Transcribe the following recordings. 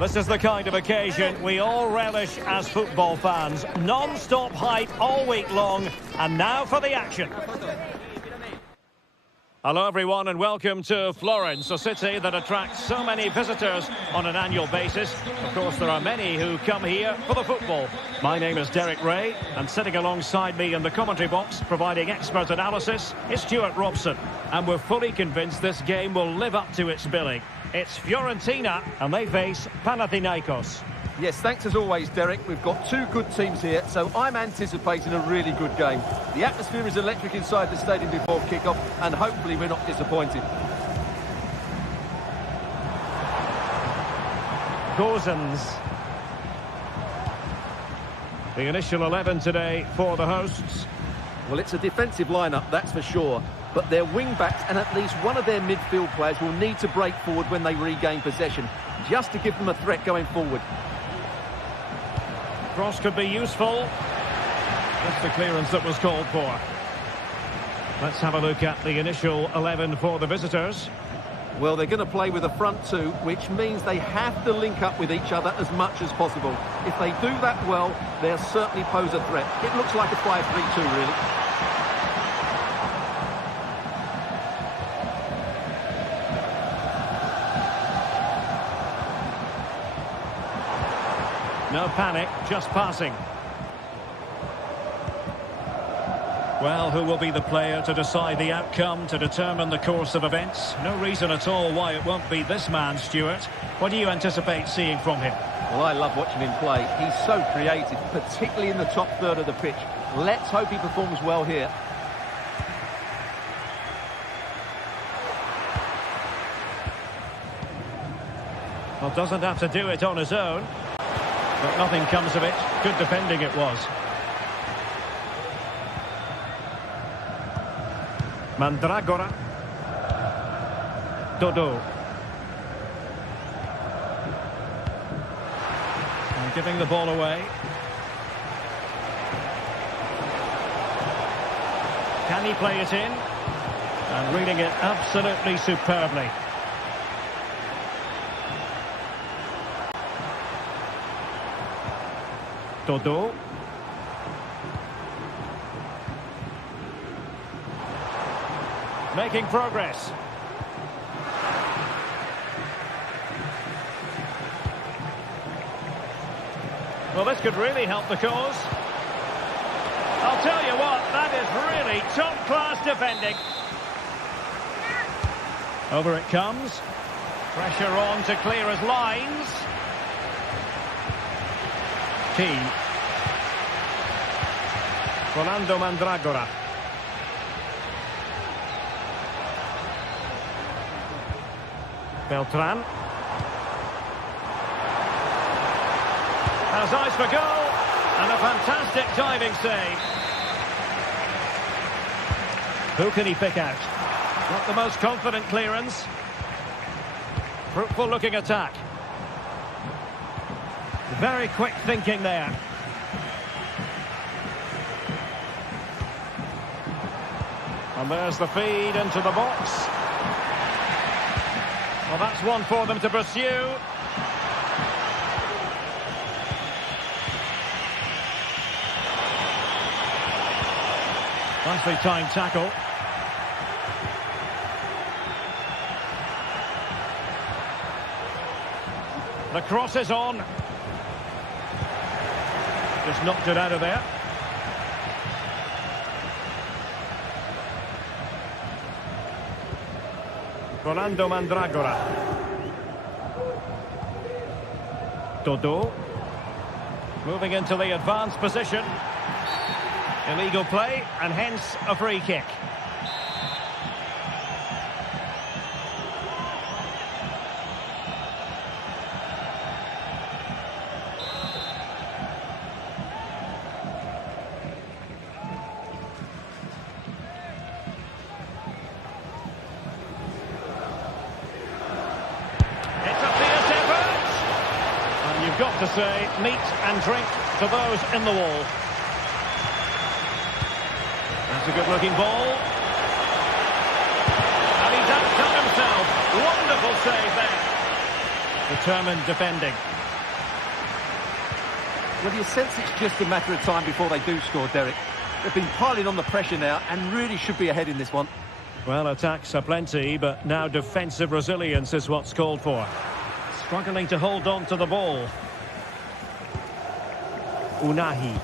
This is the kind of occasion we all relish as football fans. Non-stop hype all week long, and now for the action. Hello everyone and welcome to Florence, a city that attracts so many visitors on an annual basis. Of course, there are many who come here for the football. My name is Derek Ray, and sitting alongside me in the commentary box, providing expert analysis, is Stuart Robson. And we're fully convinced this game will live up to its billing. It's Fiorentina, and they face Panathinaikos. Yes, thanks as always, Derek. We've got two good teams here, so I'm anticipating a really good game. The atmosphere is electric inside the stadium before kick-off, and hopefully we're not disappointed. Gozens. The initial 11 today for the hosts. Well, it's a defensive lineup, that's for sure. But their wing-backs and at least one of their midfield players will need to break forward when they regain possession, just to give them a threat going forward. Cross could be useful. That's the clearance that was called for. Let's have a look at the initial 11 for the visitors. Well, they're going to play with a front two, which means they have to link up with each other as much as possible. If they do that well, they'll certainly pose a threat. It looks like a 5-3-2, really. No panic, just passing. Well, who will be the player to decide the outcome, to determine the course of events? No reason at all why it won't be this man, Stuart. What do you anticipate seeing from him? Well, I love watching him play. He's so creative, particularly in the top third of the pitch. Let's hope he performs well here. Well, doesn't have to do it on his own. But nothing comes of it. Good defending it was. Mandragora. Dodo. And giving the ball away. Can he play it in? And reading it absolutely superbly. Dodo. Making progress. Well, this could really help the cause. I'll tell you what, that is really top-class defending. Over it comes. Pressure on to clear his lines. Key. Rolando Mandragora. Beltran. Has eyes for goal. And a fantastic diving save. Who can he pick out? Not the most confident clearance. Fruitful looking attack. Very quick thinking there. And there's the feed into the box. Well, that's one for them to pursue. Nicely timed tackle. The cross is on. Just knocked it out of there. Rolando Mandragora. Dodo. Moving into the advanced position. Illegal play, and hence a free kick. Got to say, meat and drink to those in the wall. That's a good-looking ball. And he's outdone himself. Wonderful save there. Determined defending. Well, you sense it's just a matter of time before they do score, Derek. They've been piling on the pressure now and really should be ahead in this one. Well, attacks are plenty, but now defensive resilience is what's called for. Struggling to hold on to the ball. Unahi.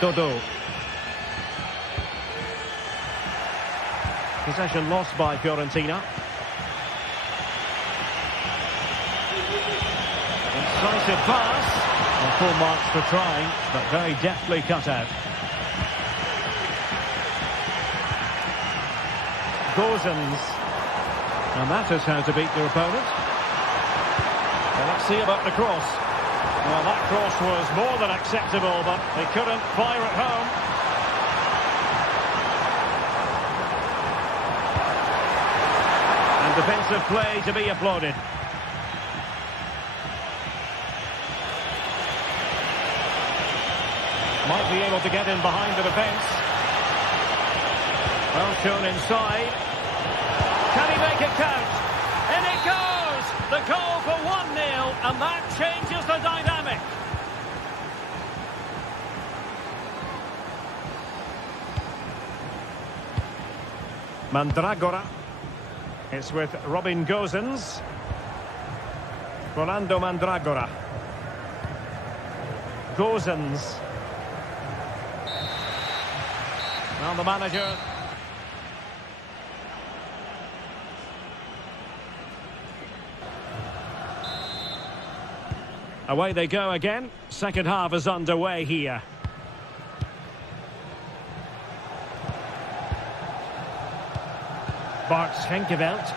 Dodo. Possession lost by Fiorentina. Incisive pass. Well, full marks for trying, but very deftly cut out. Gozens. And that is how to beat their opponent. Well, let's see about the cross. Well, that cross was more than acceptable, but they couldn't fire it home. And defensive play to be applauded. Might be able to get in behind the defence. Well shown inside. Can he make it count? In it goes! The goal for 1-0, and that changes the dynamic. Mandragora. It's with Robin Gozens. Rolando Mandragora. Gozens. Now the manager. Away they go again. Second half is underway here. Bart Schenkeveld.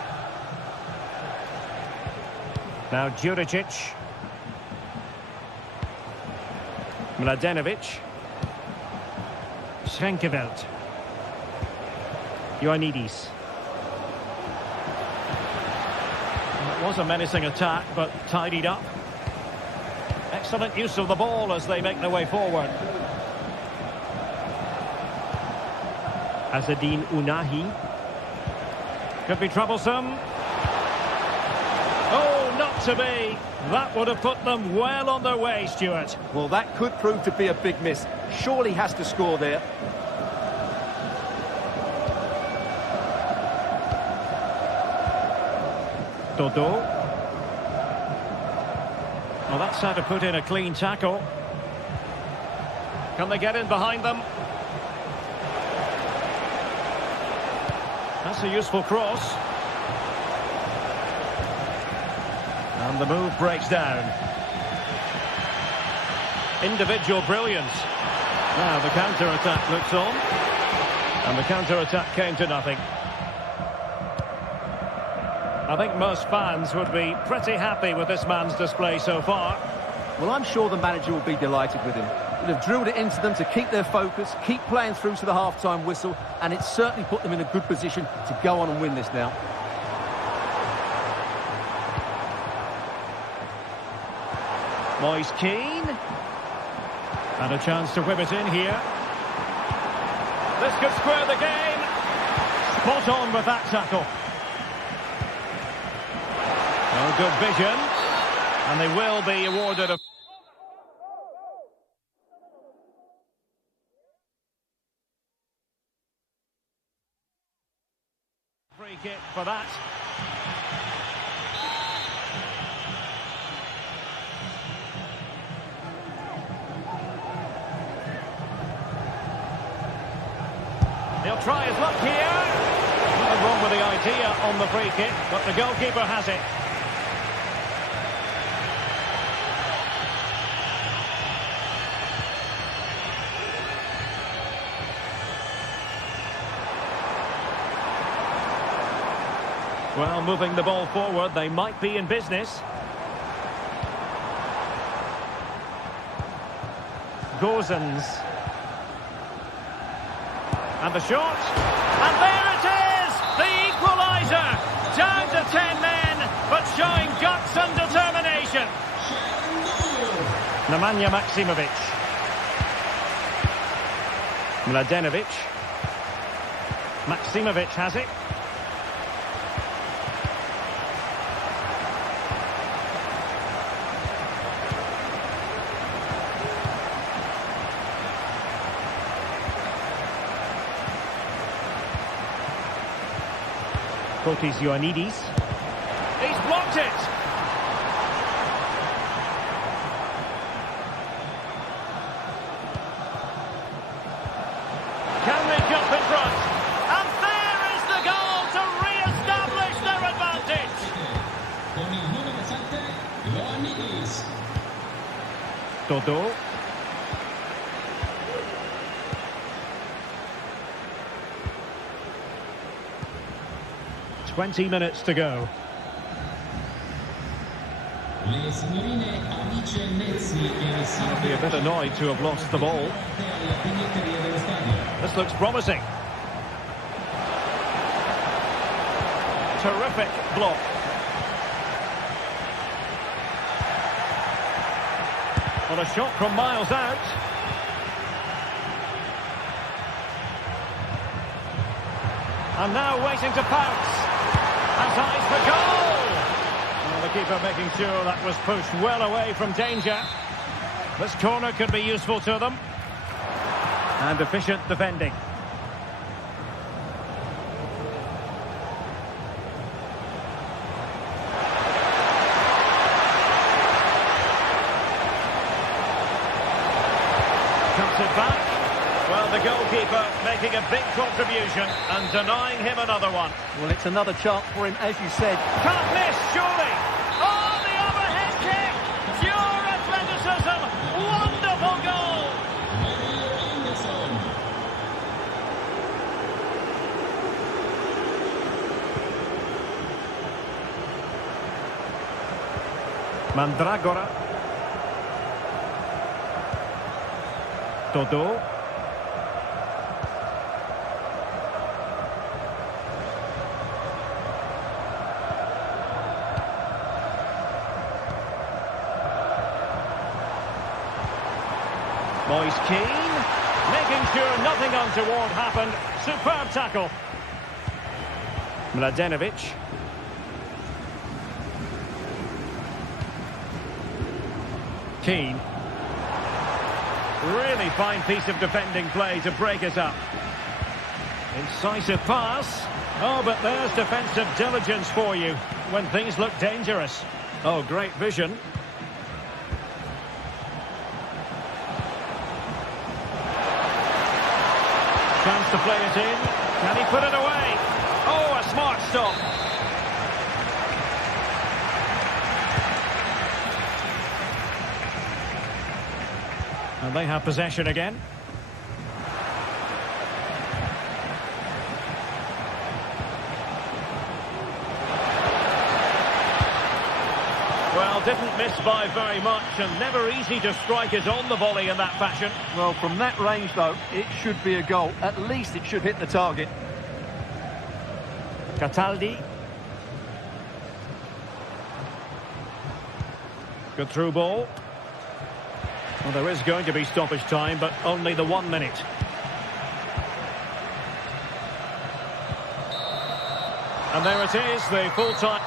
Now Djuricic. Mladenovic. Schenkeveld. Ioannidis. It was a menacing attack, but tidied up. Excellent use of the ball as they make their way forward. Azzedine Unahi. Could be troublesome. Oh, not to be. That would have put them well on their way, Stuart. Well, that could prove to be a big miss. Surely has to score there. Dodo. Well, that's how to put in a clean tackle. Can they get in behind them? That's a useful cross. And the move breaks down. Individual brilliance. Now the counter-attack looks on. And the counter-attack came to nothing. I think most fans would be pretty happy with this man's display so far. Well, I'm sure the manager will be delighted with him. He'll have drilled it into them to keep their focus, keep playing through to the half-time whistle, and it's certainly put them in a good position to go on and win this now. Moise Keane. And a chance to whip it in here. This could square the game. Spot on with that tackle. Oh, good vision. And they will be awarded a... free kick for that. He'll try his luck here. Nothing wrong with the idea on the free kick, but the goalkeeper has it. Well, moving the ball forward, they might be in business. Gozens. And the shot. And there it is! The equaliser! Down to 10 men, but showing guts and determination. Nemanja Maksimovic. Mladenovic. Maximovic has it. Fotis Ioannidis. He's blocked it! Can they jump in front? And there is the goal to re-establish their advantage! Con il numero 7, Ioannidis. Dodo. 20 minutes to go. Le signorine Alice Nezzi e I'll be a bit annoyed to have lost the ball. This looks promising. Terrific block. Well, a shot from miles out. And now waiting to pounce. Has eyes for goal! Well, the keeper making sure that was pushed well away from danger. This corner could be useful to them. And efficient defending. Cuts it back. Well, the goalkeeper making a big contribution and denying him another one. Well, it's another chance for him, as you said. Can't miss, surely. Oh, the overhead kick! Pure athleticism! Wonderful goal! Mandragora. Dodo. Moise Keane, making sure nothing untoward happened. Superb tackle. Mladenovic. Keane. Really fine piece of defending play to break us up. Incisive pass. Oh, but there's defensive diligence for you when things look dangerous. Oh, great vision. Chance to play it in. Can he put it away? Oh, a smart stop. And they have possession again. Well, didn't miss by very much and never easy to strike it on the volley in that fashion. Well, from that range, though, it should be a goal. At least it should hit the target. Cataldi. Good through ball. Well, there is going to be stoppage time, but only the 1 minute. And there it is, the full time.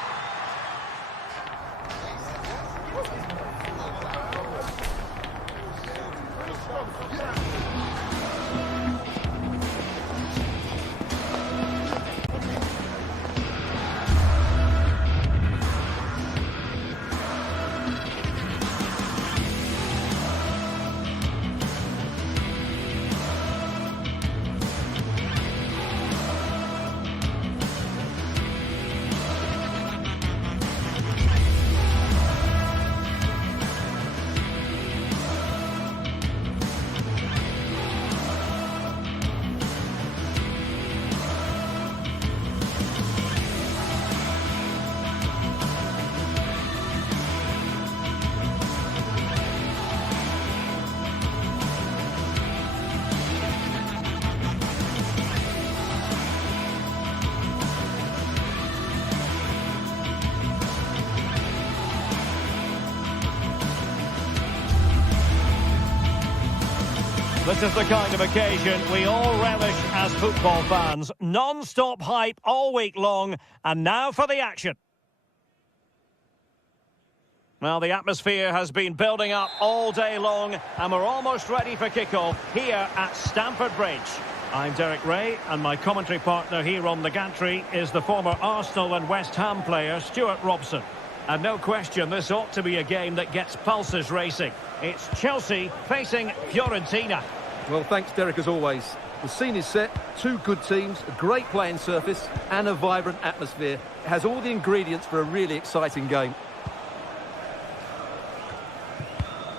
This is the kind of occasion we all relish as football fans. Non-stop hype all week long, and now for the action. Well, the atmosphere has been building up all day long, and we're almost ready for kickoff here at Stamford Bridge. I'm Derek Ray, and my commentary partner here on the gantry is the former Arsenal and West Ham player Stuart Robson. And no question, this ought to be a game that gets pulses racing. It's Chelsea facing Fiorentina. Well, thanks, Derek, as always. The scene is set, two good teams, a great playing surface and a vibrant atmosphere. It has all the ingredients for a really exciting game.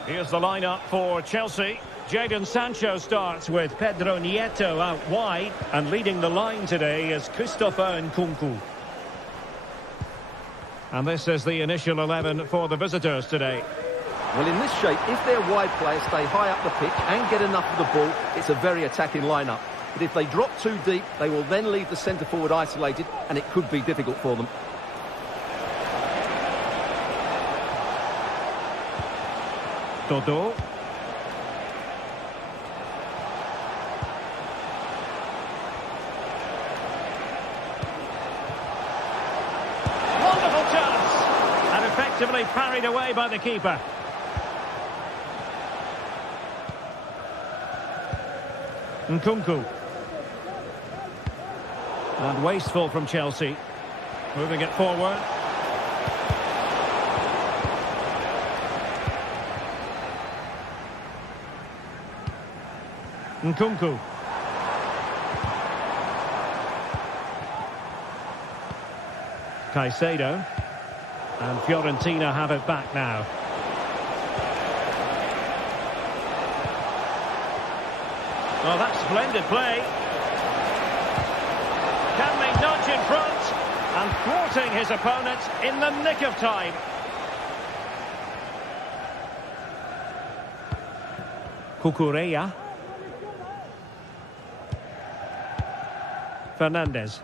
Here's the lineup for Chelsea. Jadon Sancho starts with Pedro Nieto out wide, and leading the line today is Christopher Nkunku. And this is the initial 11 for the visitors today. Well, in this shape, if their wide players stay high up the pitch and get enough of the ball, it's a very attacking lineup. But if they drop too deep, they will then leave the centre-forward isolated, and it could be difficult for them. Dodo. Wonderful chance! And effectively parried away by the keeper. Nkunku. And wasteful from Chelsea. Moving it forward. Nkunku. Caicedo. And Fiorentina have it back now. Well, that's splendid play. Can they nudge in front? And thwarting his opponent in the nick of time. Cucurella. Fernandez.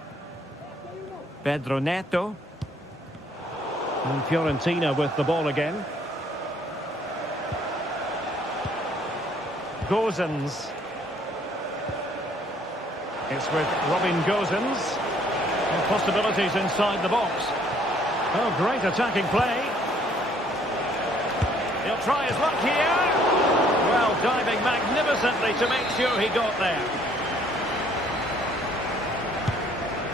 Pedro Neto. And Fiorentina with the ball again. Gozens. It's with Robin Gozens. And possibilities inside the box. Oh, great attacking play. He'll try his luck here. Well, diving magnificently to make sure he got there.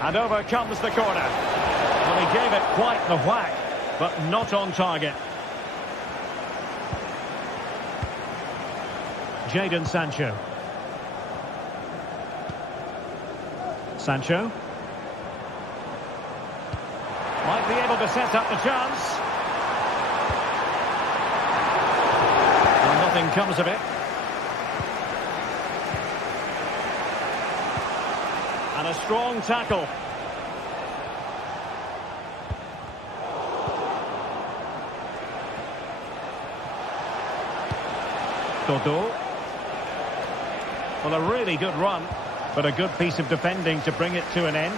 And over comes the corner. Well, he gave it quite the whack, but not on target. Jadon Sancho. Sancho. Might be able to set up the chance. And nothing comes of it. And a strong tackle. Dodo. Well, a really good run, but a good piece of defending to bring it to an end.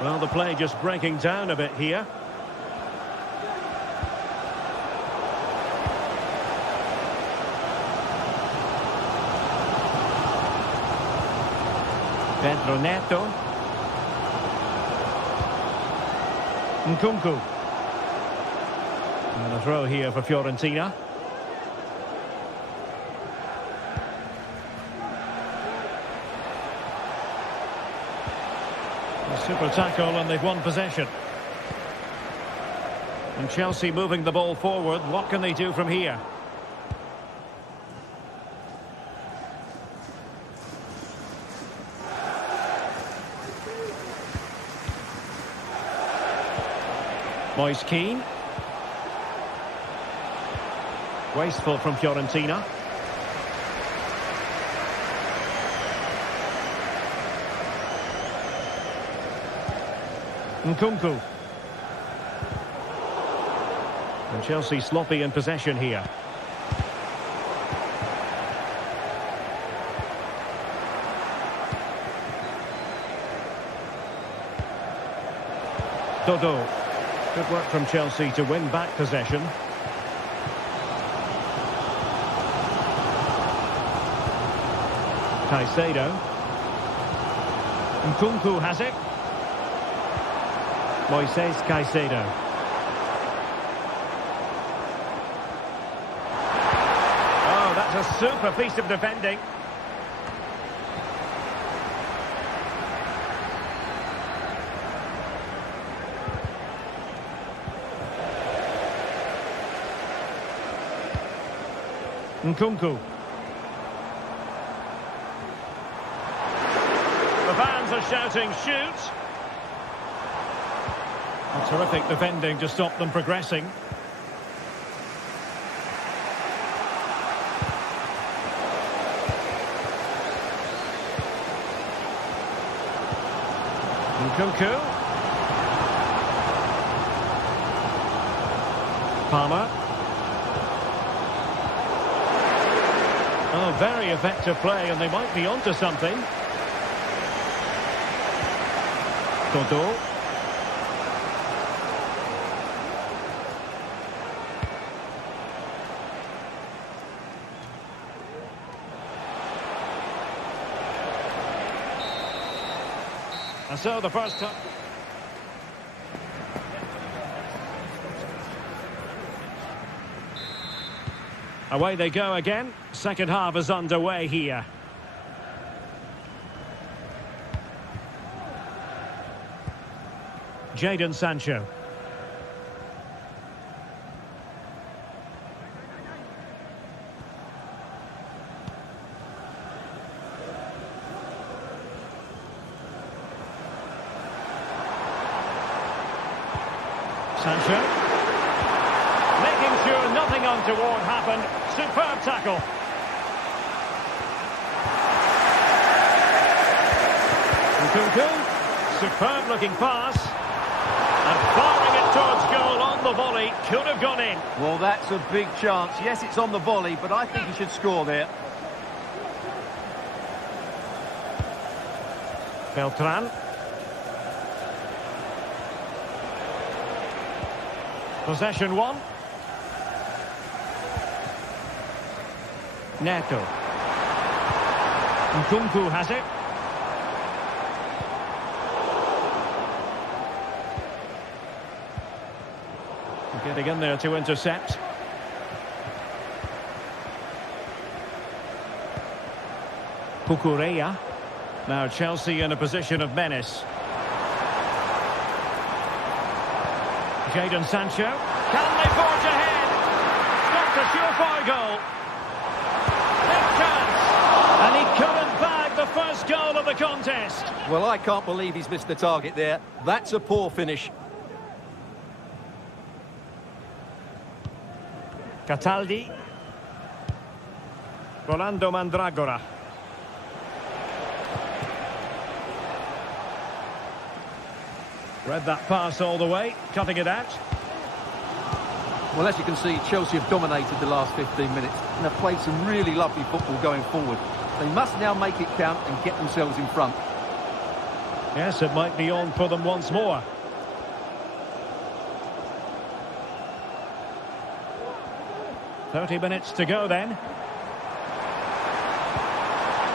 Well, the play just breaking down a bit here. Pedro Neto. Nkunku. And a throw here for Fiorentina. A super tackle, and they've won possession. And Chelsea moving the ball forward. What can they do from here? Moise Keane. Wasteful from Fiorentina. Nkunku. And Chelsea sloppy in possession here. Dodo. Good work from Chelsea to win back possession. Caicedo. Nkunku has it. Moises Caicedo. Oh, that's a super piece of defending. Nkunku. The fans are shouting, shoot! A terrific defending to stop them progressing. Nkunku. Palmer. Oh, very effective play, and they might be onto something. Toto. And so the first time. Away they go again. Second half is underway here. Jadon Sancho. Sancho. Making sure nothing untoward happened. Superb tackle. Nkunku. Superb looking pass. And firing it towards goal on the volley. Could have gone in. Well, that's a big chance. Yes, it's on the volley, but I think he should score there. Beltran. Possession one. Neto. Nkunku has it. Getting in there to intercept. Cucurella. Now Chelsea in a position of menace. Jadon Sancho. Can they forge ahead? That's a surefire goal. Big chance. And he couldn't bag the first goal of the contest. Well, I can't believe he's missed the target there. That's a poor finish. Cataldi. Rolando Mandragora. Read that pass all the way, cutting it out. Well, as you can see, Chelsea have dominated the last 15 minutes and have played some really lovely football going forward. They must now make it count and get themselves in front. Yes, it might be on for them once more. .30 minutes to go then.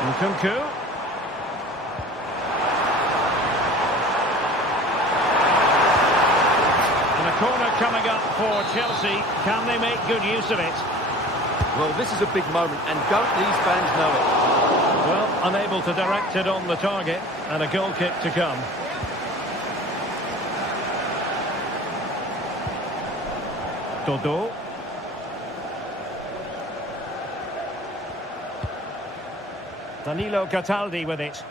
Nkunku. And a corner coming up for Chelsea. Can they make good use of it? Well, this is a big moment, and don't these fans know it? Well, unable to direct it on the target, and a goal kick to come. Toto. Danilo Cataldi with it.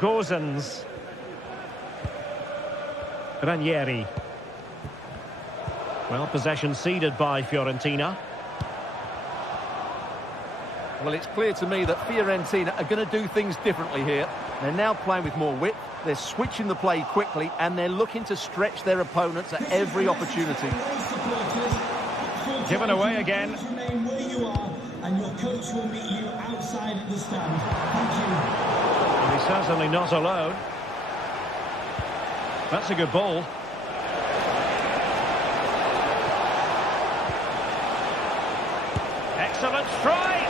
Gozens. Ranieri. Well, possession ceded by Fiorentina. Well, it's clear to me that Fiorentina are going to do things differently here. They're now playing with more width, they're switching the play quickly, and they're looking to stretch their opponents at every opportunity. Given away again. Remain where you are, and your coach will meet you outside the stand. Thank you. And he's certainly not alone. That's a good ball. Excellent strike!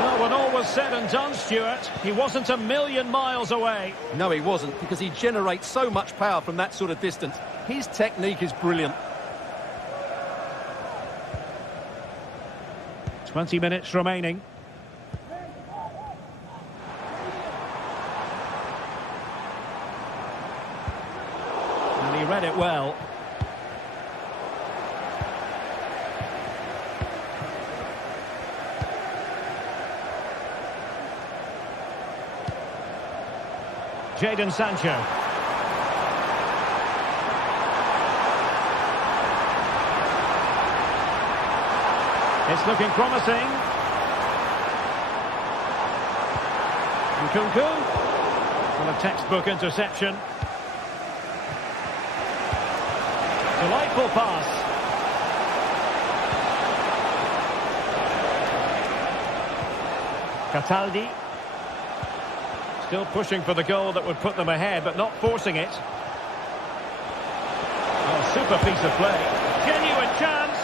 Well, when all was said and done, Stuart, he wasn't a million miles away. No, he wasn't, because he generates so much power from that sort of distance. His technique is brilliant. 20 minutes remaining. And he read it well. Jadon Sancho. It's looking promising. Nkunku. Well, a textbook interception. Delightful pass. Cataldi. Still pushing for the goal that would put them ahead, but not forcing it. Oh, super piece of play. Genuine chance.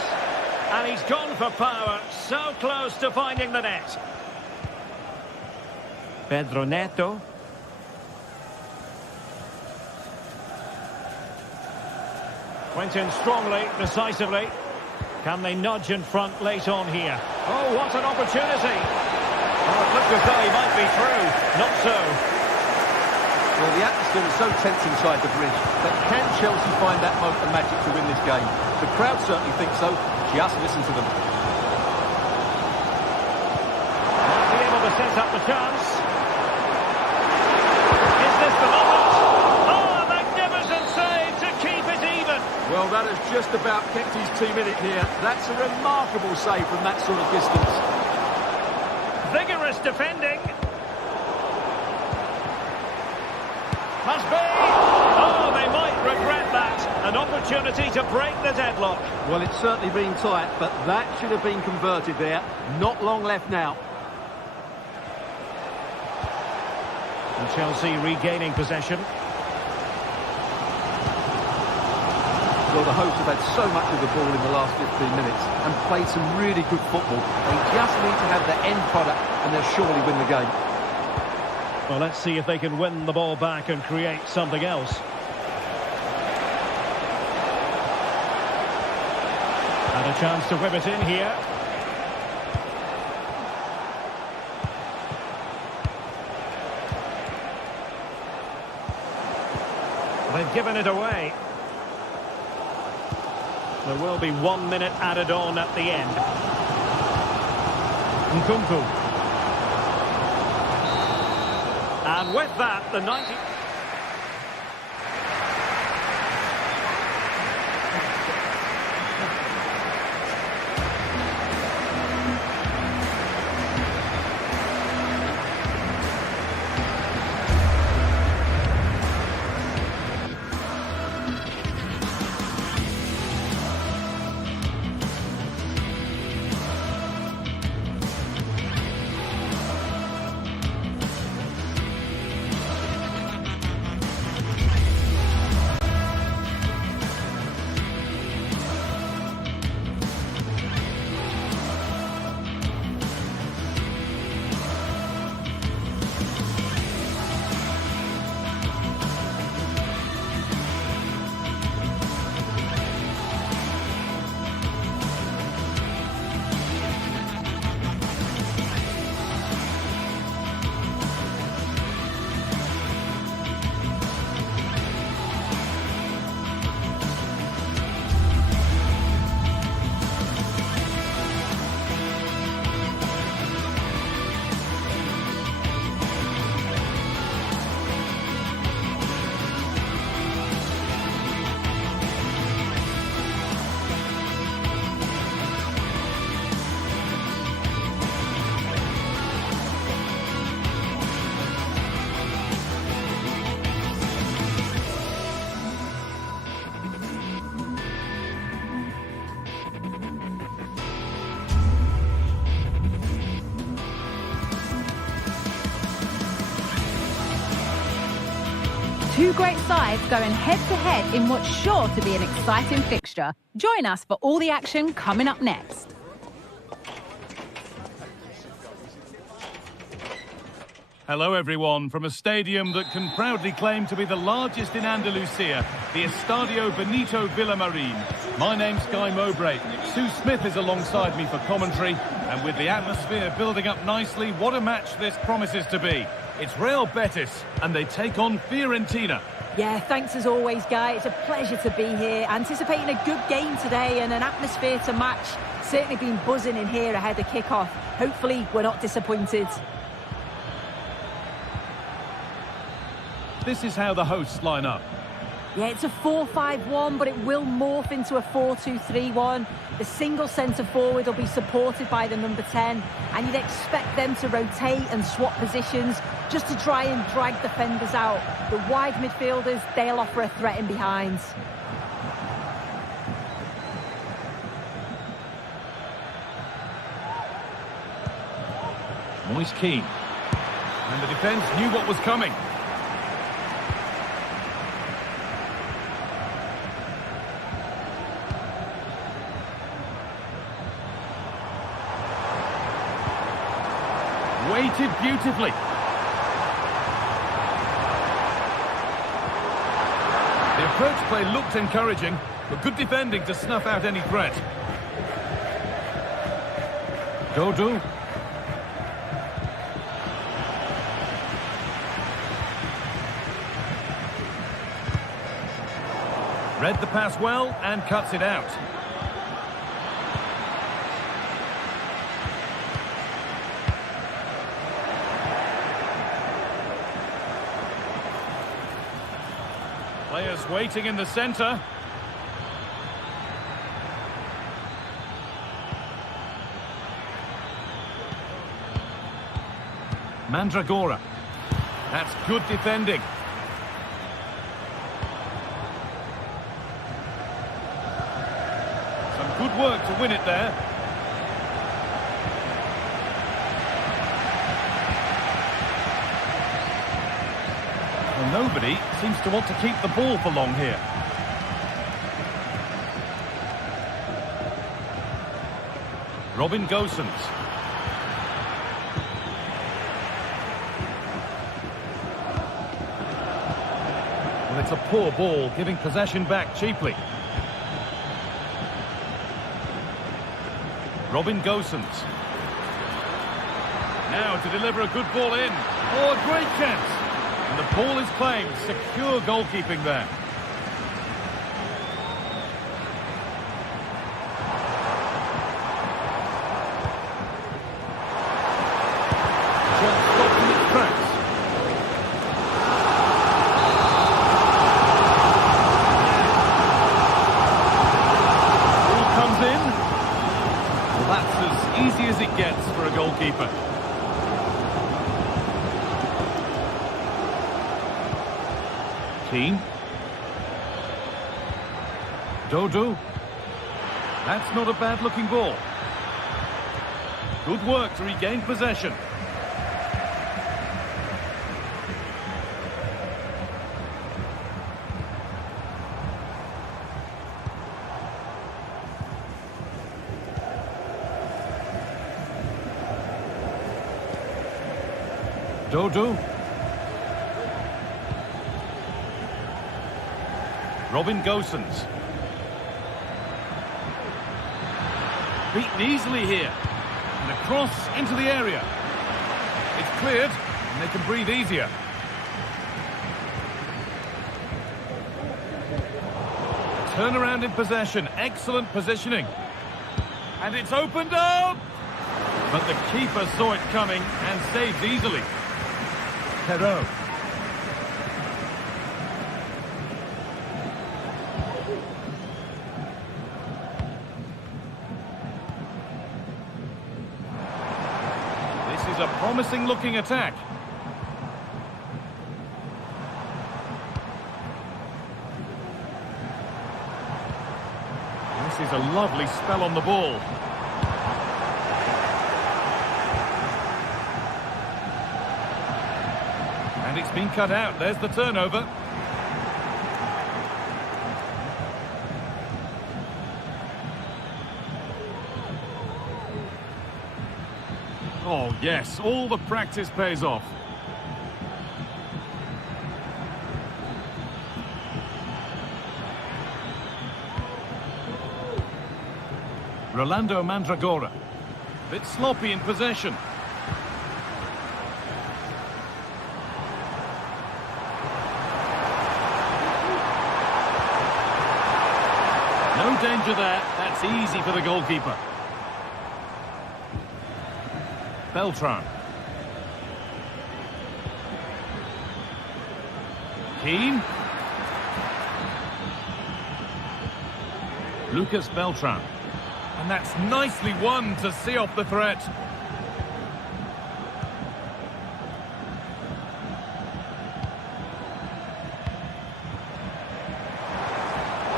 And he's gone for power. So close to finding the net. Pedro Neto. Went in strongly, decisively. Can they nudge in front late on here? Oh, what an opportunity. Oh, it looked as though he might be through. Not so. Well, the atmosphere is so tense inside the bridge, but can Chelsea find that moment of magic to win this game? The crowd certainly think so. Just listen to them. Might be able to set up the chance. Is this the moment? Oh, a magnificent save to keep it even. Well, that has just about kept his team in it here. That's a remarkable save from that sort of distance. Vigorous defending. Must be. Oh, they might regret that. An opportunity to break the deadlock. Well, it's certainly been tight, but that should have been converted there. Not long left now. And Chelsea regaining possession. Well, the hosts have had so much of the ball in the last 15 minutes and played some really good football. They just need to have the end product and they'll surely win the game. Well, let's see if they can win the ball back and create something else. And a chance to whip it in here. They've given it away. There will be 1 minute added on at the end. Nkunku. And with that, the 90... Two great sides going head-to-head in what's sure to be an exciting fixture. Join us for all the action coming up next. Hello everyone, from a stadium that can proudly claim to be the largest in Andalusia, the Estadio Benito Villamarín. My name's Guy Mowbray. Sue Smith is alongside me for commentary, and with the atmosphere building up nicely, what a match this promises to be. It's Real Betis, and they take on Fiorentina. Yeah, thanks as always, Guy. It's a pleasure to be here. Anticipating a good game today and an atmosphere to match. Certainly been buzzing in here ahead of kick-off. Hopefully, we're not disappointed. This is how the hosts line up. Yeah, it's a 4-5-1, but it will morph into a 4-2-3-1. The single centre-forward will be supported by the number 10, and you'd expect them to rotate and swap positions just to try and drag defenders out. The wide midfielders, they'll offer a threat in behind. Moise Keane. And the defence knew what was coming. Weighted beautifully. The approach play looked encouraging, but good defending to snuff out any threat. Dodo. Read the pass well and cuts it out. Players waiting in the centre. Mandragora. That's good defending. Some good work to win it there. Nobody seems to want to keep the ball for long here. Robin Gosens. Well, it's a poor ball, giving possession back cheaply. Robin Gosens. Now to deliver a good ball in. Oh, a great chance. And the ball is claimed. Secure goalkeeping there. Shot stopped in its tracks. Ball comes in. Well, that's as easy as it gets for a goalkeeper. Keane. Dodo. That's not a bad-looking ball. Good work to regain possession. Dodo. Robin Gosens. Beaten easily here. And a cross into the area. It's cleared, and they can breathe easier. Turnaround in possession. Excellent positioning. And it's opened up! But the keeper saw it coming and saved easily. Perot. This is a promising looking attack. This is a lovely spell on the ball. And it's been cut out. There's the turnover. Oh, yes, all the practice pays off. Rolando Mandragora. Bit sloppy in possession. No danger there. That's easy for the goalkeeper. Beltran. Keane. Lucas Beltran. And that's nicely won to see off the threat.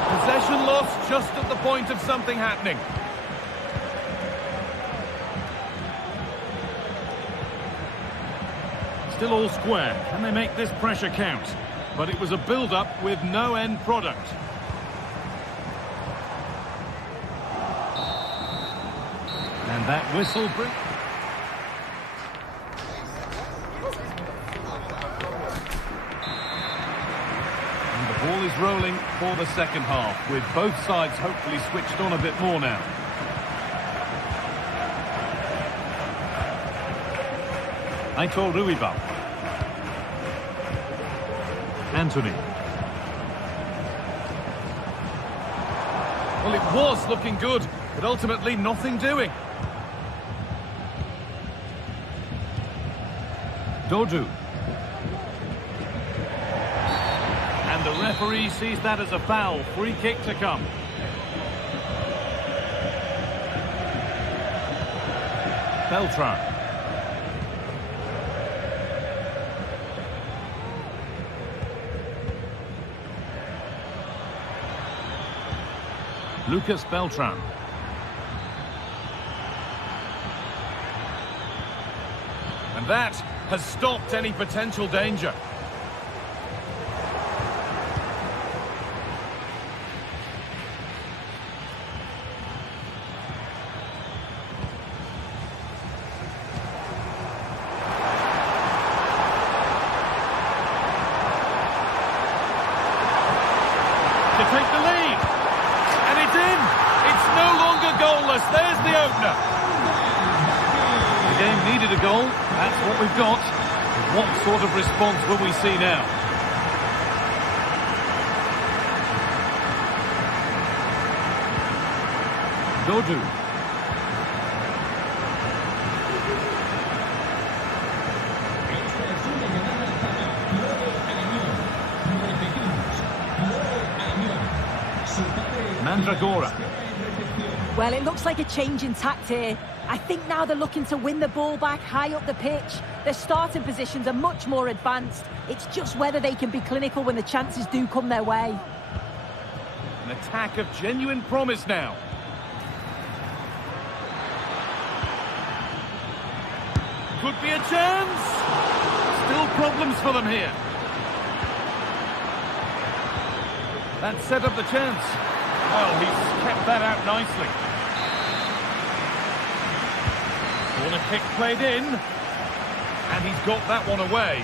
Possession lost just at the point of something happening. Still all square. Can they make this pressure count? But it was a build-up with no end product. And that whistle brings... And the ball is rolling for the second half, with both sides hopefully switched on a bit more now. Aitor Ruibal. Anthony. Well, it was looking good, but ultimately nothing doing. Dodu. And the referee sees that as a foul. Free kick to come. Beltran. Lucas Beltran. And that has stopped any potential danger. To take the lead. And it's in. It's no longer goalless. There's the opener. The game needed a goal. That's what we've got. What sort of response will we see now? Dodu. Mandragora. Well, it looks like a change in tact here. I think now they're looking to win the ball back high up the pitch. Their starting positions are much more advanced. It's just whether they can be clinical when the chances do come their way. An attack of genuine promise now. Could be a chance. Still problems for them here. That set up the chance. Well, he's kept that out nicely. Corner kick played in. And he's got that one away.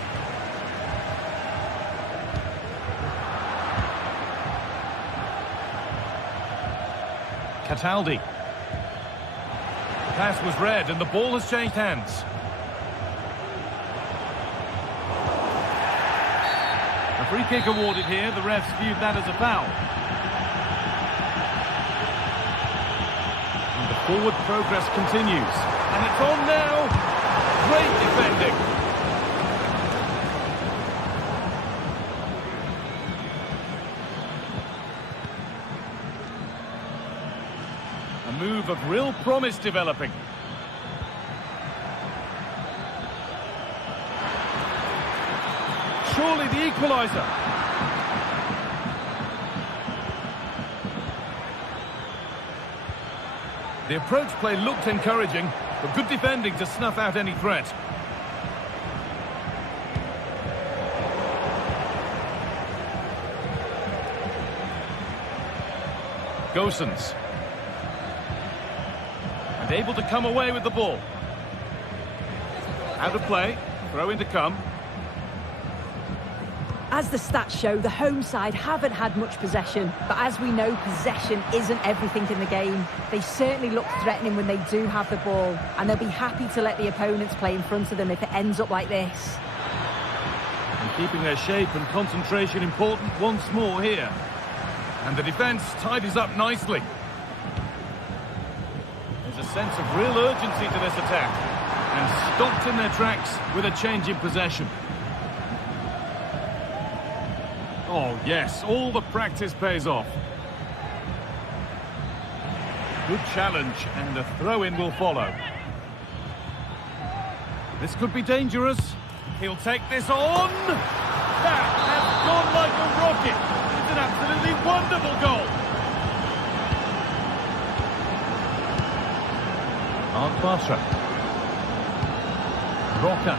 Cataldi. The pass was read and the ball has changed hands. A free kick awarded here. The refs viewed that as a foul. And the forward progress continues. And it's on now. Great defending. A move of real promise developing. Surely the equaliser. The approach play looked encouraging, but good defending to snuff out any threat. Gosens. And able to come away with the ball. Out of play. Throw in to come. As the stats show, the home side haven't had much possession, but as we know, possession isn't everything in the game. They certainly look threatening when they do have the ball, and they'll be happy to let the opponents play in front of them if it ends up like this. And keeping their shape and concentration important once more here. And the defence tidies up nicely. There's a sense of real urgency to this attack. And stopped in their tracks with a change in possession. Oh, yes, all the practice pays off. Good challenge, and a throw-in will follow. This could be dangerous. He'll take this on. That has gone like a rocket. It's an absolutely wonderful goal. Mark Bartra. Roca.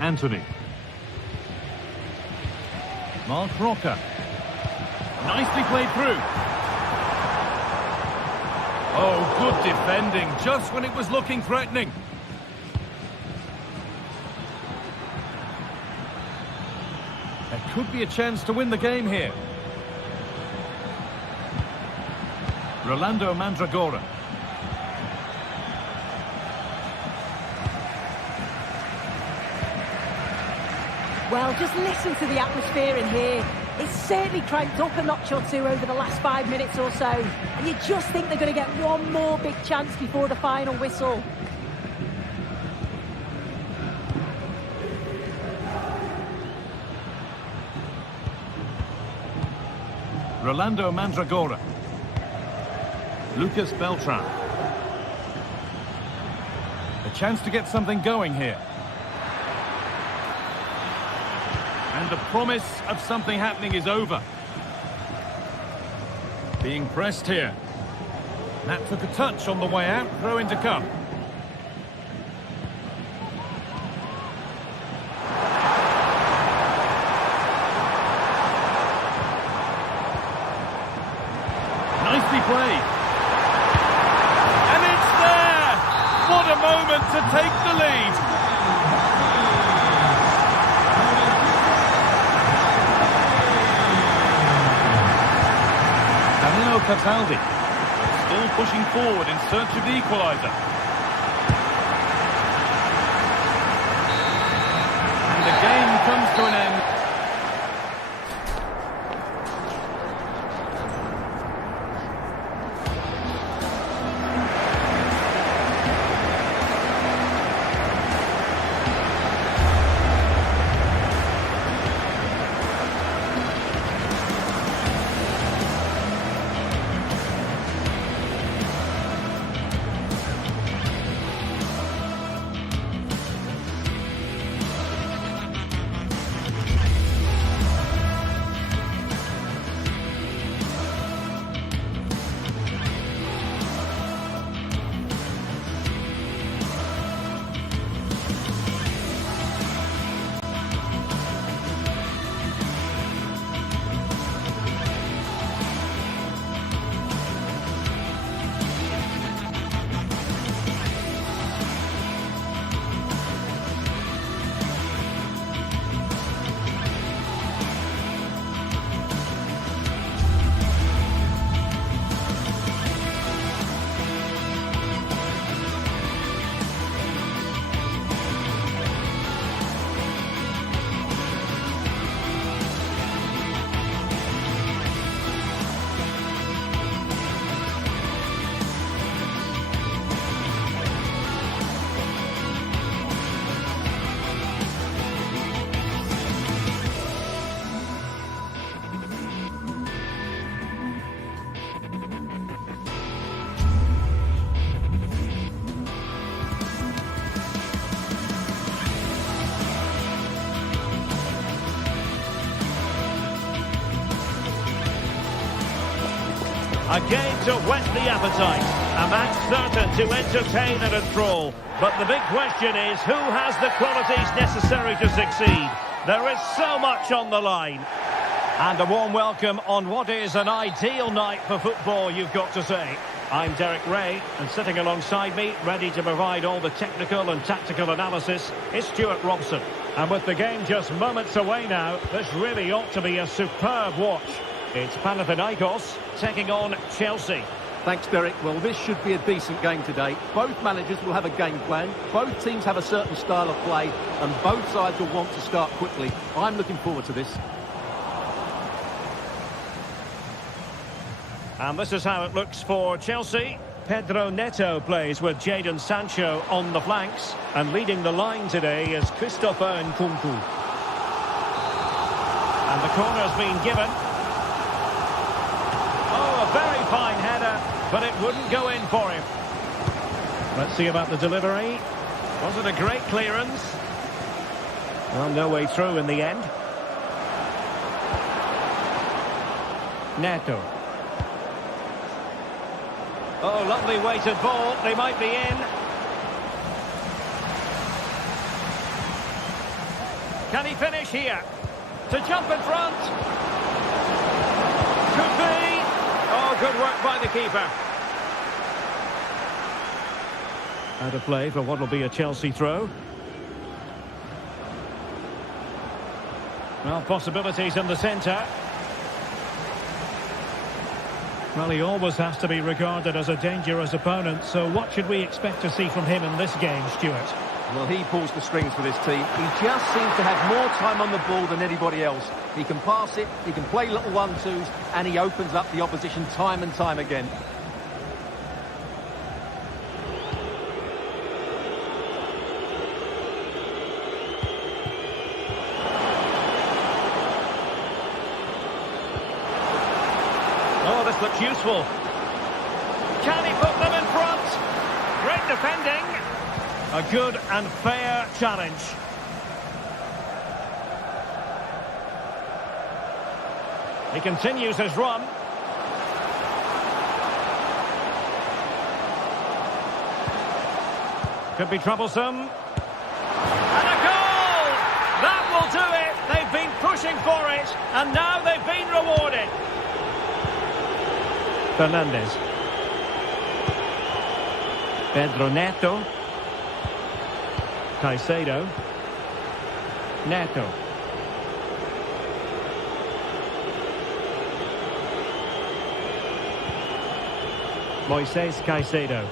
Anthony. Mark Roca. Nicely played through. Oh, good defending, just when it was looking threatening. There could be a chance to win the game here. Rolando Mandragora. Well, just listen to the atmosphere in here. It's certainly cranked up a notch or two over the last 5 minutes or so. And you just think they're going to get one more big chance before the final whistle. Rolando Mandragora. Lucas Beltran. A chance to get something going here. And the promise of something happening is over. Being pressed here. That took a touch on the way out. Throw in to come. Nicely played. And it's there! What a moment to take the lead. Cataldi still pushing forward in search of the equaliser. And the game comes to an end. A game to whet the appetite. A match certain to entertain and enthrall. But the big question is, who has the qualities necessary to succeed? There is so much on the line. And a warm welcome on what is an ideal night for football, you've got to say. I'm Derek Ray, and sitting alongside me, ready to provide all the technical and tactical analysis, is Stuart Robson. And with the game just moments away now, this really ought to be a superb watch. It's Panathinaikos taking on Chelsea. Thanks, Derek. Well, this should be a decent game today. Both managers will have a game plan. Both teams have a certain style of play, and both sides will want to start quickly. I'm looking forward to this. And this is how it looks for Chelsea. Pedro Neto plays with Jadon Sancho on the flanks. And leading the line today is Christopher Nkunku. And the corner's been given. Oh, a very fine header, but it wouldn't go in for him. Let's see about the delivery. Was it a great clearance? Well, no way through in the end. Neto. Oh, lovely weighted ball. They might be in. Can he finish here? To jump in front. Could be. Oh, good work by the keeper. Out of play for what will be a Chelsea throw. Well, possibilities in the centre. Well, he always has to be regarded as a dangerous opponent, so what should we expect to see from him in this game, Stuart? Well, he pulls the strings for this team. He just seems to have more time on the ball than anybody else. He can pass it, he can play little 1-2s, and he opens up the opposition time and time again. Oh, this looks useful. Can he put them in front? Great defending. A good and fair challenge. He continues his run. Could be troublesome. And a goal! That will do it. They've been pushing for it, and now they've been rewarded. Fernandez. Pedro Neto. Caicedo. Neto. Moises Caicedo.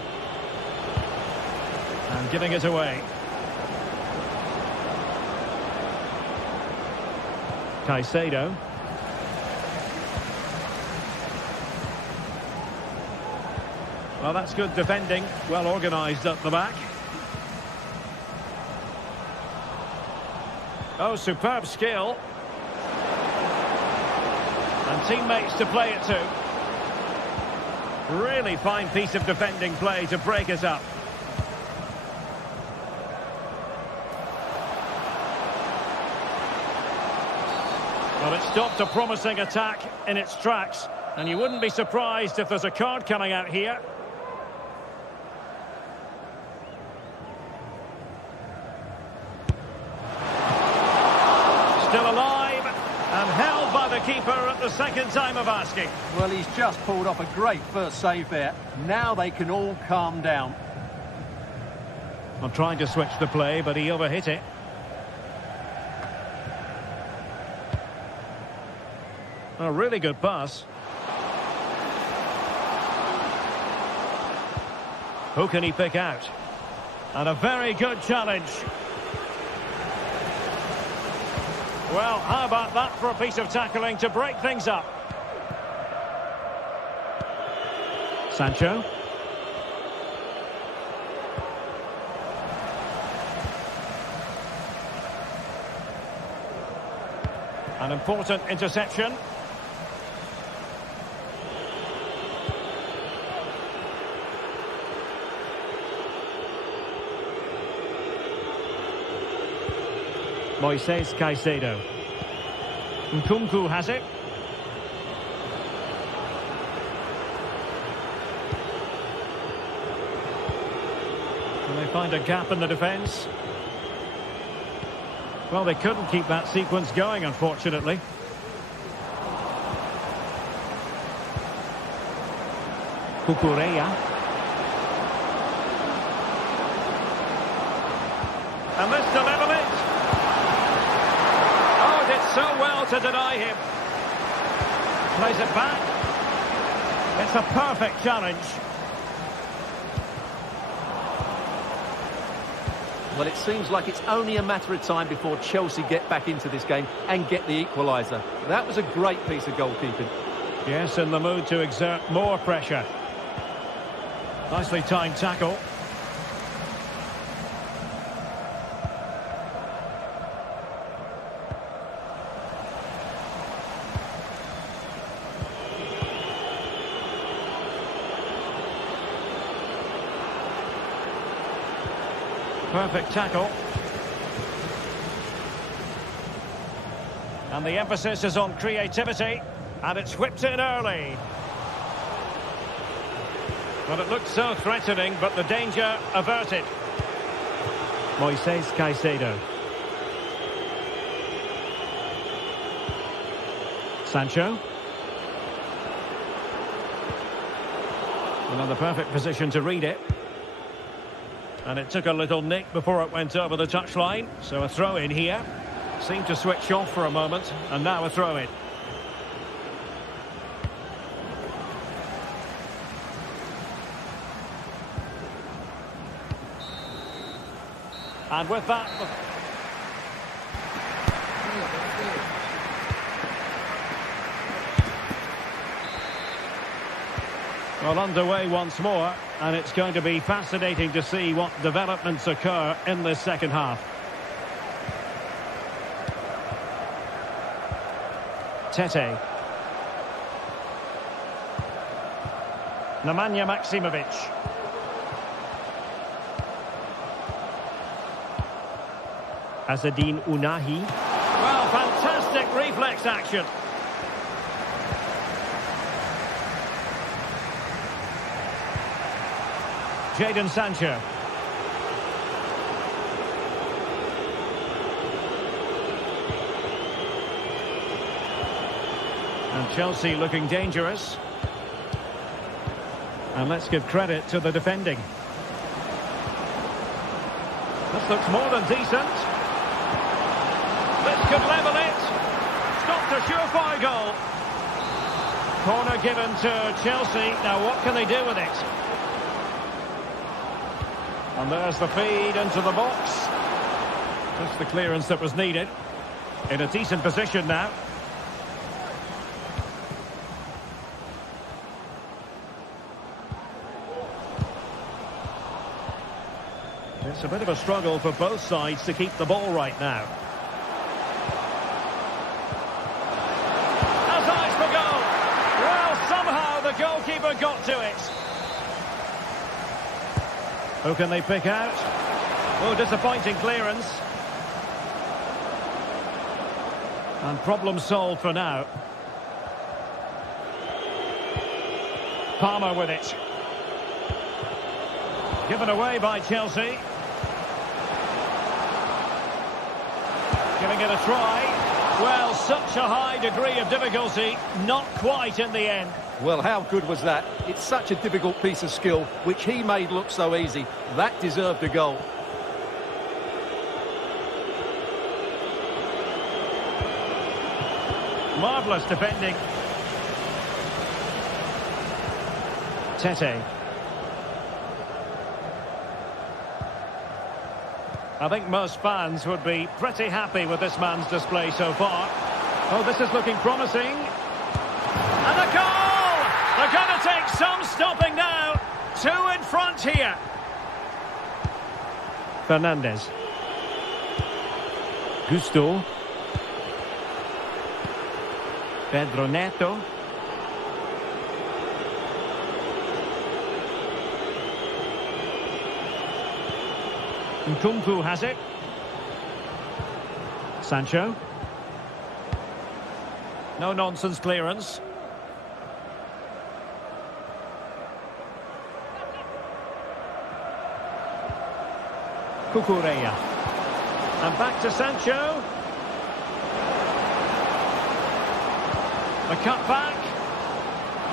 And giving it away. Caicedo. Well, that's good defending, well organised at the back. Oh, superb skill. And teammates to play it to. Really fine piece of defending play to break us up. Well, it stopped a promising attack in its tracks, and you wouldn't be surprised if there's a card coming out here. Still alive and held by the keeper at the second time of asking. Well, he's just pulled off a great first save there. Now they can all calm down. I'm trying to switch the play, but he overhit it. A really good pass. Who can he pick out? And a very good challenge. Well, how about that for a piece of tackling to break things up? Sancho. An important interception. Moises Caicedo. Nkunku has it. find a gap in the defence. Well, they couldn't keep that sequence going, unfortunately. Cucurella. And this to level it. Oh, did so well to deny him. Plays it back. It's a perfect challenge. Well, it seems like it's only a matter of time before Chelsea get back into this game and get the equaliser. That was a great piece of goalkeeping. Yes, in the mood to exert more pressure. Nicely timed tackle. Perfect tackle. And the emphasis is on creativity. And it's whipped in early. Well, it looked so threatening, but the danger averted. Moises Caicedo. Sancho. Another perfect position to read it. And it took a little nick before it went over the touchline. So a throw in here. Seemed to switch off for a moment. And now a throw in. And with that... Well, underway once more, and it's going to be fascinating to see what developments occur in this second half. Tete. Nemanja Maksimovic. Azzedine Ounahi. Well, fantastic reflex action. Jadon Sancho. And Chelsea looking dangerous. And let's give credit to the defending. This looks more than decent. This could level it. Stopped a surefire goal. Corner given to Chelsea. Now what can they do with it? And there's the feed into the box. Just the clearance that was needed. In a decent position now. It's a bit of a struggle for both sides to keep the ball right now. Has eyes for goal. Well, somehow the goalkeeper got to it. Who can they pick out? Oh, disappointing clearance. And problem solved for now. Palmer with it. Given away by Chelsea. Giving it a try. Well, such a high degree of difficulty, not quite in the end. Well, how good was that? It's such a difficult piece of skill, which he made look so easy. That deserved a goal. Marvellous defending. Tete. I think most fans would be pretty happy with this man's display so far. Oh, this is looking promising. And a goal! They're going to take some stopping now. 2 in front here. Fernandez. Gusto. Pedro Neto. Nkunku has it. Sancho. No nonsense clearance. Cucurella. And back to Sancho. The cut back.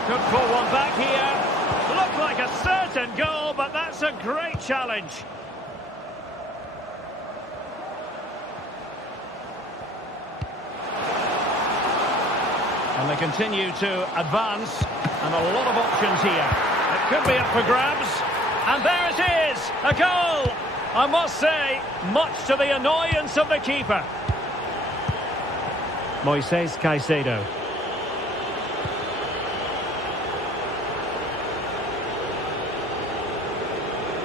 Could pull one back here. Looked like a certain goal, but that's a great challenge. And they continue to advance, and a lot of options here. It could be up for grabs, and there it is, a goal! I must say, much to the annoyance of the keeper. Moises Caicedo.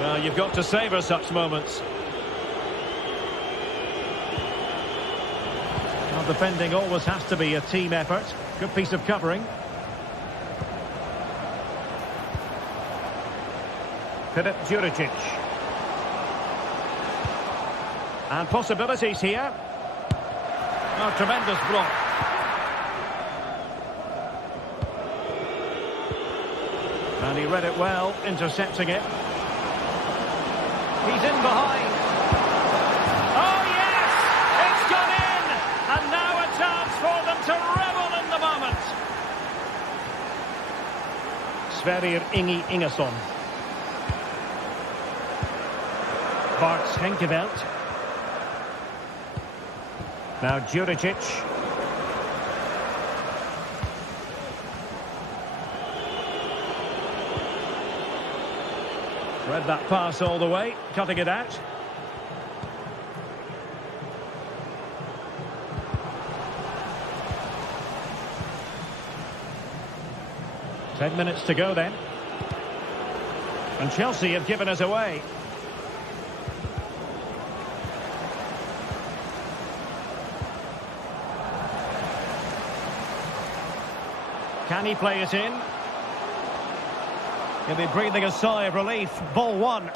Well, you've got to savour such moments. Well, defending always has to be a team effort. Good piece of covering. Filip Juricic. And possibilities here. Oh, tremendous block. And he read it well, intercepting it. He's in behind. Oh, yes! It's gone in! And now a chance for them to revel in the moment. Sverrir Ingi Ingesson. Bart Henkeveld. Now Juricic. Read that pass all the way, cutting it out. Ten minutes to go then. And Chelsea have given us away. Can he play it in? He'll be breathing a sigh of relief. Ball one.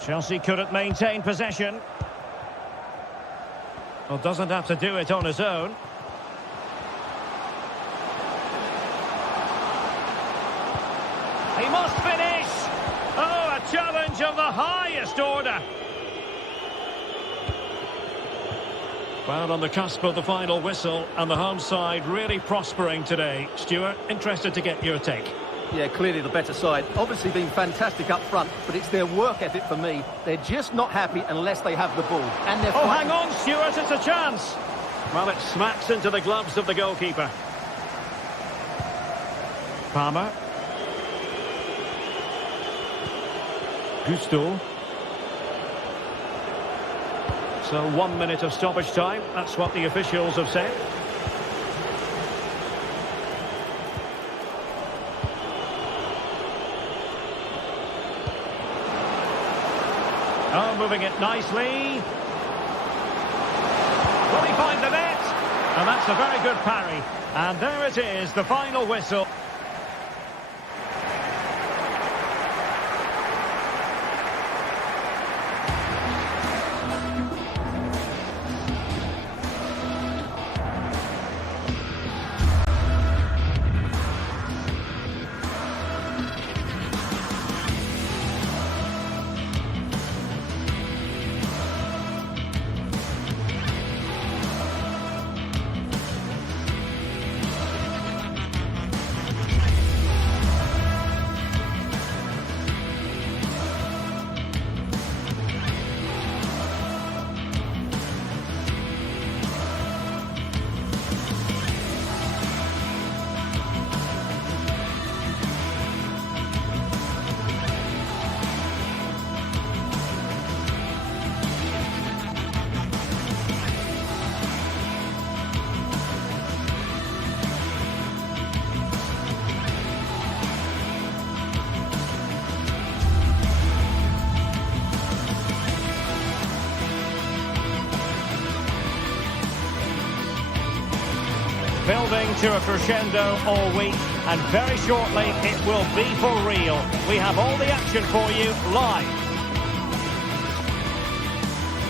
Chelsea couldn't maintain possession. Well, doesn't have to do it on his own. He must finish! Oh, a challenge of the highest order. Well, on the cusp of the final whistle, and the home side really prospering today. Stuart, interested to get your take. Yeah, clearly the better side. Obviously been fantastic up front, but it's their work ethic for me. They're just not happy unless they have the ball. And they're hang on, Stuart, it's a chance. Well, it smacks into the gloves of the goalkeeper. Palmer. Gusto. So 1 minute of stoppage time. That's what the officials have said. Oh, moving it nicely. Will he find the net? And that's a very good parry. And there it is, the final whistle. Building to a crescendo all week, and very shortly it will be for real. We have all the action for you live.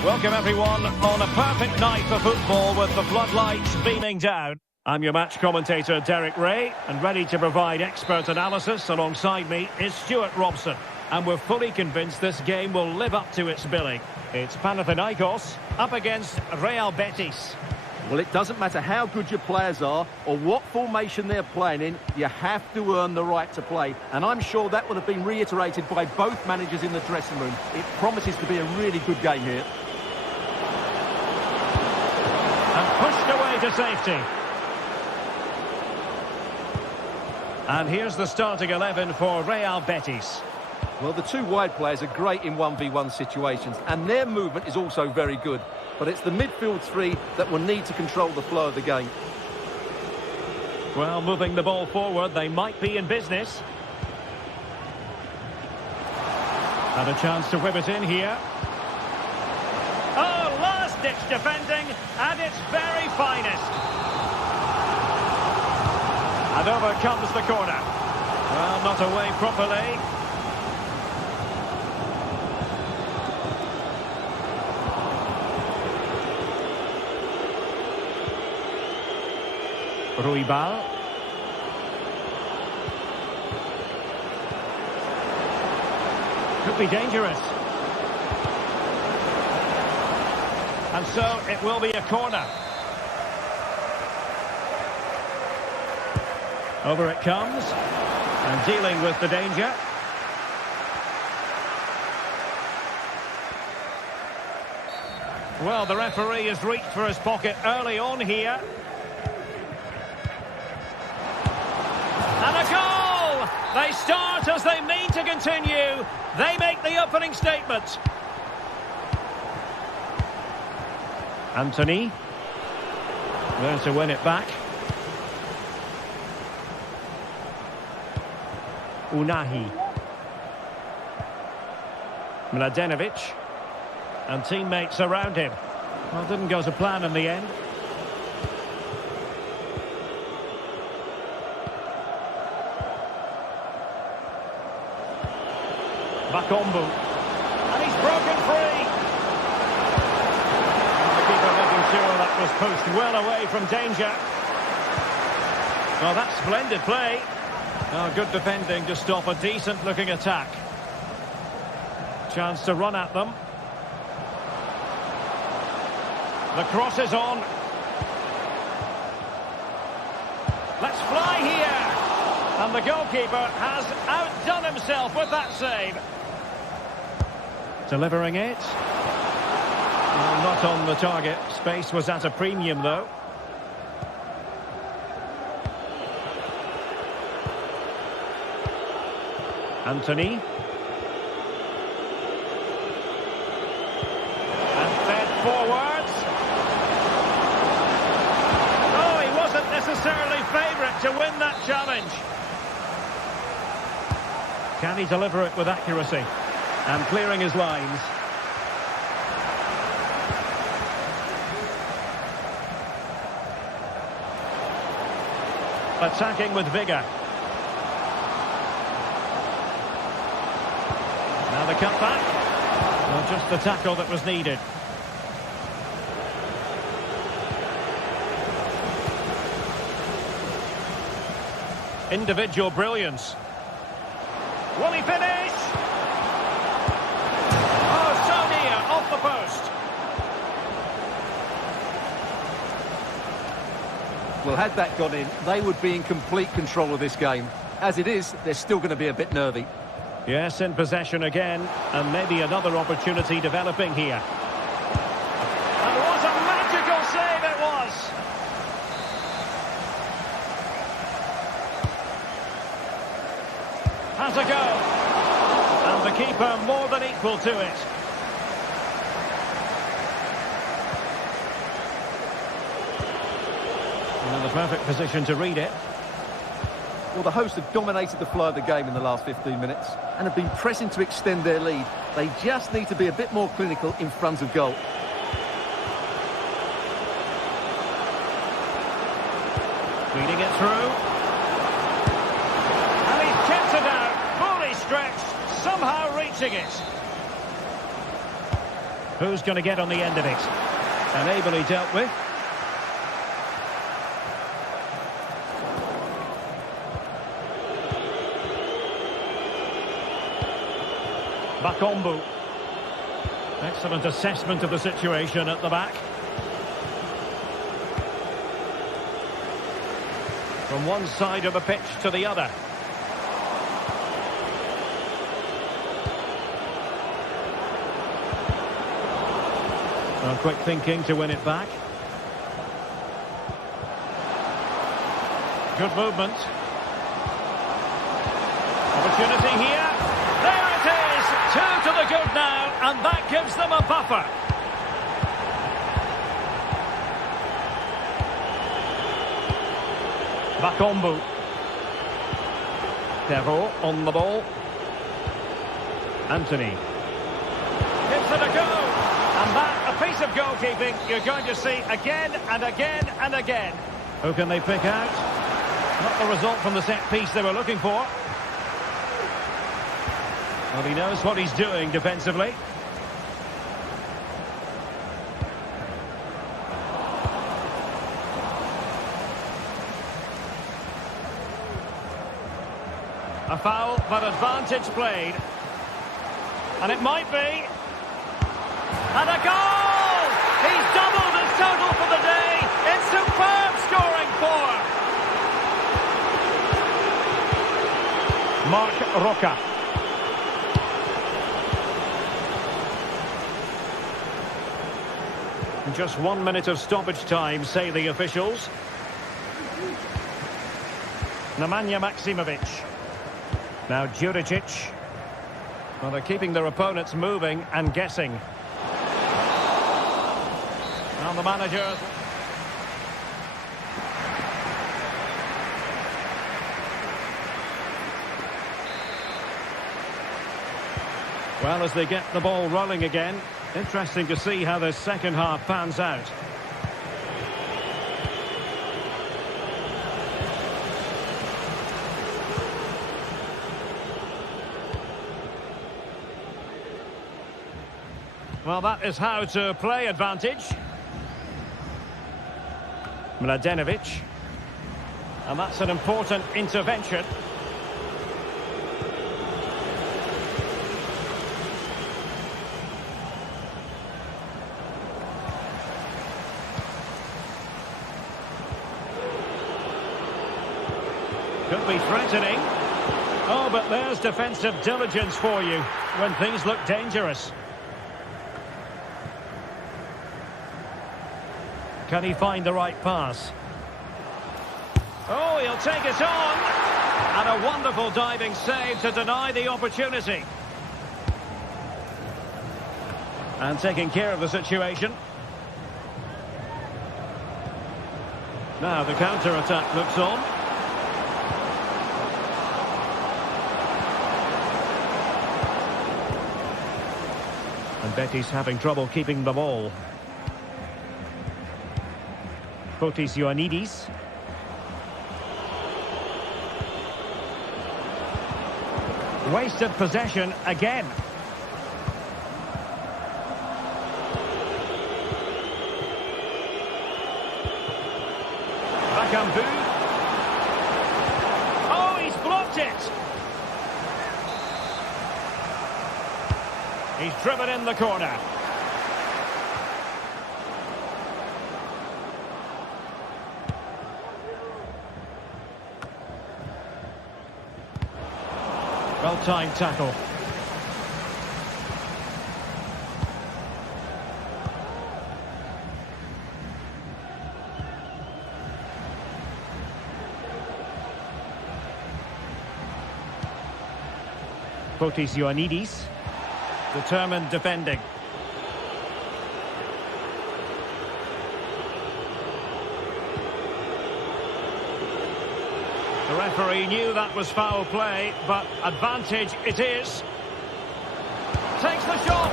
Welcome everyone on a perfect night for football with the floodlights beaming down. I'm your match commentator Derek Ray, and ready to provide expert analysis alongside me is Stuart Robson. And we're fully convinced this game will live up to its billing. It's Panathinaikos up against Real Betis. Well, it doesn't matter how good your players are or what formation they're playing in, you have to earn the right to play. And I'm sure that would have been reiterated by both managers in the dressing room. It promises to be a really good game here. And pushed away to safety. And here's the starting 11 for Real Betis. Well, the two wide players are great in 1v1 situations, and their movement is also very good. But it's the midfield three that will need to control the flow of the game. Well, moving the ball forward, they might be in business. And a chance to whip it in here. Oh, last-ditch defending at its very finest. And over comes the corner. Well, not away properly. Bilbao. Could be dangerous. And so it will be a corner. Over it comes. And dealing with the danger. Well, the referee has reached for his pocket early on here. And a goal! They start as they mean to continue. They make the opening statement. Anthony. There to win it back. Unahi. Mladenovic. And teammates around him. Well, didn't go to plan in the end. Bakombu. And he's broken free. And the keeper making sure that was pushed well away from danger. Oh, that's splendid play. Oh, good defending to stop a decent-looking attack. Chance to run at them. The cross is on. Let's fly here. And the goalkeeper has outdone himself with that save. Delivering it. Well, not on the target. Space was at a premium, though. Anthony. And fed forwards. Oh, he wasn't necessarily favourite to win that challenge. Can he deliver it with accuracy? And clearing his lines. Attacking with vigour. Now the cutback. Well, just the tackle that was needed. Individual brilliance. Will he finish? Off the post. Well, had that gone in, they would be in complete control of this game. As it is, they're still going to be a bit nervy. Yes, in possession again, and maybe another opportunity developing here. And what a magical save it was! Has a go. And the keeper more than equal to it. The perfect position to read it. Well, the hosts have dominated the flow of the game in the last 15 minutes and have been pressing to extend their lead. They just need to be a bit more clinical in front of goal. Feeding it through. And he's kept it out, fully stretched, somehow reaching it. Who's going to get on the end of it? And ably dealt with. Bakombu. Excellent assessment of the situation at the back. From one side of the pitch to the other. Well, quick thinking to win it back. Good movement. Opportunity here. There it is! 2 to the good now, and that gives them a buffer. Bakombu. Devo on the ball. Anthony. Gives it a go. And that, a piece of goalkeeping you're going to see again and again and again. Who can they pick out? Not the result from the set piece they were looking for. Well, he knows what he's doing defensively. A foul, but advantage played. And it might be. And a goal! He's doubled his total for the day. It's superb scoring form. Marc Roca. Just 1 minute of stoppage time, say the officials. Nemanja Maksimovic. Now Juricic. Well, they're keeping their opponents moving and guessing. And the manager. Well, as they get the ball rolling again, interesting to see how this second half pans out. Well, that is how to play advantage. Mladenovic. And that's an important intervention. Could be threatening. Oh, but there's defensive diligence for you when things look dangerous. Can he find the right pass? Oh, he'll take it on. And a wonderful diving save to deny the opportunity. And taking care of the situation. Now the counter-attack looks on. And Betis having trouble keeping the ball. Fotis Ioannidis. Wasted possession again. Bakambu. Oh, he's blocked it. He's driven in the corner. Well-timed tackle. Fotis Ioannidis. Determined defending. The referee knew that was foul play, but advantage it is. Takes the shot.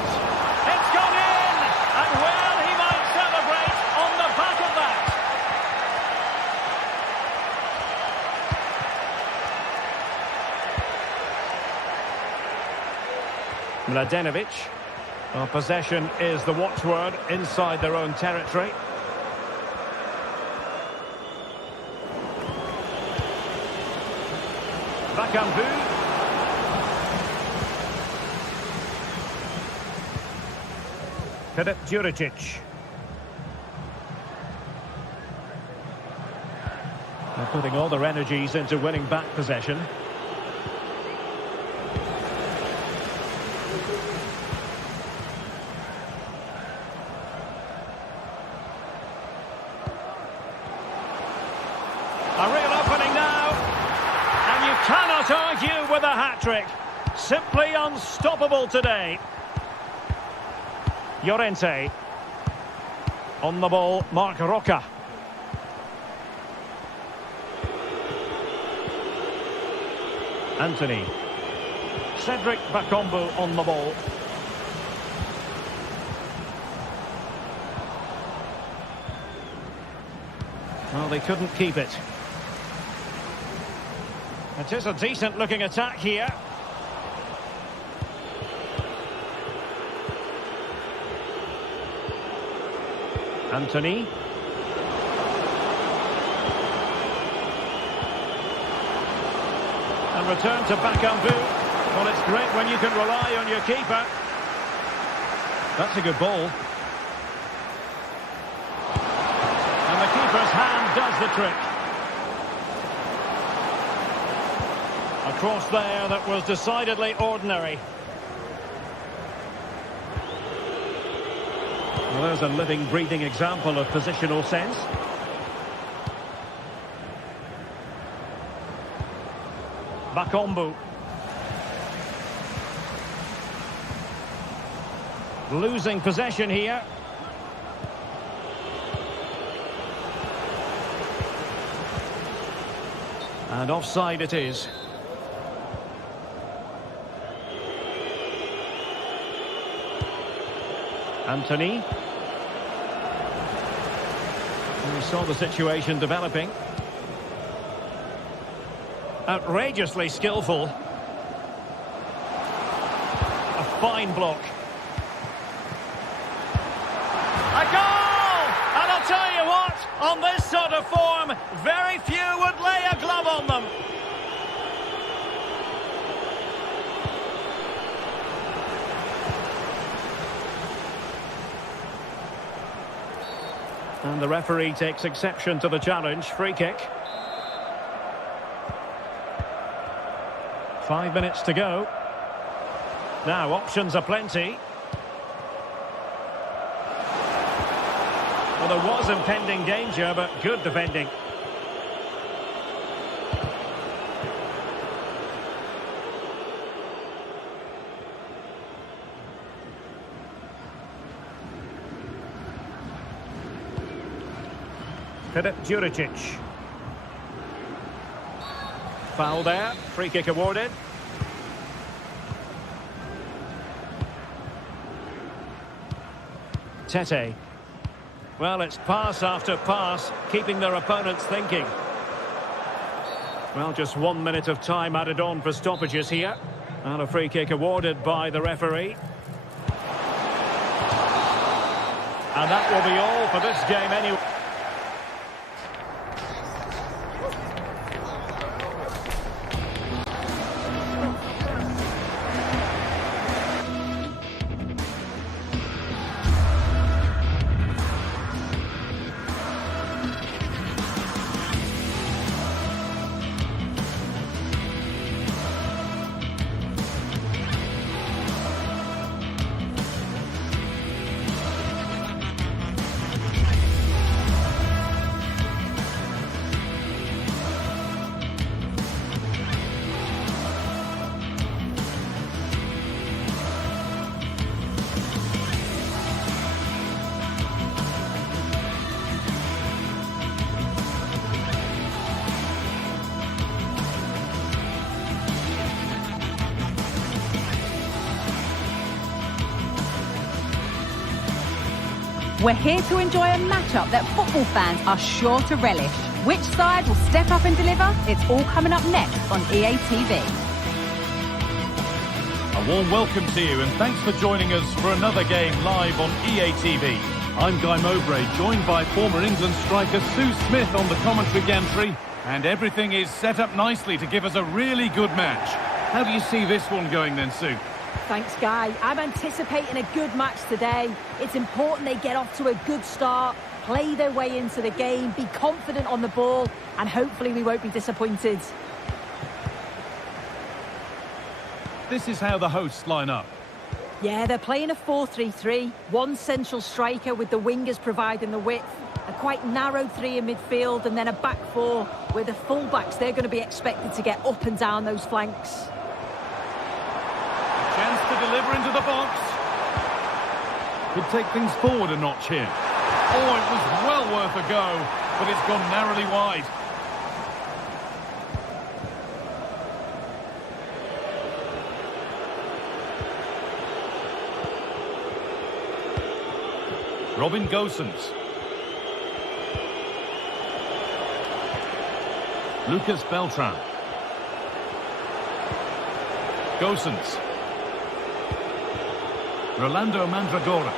It's gone in. And well, he might celebrate on the back of that. Mladenovic. Well, possession is the watchword inside their own territory. Bakambu. Filip Juricic. They're putting all their energies into winning back possession. A real opening now, and you cannot argue with a hat-trick. Simply unstoppable today. Llorente. On the ball, Marc Roca. Anthony. Cedric Bakambu on the ball. Well, they couldn't keep it. It is a decent-looking attack here. Anthony. And return to Bakambu. Well, it's great when you can rely on your keeper. That's a good ball. And the keeper's hand does the trick. A cross there that was decidedly ordinary. Well, there's a living, breathing example of positional sense. Bakambu. Losing possession here. And offside it is. Anthony. And we saw the situation developing. Outrageously skillful. A fine block. A goal! And I'll tell you what, on this sort of form, very few would lay a glove on them. And the referee takes exception to the challenge. Free kick. 5 minutes to go. Now, options are plenty. Well, there was impending danger, but good defending. Filip Juricic. Foul there. Free kick awarded. Tete. Well, it's pass after pass, keeping their opponents thinking. Well, just 1 minute of time added on for stoppages here. And a free kick awarded by the referee. And that will be all for this game anyway. We're here to enjoy a matchup that football fans are sure to relish. Which side will step up and deliver? It's all coming up next on EA TV. A warm welcome to you and thanks for joining us for another game live on EA TV. I'm Guy Mowbray, joined by former England striker Sue Smith on the commentary gantry, and everything is set up nicely to give us a really good match. How do you see this one going then, Sue? Thanks, Guy. I'm anticipating a good match today. It's important they get off to a good start, play their way into the game, be confident on the ball, and hopefully we won't be disappointed. This is how the hosts line up. Yeah, they're playing a 4-3-3. One central striker with the wingers providing the width. A quite narrow three in midfield and then a back four where the full-backs, they're going to be expected to get up and down those flanks. Chance to deliver into the box. Could take things forward a notch here. Oh, it was well worth a go, but it's gone narrowly wide. Robin Gosens. Lucas Beltran. Gosens. Rolando Mandragora.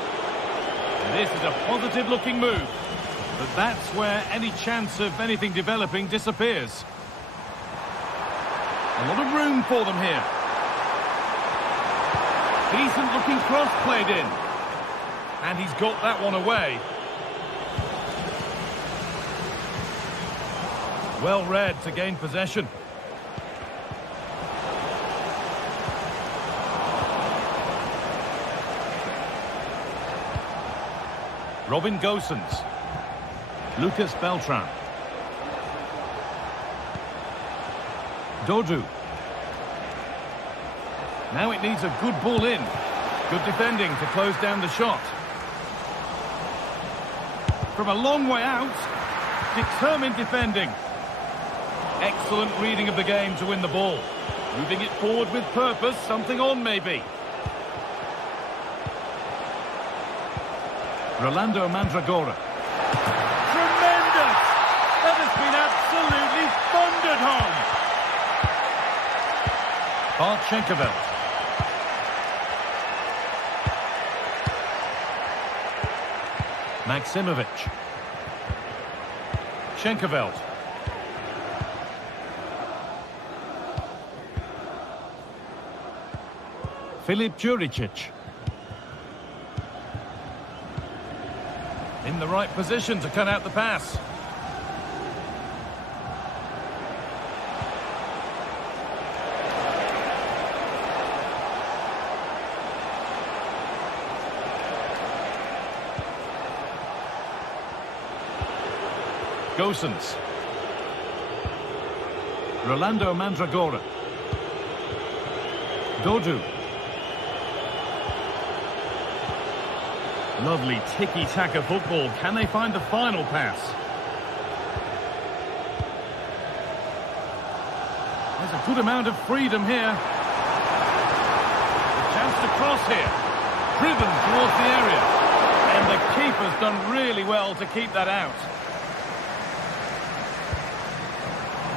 This is a positive-looking move, but that's where any chance of anything developing disappears. A lot of room for them here. Decent-looking cross played in. And he's got that one away. Well read to gain possession. Robin Gosens. Lucas Beltran. Dodu. Now it needs a good ball in. Good defending to close down the shot. From a long way out, determined defending. Excellent reading of the game to win the ball. Moving it forward with purpose, something on maybe. Rolando Mandragora. Tremendous! That has been absolutely thundered home. Bart Schenkerveld. Maximovic. Schenkerveld. Filip Juricic. In the right position to cut out the pass. Gosens. Rolando Mandragora. Dodu. Lovely tiki-taka football. Can they find the final pass? There's a good amount of freedom here. A chance to cross here. Driven towards the area. And the keeper's done really well to keep that out.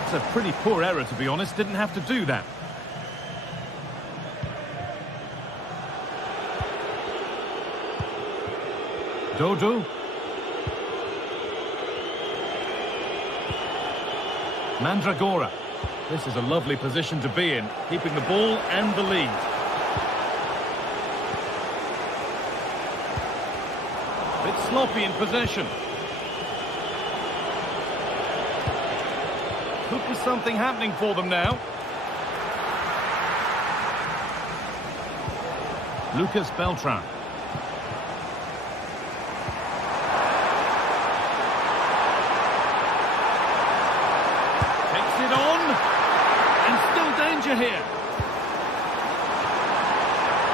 It's a pretty poor error, to be honest. Didn't have to do that. Dodu. Mandragora. This is a lovely position to be in, keeping the ball and the lead. A bit sloppy in possession. Could be something happening for them now. Lucas Beltran. Takes it on. And still danger here.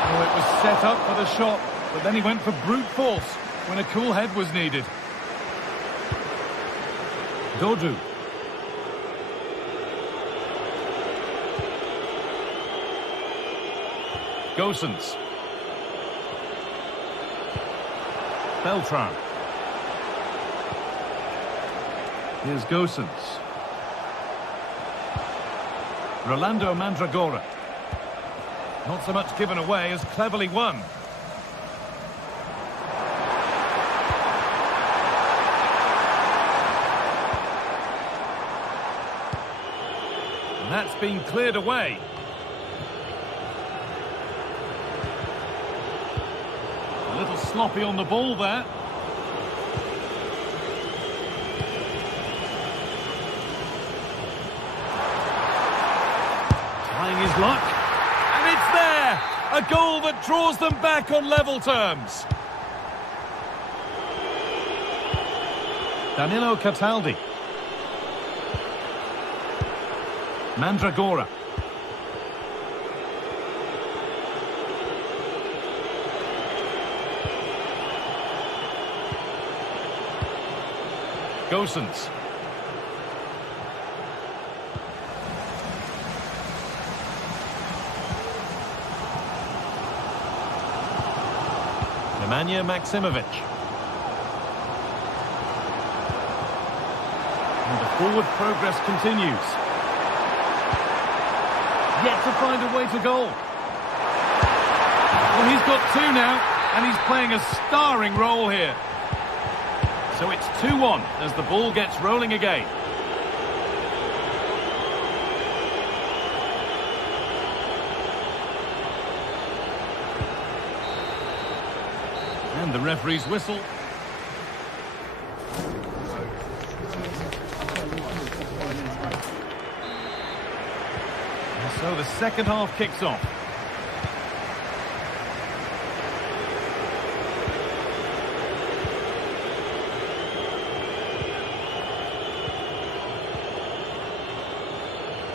Oh, it was set up for the shot, but then he went for brute force when a cool head was needed. Dodu. Gosens. Beltran. Here's Gosens. Rolando Mandragora. Not so much given away as cleverly won. And that's been cleared away. A little sloppy on the ball there. Trying his luck. And it's there! A goal that draws them back on level terms. Danilo Cataldi. Mandragora. Gosens. Nemanja Maksimovic. And the forward progress continues. Yet to find a way to goal. Well, he's got two now, and he's playing a starring role here. So it's 2-1 as the ball gets rolling again. And the referee's whistle. And so the second half kicks off.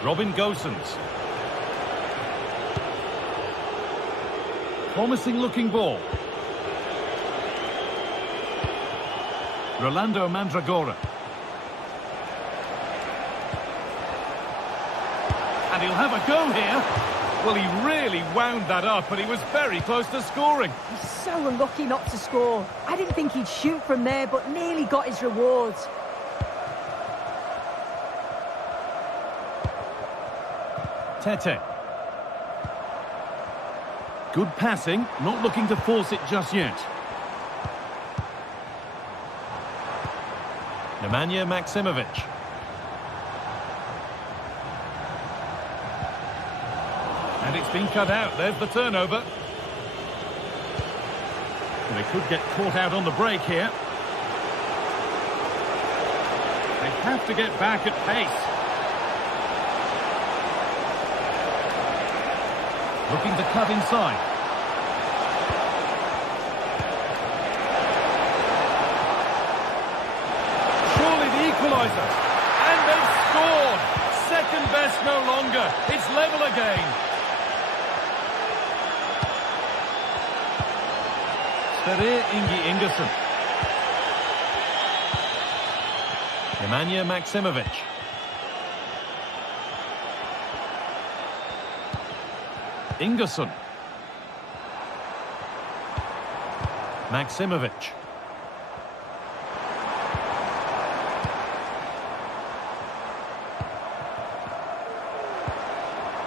Robin Gosens. Promising looking ball. Rolando Mandragora. And he'll have a go here. Well, he really wound that up, but he was very close to scoring. He's so unlucky not to score. I didn't think he'd shoot from there, but nearly got his rewards. Tete. Good passing, not looking to force it just yet. Nemanja Maksimovic. And it's been cut out. There's the turnover. They could get caught out on the break here. They have to get back at pace. Looking to cut inside. Surely the equaliser. And they've scored. Second best no longer. It's level again. Sverrir Ingi Ingersson. Nemanja Maksimovic. Ingersson. Maksimovic.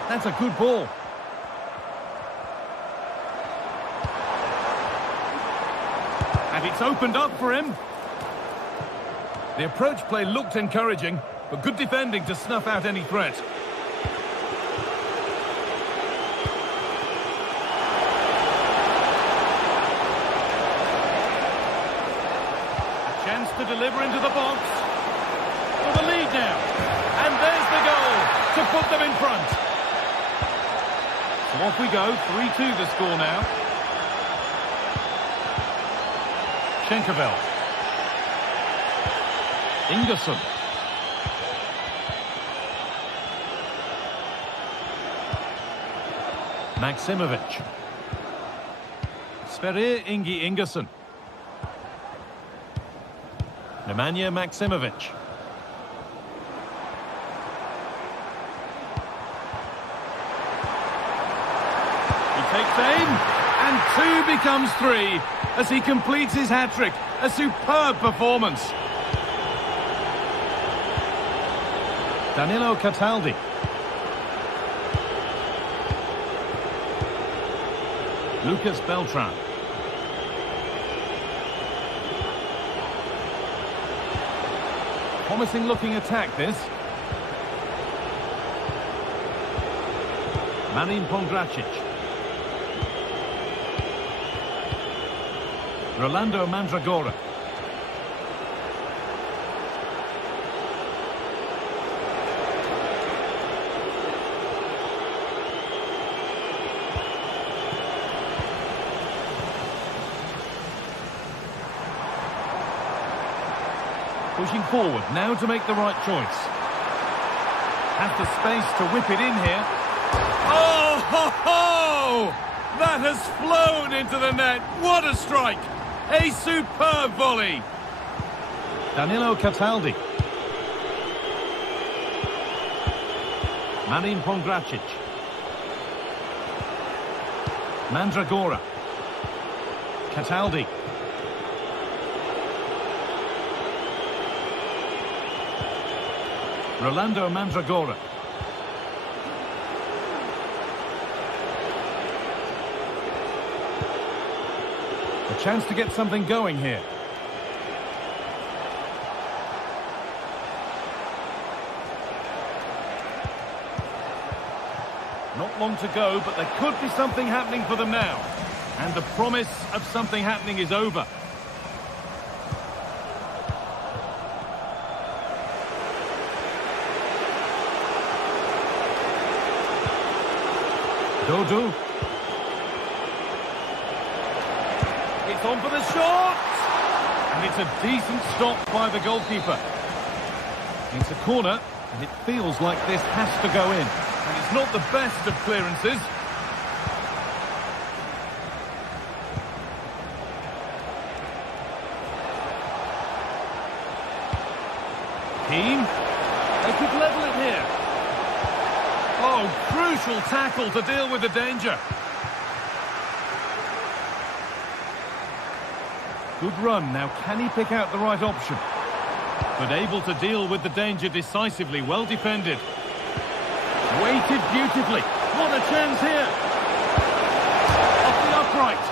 That's a good ball. And it's opened up for him. The approach play looked encouraging, but good defending to snuff out any threat. To deliver into the box. For the lead now. And there's the goal to put them in front. So off we go. 3-2 the score now. Schenkerveld. Ingersson. Maksimovic. Sverrir Ingi Ingersson. Nemanja Maksimovic. He takes aim, and 2 becomes 3 as he completes his hat-trick. A superb performance. Danilo Cataldi. Lucas Beltran. Promising looking attack this. Marin Pongracic. Rolando Mandragora. Pushing forward, now to make the right choice. Has the space to whip it in here. Oh, ho, ho! That has flown into the net. What a strike! A superb volley. Danilo Cataldi. Marin Pongracic. Mandragora. Cataldi. Rolando Mandragora. A chance to get something going here. Not long to go, but there could be something happening for them now. And the promise of something happening is over. Dodo. It's on for the shot! And it's a decent stop by the goalkeeper. It's a corner, and it feels like this has to go in. And it's not the best of clearances. Keane. They could level it here. Oh, crucial tackle to deal with the danger. Good run. Now, can he pick out the right option? But able to deal with the danger decisively. Well defended. Weighted beautifully. What a chance here. Off the upright.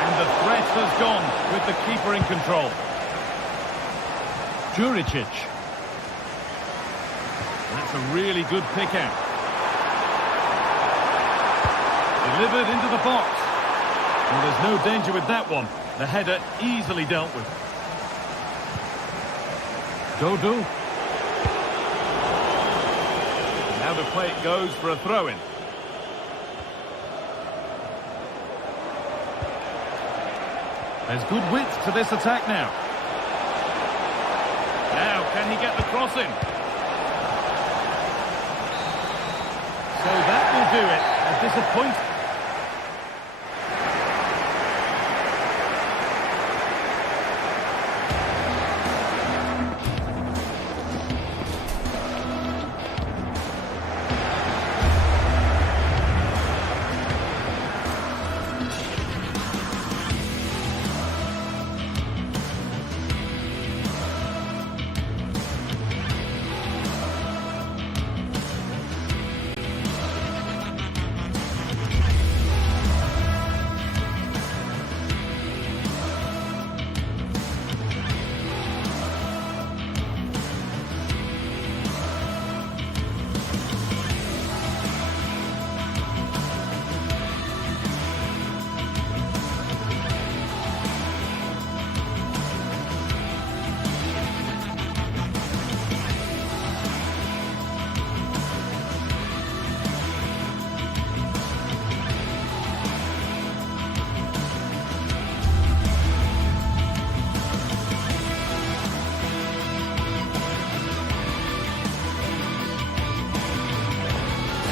And the threat has gone with the keeper in control. Juricic. That's a really good pick out. Delivered into the box. Well, there's no danger with that one. The header easily dealt with. Dodo. Now the play it goes for a throw-in. There's good width to this attack now. Now, can he get the cross in? So that will do it. A disappointing.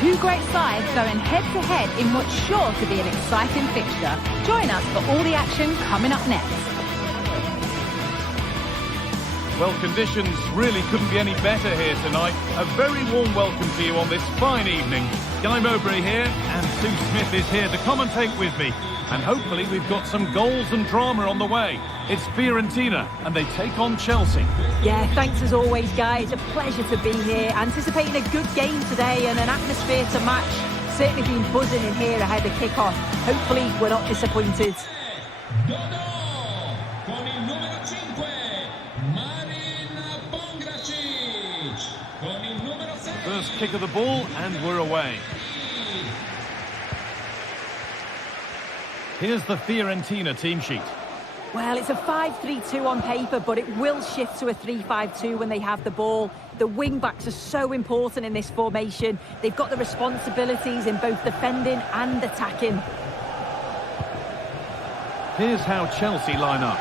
Two great sides going head-to-head in what's sure to be an exciting fixture. Join us for all the action coming up next. Well, conditions really couldn't be any better here tonight. A very warm welcome to you on this fine evening. Guy Mowbray here, and Sue Smith is here to commentate with me. And hopefully we've got some goals and drama on the way. It's Fiorentina, and they take on Chelsea. Yeah, thanks as always, guys. A pleasure to be here. Anticipating a good game today and an atmosphere to match. Certainly been buzzing in here ahead of kick-off. Hopefully we're not disappointed. Con il numero 5, Marin Pongracic. Con il numero 6. First kick of the ball, and we're away. Here's the Fiorentina team sheet. Well, it's a 5-3-2 on paper, but it will shift to a 3-5-2 when they have the ball. The wing-backs are so important in this formation. They've got the responsibilities in both defending and attacking. Here's how Chelsea line up.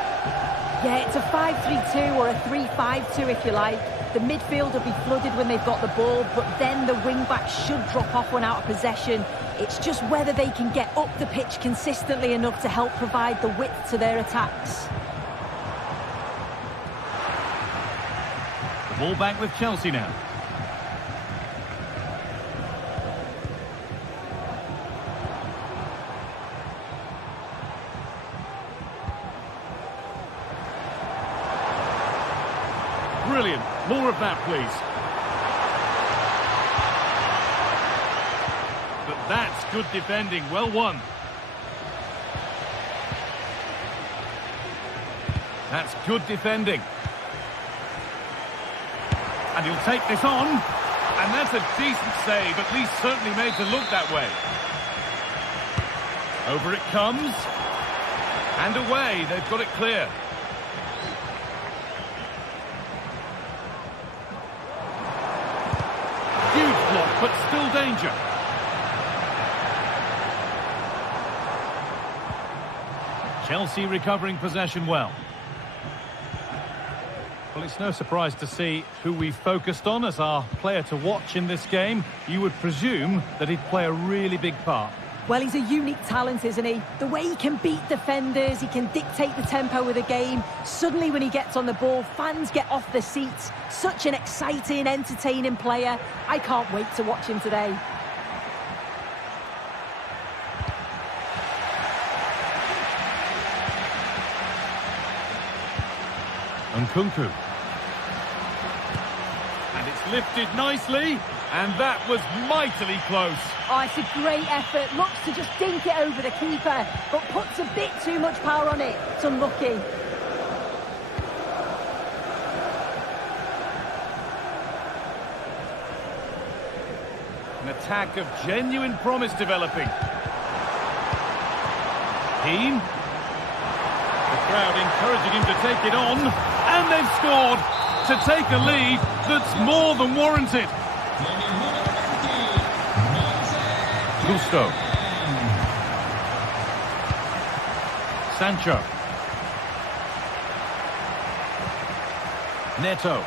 Yeah, it's a 5-3-2 or a 3-5-2 if you like. The midfield will be flooded when they've got the ball, but then the wing-backs should drop off when out of possession. It's just whether they can get up the pitch consistently enough to help provide the width to their attacks. The ball back with Chelsea now. Brilliant. More of that, please. But that's good defending. Well won. That's good defending. And he'll take this on. And that's a decent save, at least certainly made to look that way. Over it comes. And away. They've got it clear. Huge block, but still danger. Chelsea recovering possession well. Well, it's no surprise to see who we've focused on as our player to watch in this game. You would presume that he'd play a really big part. Well, he's a unique talent, isn't he? The way he can beat defenders, he can dictate the tempo of the game. Suddenly when he gets on the ball, fans get off their seats. Such an exciting, entertaining player. I can't wait to watch him today. Nkunku. And it's lifted nicely. And that was mightily close. Oh, it's a great effort. Looks to just dink it over the keeper, but puts a bit too much power on it. It's unlucky. An attack of genuine promise developing. Keane. The crowd encouraging him to take it on. And they've scored to take a lead that's more than warranted. Gusto. Sancho. Neto.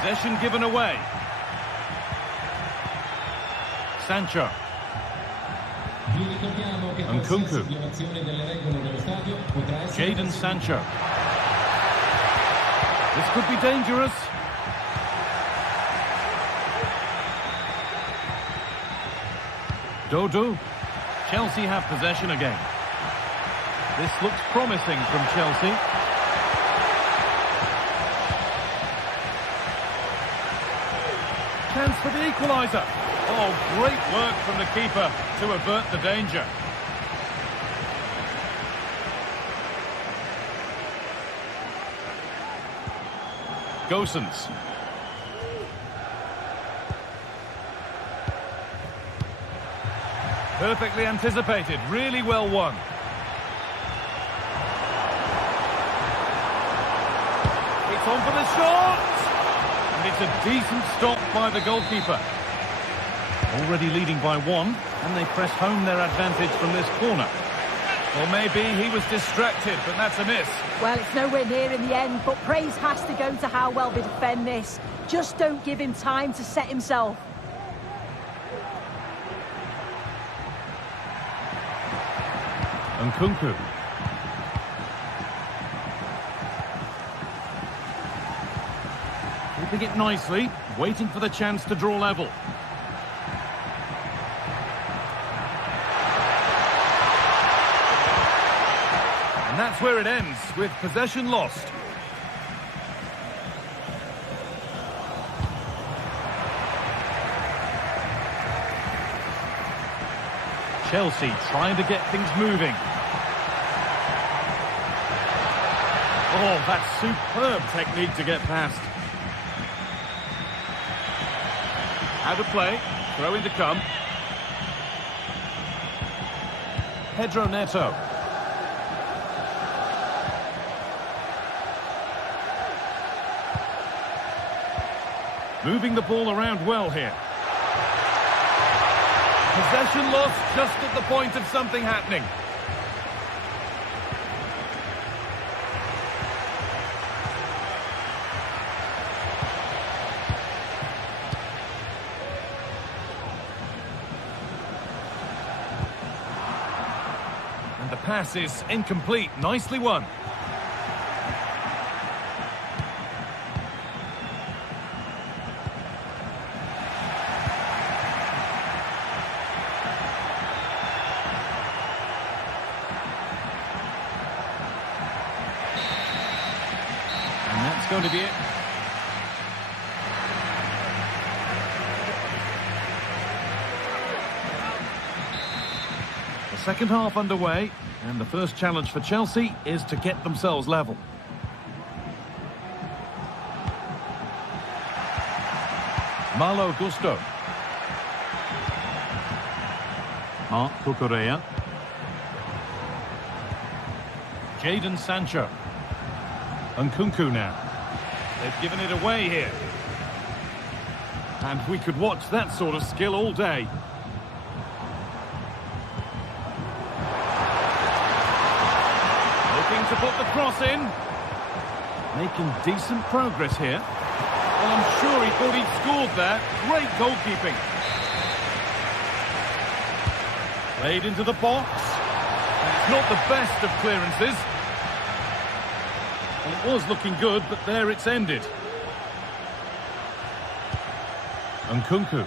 Possession given away. Sancho. Nkunku. Jadon Sancho. This could be dangerous. Dodo. Chelsea have possession again. This looks promising from Chelsea. Chance for the equaliser. Oh, great work from the keeper to avert the danger. Gosens. Perfectly anticipated, really well won. It's on for the shot! And it's a decent stop by the goalkeeper. Already leading by one, and they press home their advantage from this corner. Well, maybe he was distracted, but that's a miss. Well, it's nowhere near in the end, but praise has to go to how well they defend this. Just don't give him time to set himself. Nkunku. Keeping it nicely, waiting for the chance to draw level. And that's where it ends, with possession lost. Chelsea trying to get things moving. Oh, that's superb technique to get past. Out of play, throw in to come. Pedro Neto. Moving the ball around well here. Possession lost just at the point of something happening. And the pass is incomplete. Nicely won. Going to be it. The second half underway, and the first challenge for Chelsea is to get themselves level. Malo Gusto. Marc Cucurella. Jadon Sancho. Nkunku now. They've given it away here. And we could watch that sort of skill all day. Looking to put the cross in. Making decent progress here. Well, I'm sure he thought he'd scored there. Great goalkeeping. Played into the box. And it's not the best of clearances. It was looking good, but there it's ended. Nkunku.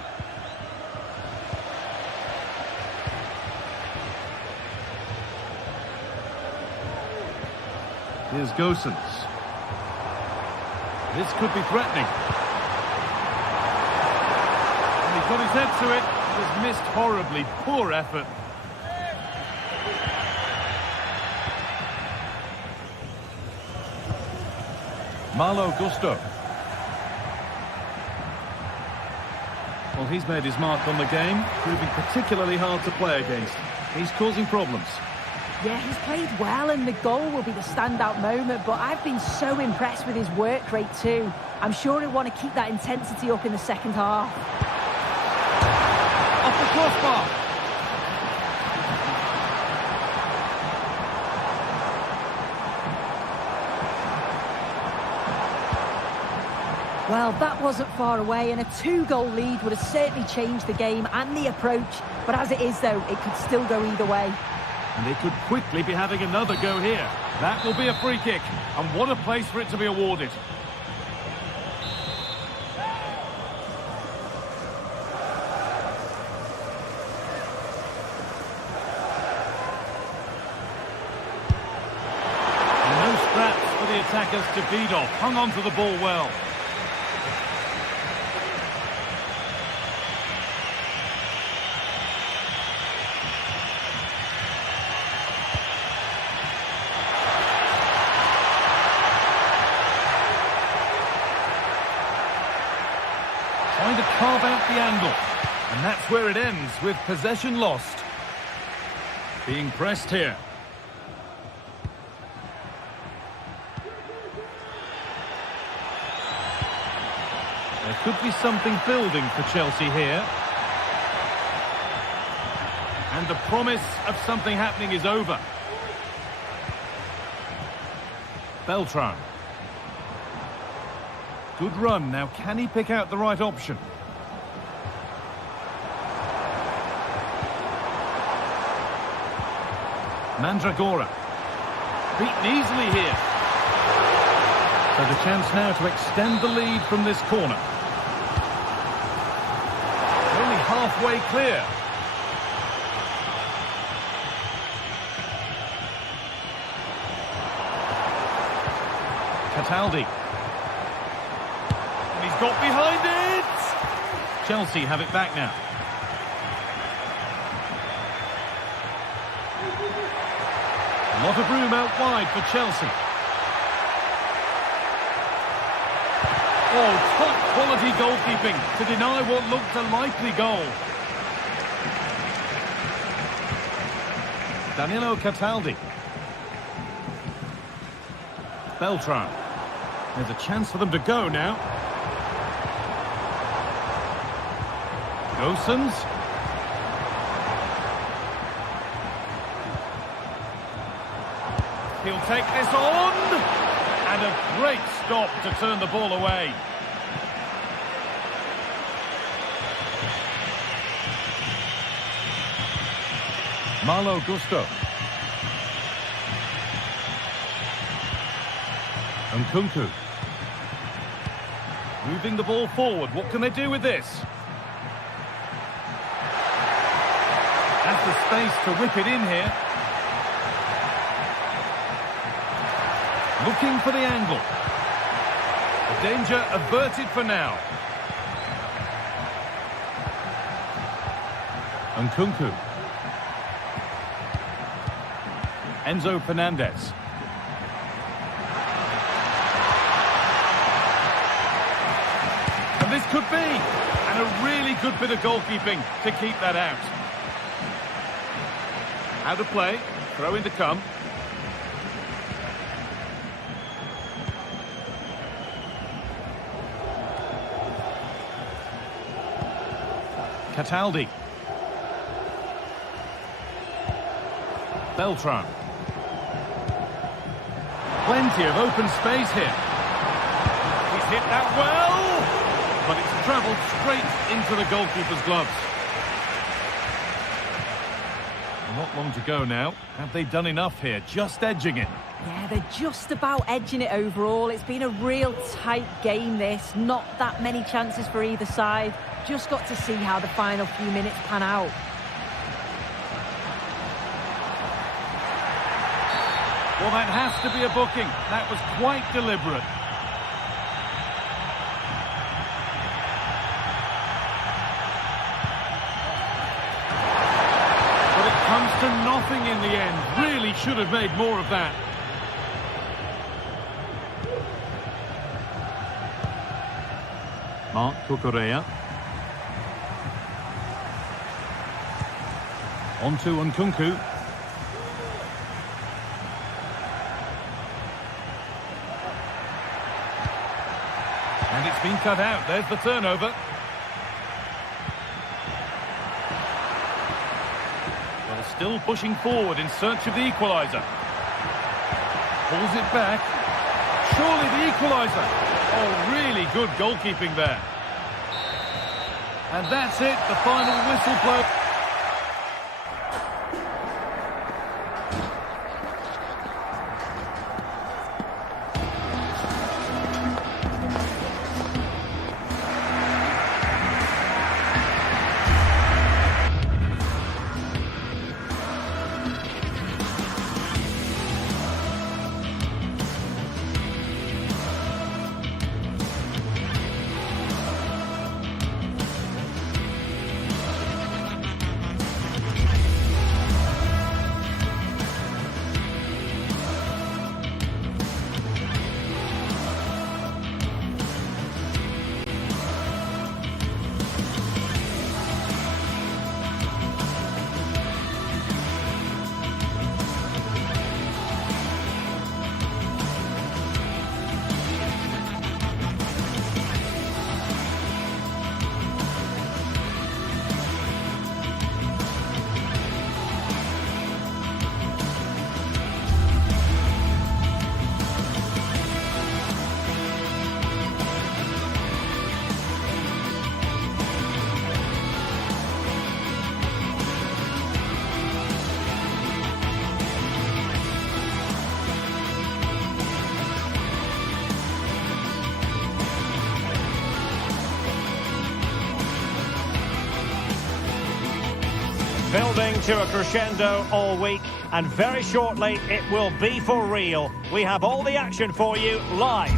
Here's Gosens. This could be threatening. And he got his head to it. It was missed horribly. Poor effort. Malo Gusto. Well, he's made his mark on the game, proving particularly hard to play against. He's causing problems. Yeah, he's played well, and the goal will be the standout moment, but I've been so impressed with his work rate too. I'm sure he'll want to keep that intensity up in the second half. Off the crossbar. Well, that wasn't far away, and a 2-goal lead would have certainly changed the game and the approach. But as it is, though, it could still go either way. And they could quickly be having another go here. That will be a free kick. And what a place for it to be awarded. And no scraps for the attackers to beat off. Hung on to the ball well. Trying to carve out the angle. And that's where it ends, with possession lost. Being pressed here. There could be something building for Chelsea here. And the promise of something happening is over. Beltran. Good run. Now, can he pick out the right option? Mandragora. Beaten easily here. So the chance now to extend the lead from this corner. Only halfway clear. Cataldi. And he's got behind it! Chelsea have it back now. A lot of room out wide for Chelsea. Oh, top quality goalkeeping to deny what looked a likely goal. Danilo Cataldi. Beltran. There's a chance for them to go now. Gosens. He'll take this on. And a great stop to turn the ball away. Malo Gusto. Nkunku. Moving the ball forward. What can they do with this? Has the space to whip it in here. Looking for the angle. The danger averted for now. Nkunku. Enzo Fernandez. And this could be. And a really good bit of goalkeeping to keep that out. Out of play. Throw in to come. Cataldi. Beltran. Plenty of open space here. He's hit that well, but it's travelled straight into the goalkeeper's gloves. Not long to go now. Have they done enough here? Just edging it. Yeah, they're just about edging it overall. It's been a real tight game, this. Not that many chances for either side. Just got to see how the final few minutes pan out. Well, that has to be a booking. That was quite deliberate. But it comes to nothing in the end. Really should have made more of that. Marc Cucurella. On to Nkunku. And it's been cut out. There's the turnover. Well, still pushing forward in search of the equaliser. Pulls it back. Surely the equaliser. Oh, really good goalkeeping there. And that's it. The final whistle blow. Building to a crescendo all week, and very shortly it will be for real. We have all the action for you live.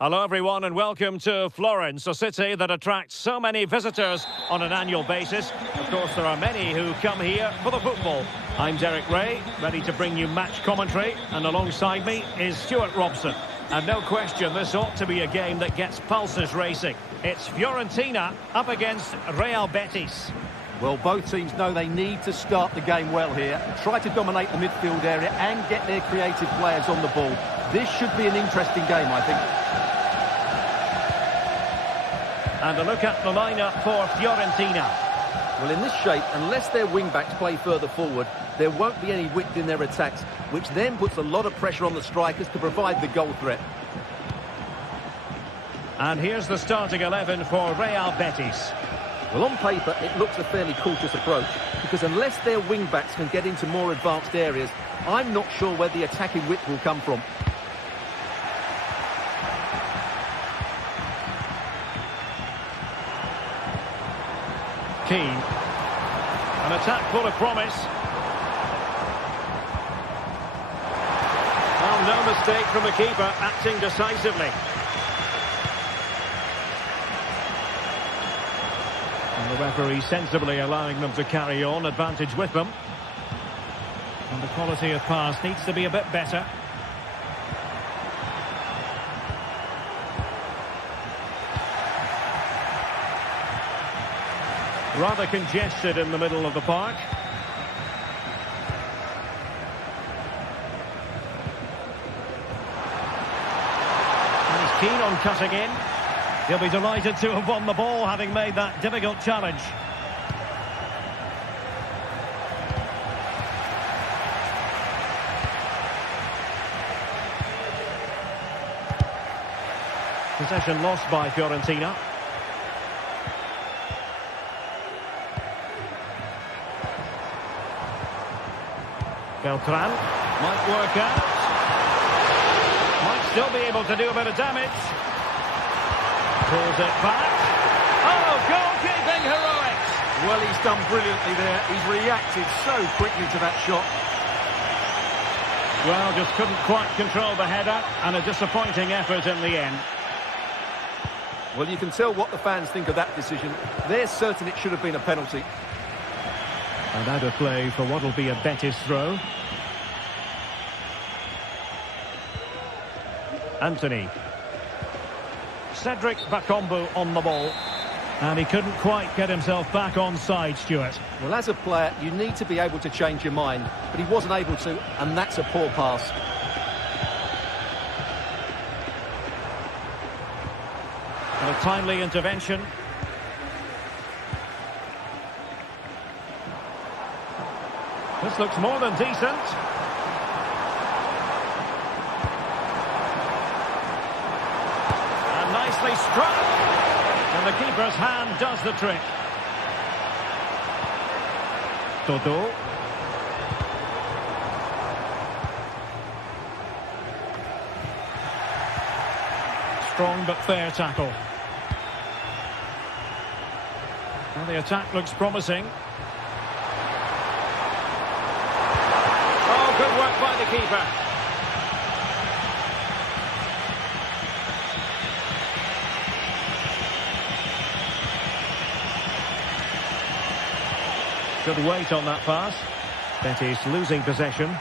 Hello everyone and welcome to Florence, a city that attracts so many visitors on an annual basis. Of course, there are many who come here for the football. I'm Derek Ray, ready to bring you match commentary, and alongside me is Stuart Robson. And no question, this ought to be a game that gets pulses racing. It's Fiorentina up against Real Betis. Well, both teams know they need to start the game well here. Try to dominate the midfield area and get their creative players on the ball. This should be an interesting game, I think. And a look at the lineup for Fiorentina. Well, in this shape, unless their wing-backs play further forward, there won't be any width in their attacks, which then puts a lot of pressure on the strikers to provide the goal threat. And here's the starting 11 for Real Betis. Well, on paper, it looks a fairly cautious approach, because unless their wing-backs can get into more advanced areas, I'm not sure where the attacking width will come from. Keane. An attack full of promise. Well, no mistake from the keeper, acting decisively. And the referee sensibly allowing them to carry on, advantage with them. And the quality of pass needs to be a bit better. Rather congested in the middle of the park. And he's keen on cutting in. He'll be delighted to have won the ball, having made that difficult challenge. Possession lost by Fiorentina. Beltran might work out. Might still be able to do a bit of damage. Pulls it back. Oh, goalkeeping heroics! Well, he's done brilliantly there. He's reacted so quickly to that shot. Well, just couldn't quite control the header, and a disappointing effort in the end. Well, you can tell what the fans think of that decision. They're certain it should have been a penalty. And out of play for what will be a Betis throw. Anthony. Cedric Bakambu on the ball. And he couldn't quite get himself back on side, Stuart. Well, as a player, you need to be able to change your mind. But he wasn't able to, and that's a poor pass. And a timely intervention. This looks more than decent. And nicely struck. And the keeper's hand does the trick. Todo. Strong but fair tackle. Well, the attack looks promising. Good work by the keeper. Good weight on that pass. Betis losing possession.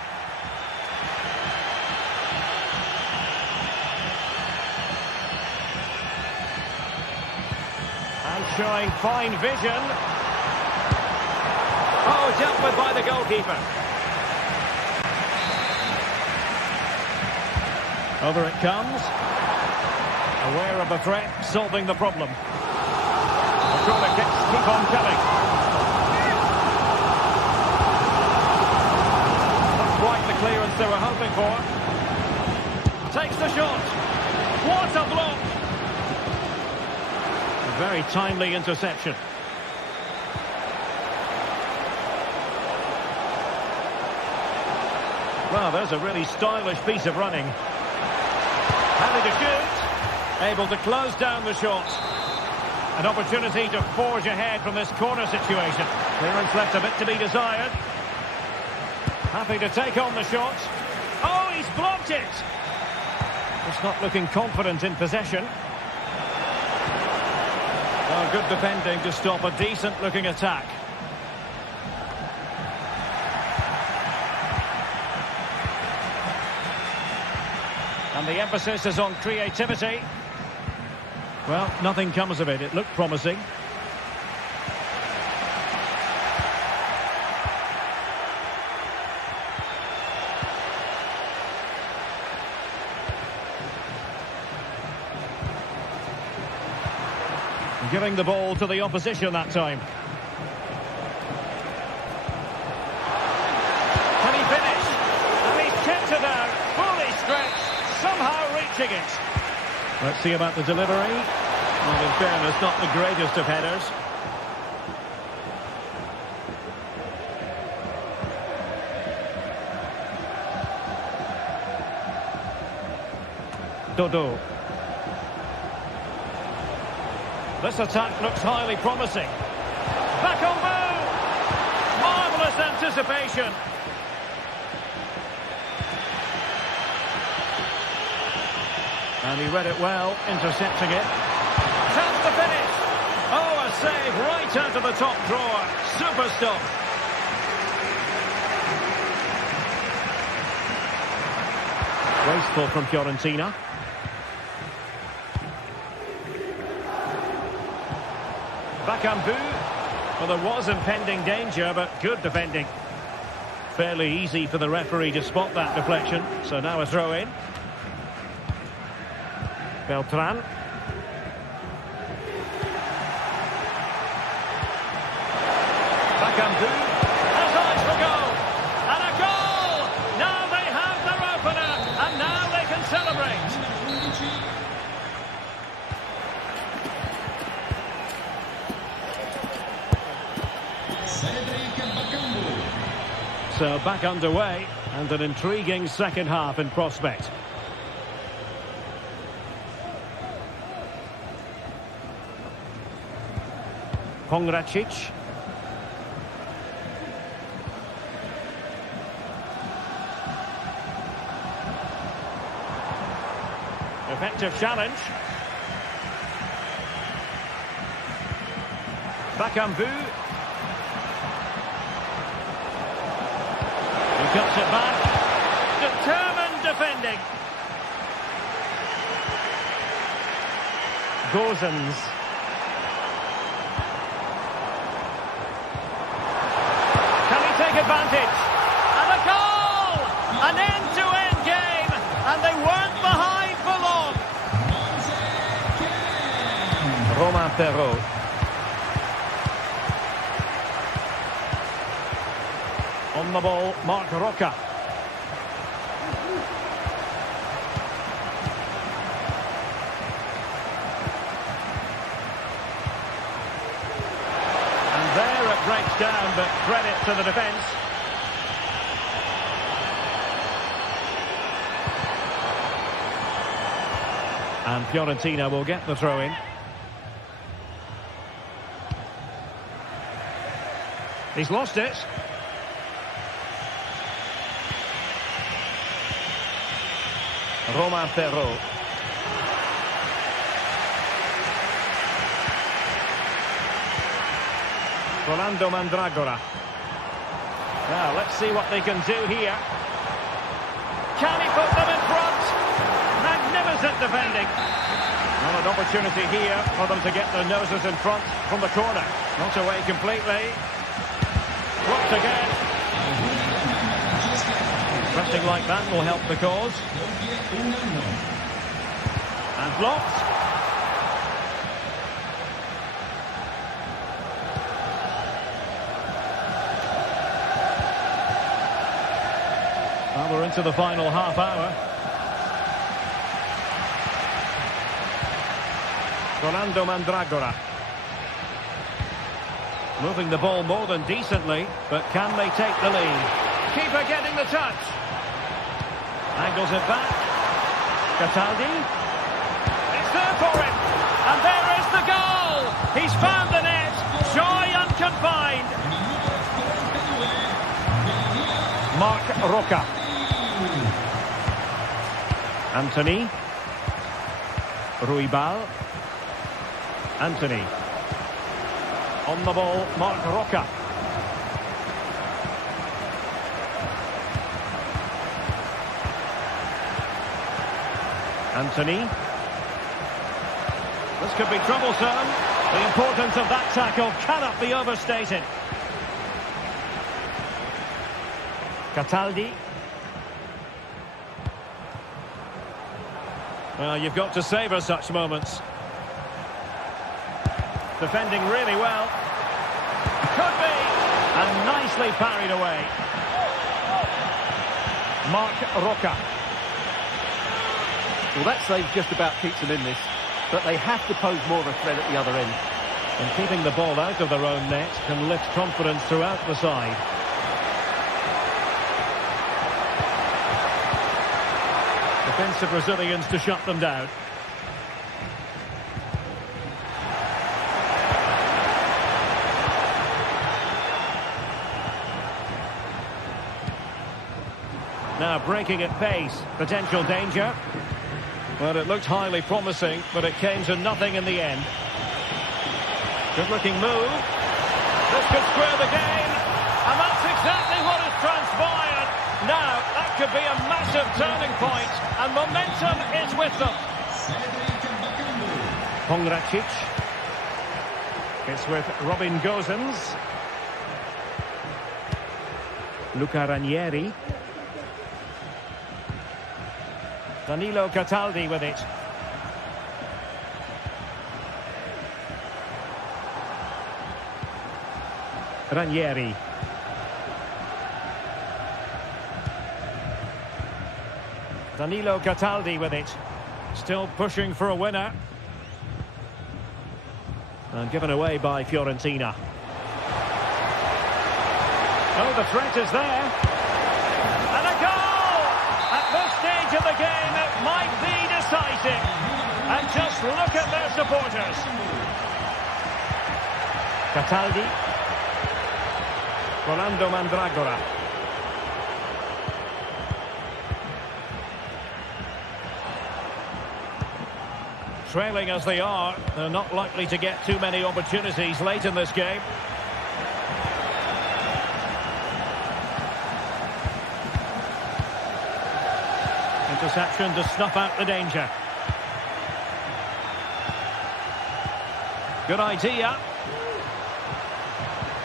And showing fine vision. Oh, dealt with by the goalkeeper. Over it comes. Aware of the threat, solving the problem. The corner kicks keep on coming. Not quite the clearance they were hoping for. Takes the shot. What a block! A very timely interception. Well, there's a really stylish piece of running. Happy to shoot. Able to close down the shot. An opportunity to forge ahead from this corner situation. Clearance left a bit to be desired. Happy to take on the shot. Oh, he's blocked it! Just not looking confident in possession. Oh, good defending to stop a decent-looking attack. And the emphasis is on creativity. Well, nothing comes of it. It looked promising. Giving the ball to the opposition that time. Can he finish? And he's kept it out, fully stretched, somehow reaching it. Let's see about the delivery. Well, in fairness, not the greatest of headers. Dodo. This attack looks highly promising. Back on move! Marvellous anticipation. And he read it well, intercepting it. Chance to finish! Oh, a save right out of the top drawer. Super stop. Wasteful from Fiorentina. Bakambu. Well, there was impending danger, but good defending. Fairly easy for the referee to spot that deflection. So now a throw in. Beltran. Bakambu has eyes for goal. And a goal! Now they have their opener. And now they can celebrate. So back underway, and an intriguing second half in prospect. Pongracic. Effective challenge. Bakambu. He cuts it back. Determined defending. Gozens. Can he take advantage? And a goal! An end-to-end game, and they weren't behind for long. Romain Perrault. On the ball, Marc Roca. And there it breaks down, but credit to the defence. And Fiorentina will get the throw-in. He's lost it. Romain Perrault. Rolando Mandragora. Now, let's see what they can do here. Can he put them in front? Magnificent defending. Well, an opportunity here for them to get their noses in front from the corner. Not away completely. Blocked again. Pressing like that will help the cause. And blocked. Well, we're into the final half hour. Rolando Mandragora. Moving the ball more than decently, but can they take the lead? Keeper getting the touch. Angles it back. Cataldi. It's there for him. And there is the goal. Marc Roca. Anthony. Ruibal. Anthony. On the ball, Marc Roca. Anthony. This could be troublesome. The importance of that tackle cannot be overstated. Cataldi. Well, you've got to savour such moments. Defending really well. Could be. And nicely parried away. Marc Roca. Well, that save just about keeps them in this, but they have to pose more of a threat at the other end. And keeping the ball out of their own net can lift confidence throughout the side. Defensive Brazilians to shut them down. Now breaking at pace, potential danger. Well, it looked highly promising, but it came to nothing in the end. Good-looking move. This could square the game, and that's exactly what has transpired. Now, that could be a massive turning point, and momentum is with them. Pongracic. It's with Robin Gosens. Luca Ranieri. Danilo Cataldi with it. Ranieri. Danilo Cataldi with it. Still pushing for a winner. And given away by Fiorentina. Oh, the threat is there. And a goal! At this stage of the game, it might be decisive. And just look at their supporters. Cataldi. Rolando Mandragora. Trailing as they are, they're not likely to get too many opportunities late in this game. Interception to snuff out the danger. Good idea.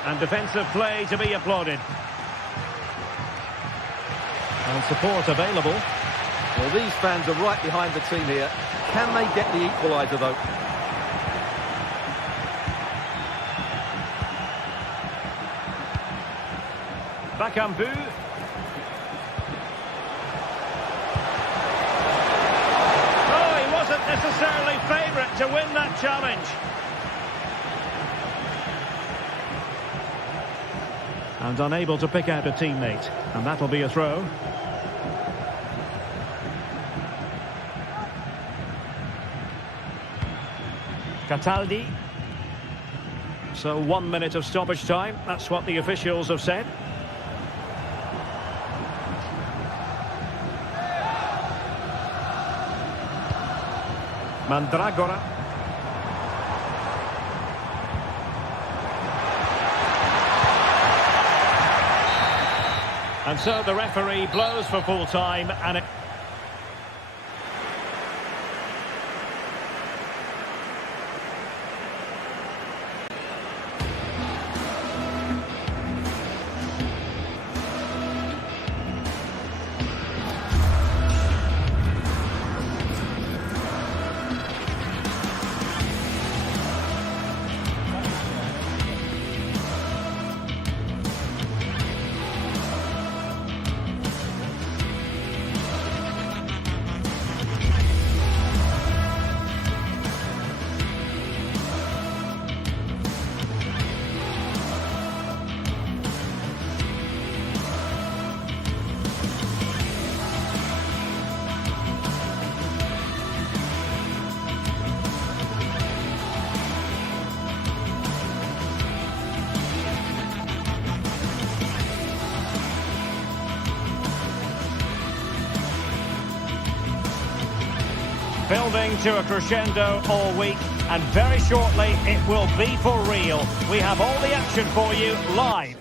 And defensive play to be applauded. And support available. Well, these fans are right behind the team here. Can they get the equaliser, though? Bakambu. Oh, he wasn't necessarily favourite to win that challenge. And unable to pick out a teammate. And that'll be a throw. Cataldi. So 1 minute of stoppage time. That's what the officials have said. Mandragora. And so the referee blows for full time, and it... building to a crescendo all week, and very shortly it will be for real. We have all the action for you live.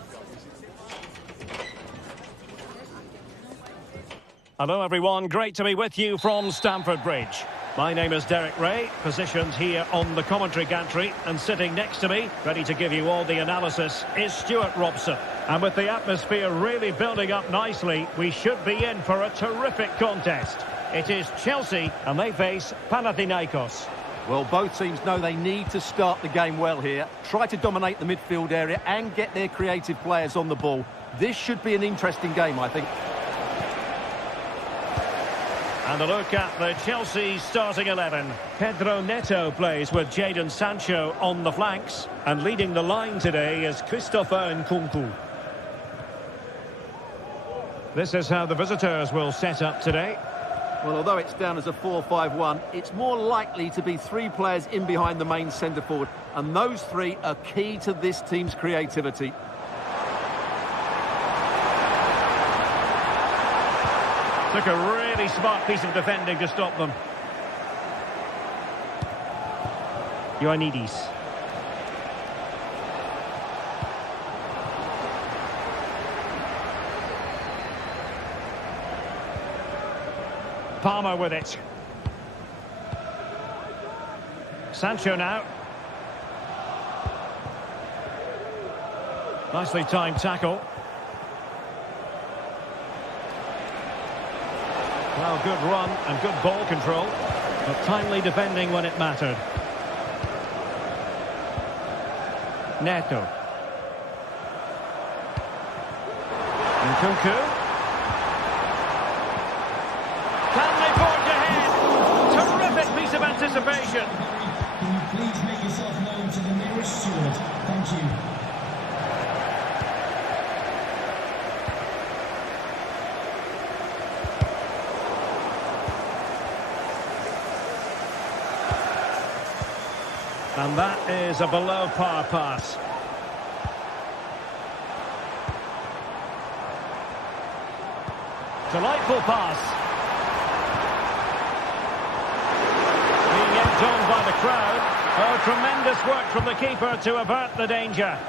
Hello everyone, great to be with you from Stamford Bridge. My name is Derek Ray, positioned here on the commentary gantry, and sitting next to me, ready to give you all the analysis, is Stuart Robson. And with the atmosphere really building up nicely, we should be in for a terrific contest. It is Chelsea, and they face Panathinaikos. Well, both teams know they need to start the game well here. Try to dominate the midfield area and get their creative players on the ball. This should be an interesting game, I think. And a look at the Chelsea starting 11. Pedro Neto plays with Jadon Sancho on the flanks. And leading the line today is Christopher Nkunku. This is how the visitors will set up today. Well, although it's down as a 4-5-1, it's more likely to be three players in behind the main centre-forward. And those three are key to this team's creativity. Took a really smart piece of defending to stop them. Ioannidis. Palmer with it. Sancho now. Nicely timed tackle. Well, good run and good ball control, but timely defending when it mattered. Neto. Nkunku. Can they forge ahead? Terrific piece of anticipation. Can you please make yourself known to the nearest steward? Thank you. And that is a below-par pass. Delightful pass. Being egged on by the crowd. Oh, tremendous work from the keeper to avert the danger.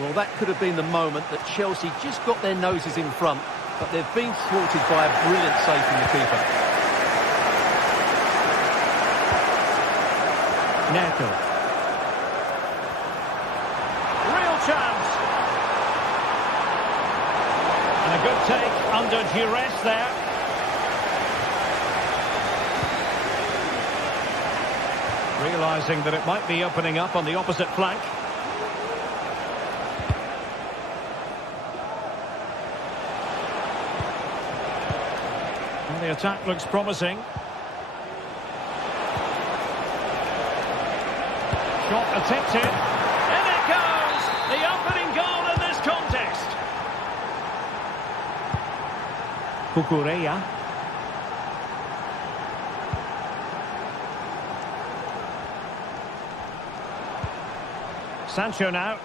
Well, that could have been the moment that Chelsea just got their noses in front, but they've been thwarted by a brilliant save from the keeper. Neto. Real chance. And a good take under duress there. Realising that it might be opening up on the opposite flank. Well, the attack looks promising. Shot attempted. In it goes! The opening goal in this contest. Cucurella. Sancho now.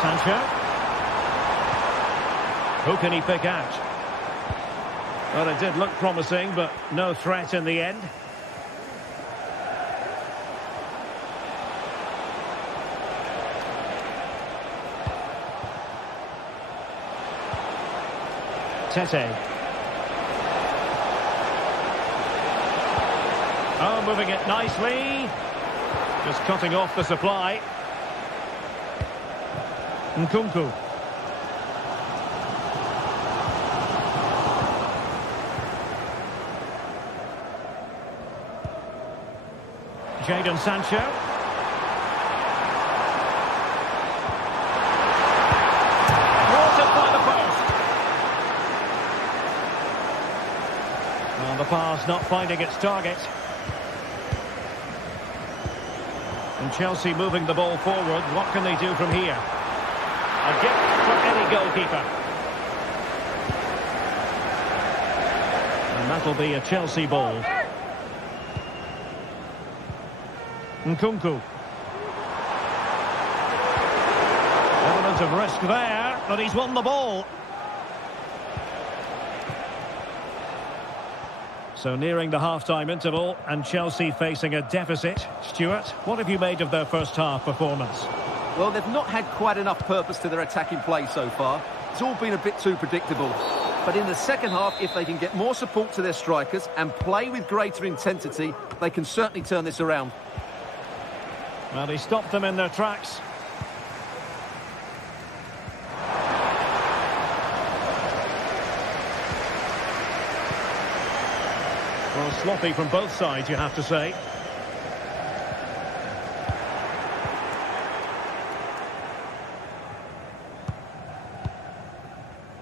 Sancho. Who can he pick out? Well, it did look promising, but no threat in the end. Tete. Oh, moving it nicely. Just cutting off the supply. Nkunku. Jadon Sancho. Thwarted by the post. Well, the pass not finding its target. And Chelsea moving the ball forward. What can they do from here? A gift for any goalkeeper. And that'll be a Chelsea ball. Nkunku. Evidence Element of risk there, but he's won the ball. So nearing the half-time interval, and Chelsea facing a deficit. Stuart, what have you made of their first half performance? Well, they've not had quite enough purpose to their attacking play so far. It's all been a bit too predictable. But in the second half, if they can get more support to their strikers and play with greater intensity, they can certainly turn this around. Well, he stopped them in their tracks. Well, sloppy from both sides, you have to say.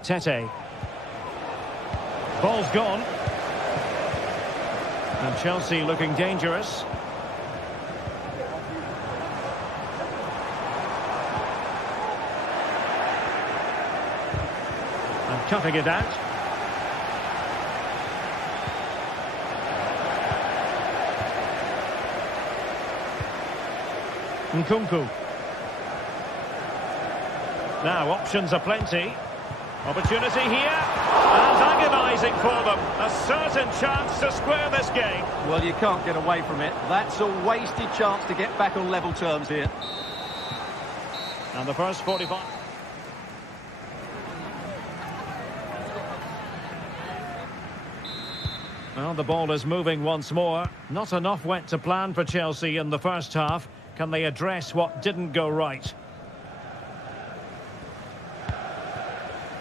Tete. Ball's gone. And Chelsea looking dangerous. And cutting it out. Nkunku. Now options are plenty. Opportunity here. And agonising for them. A certain chance to square this game. Well, you can't get away from it. That's a wasted chance to get back on level terms here. And the first 45. Well, the ball is moving once more. Not enough went to plan for Chelsea in the first half. Can they address what didn't go right?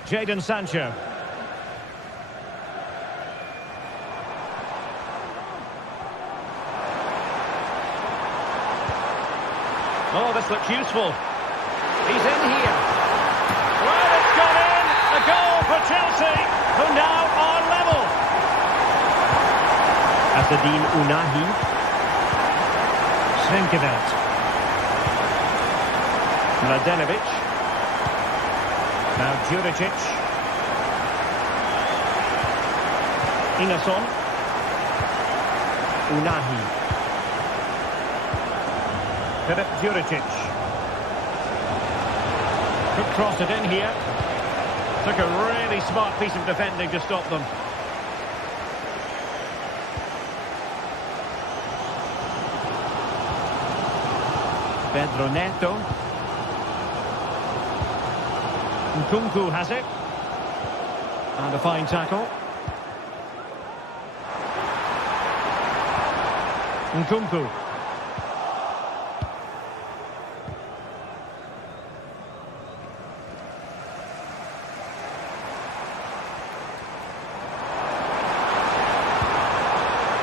Jadon Sancho. Oh, this looks useful. He's in here. Well, it's gone in. A goal for Chelsea, who now are level. Asadin Unahi. Svenkeveldt. Mladenovic. Now Juricic. Inason. Unahi. Filip Juricic. Could cross it in here. Took a really smart piece of defending to stop them. Pedro Neto. Nkunku has it. And a fine tackle. Nkunku.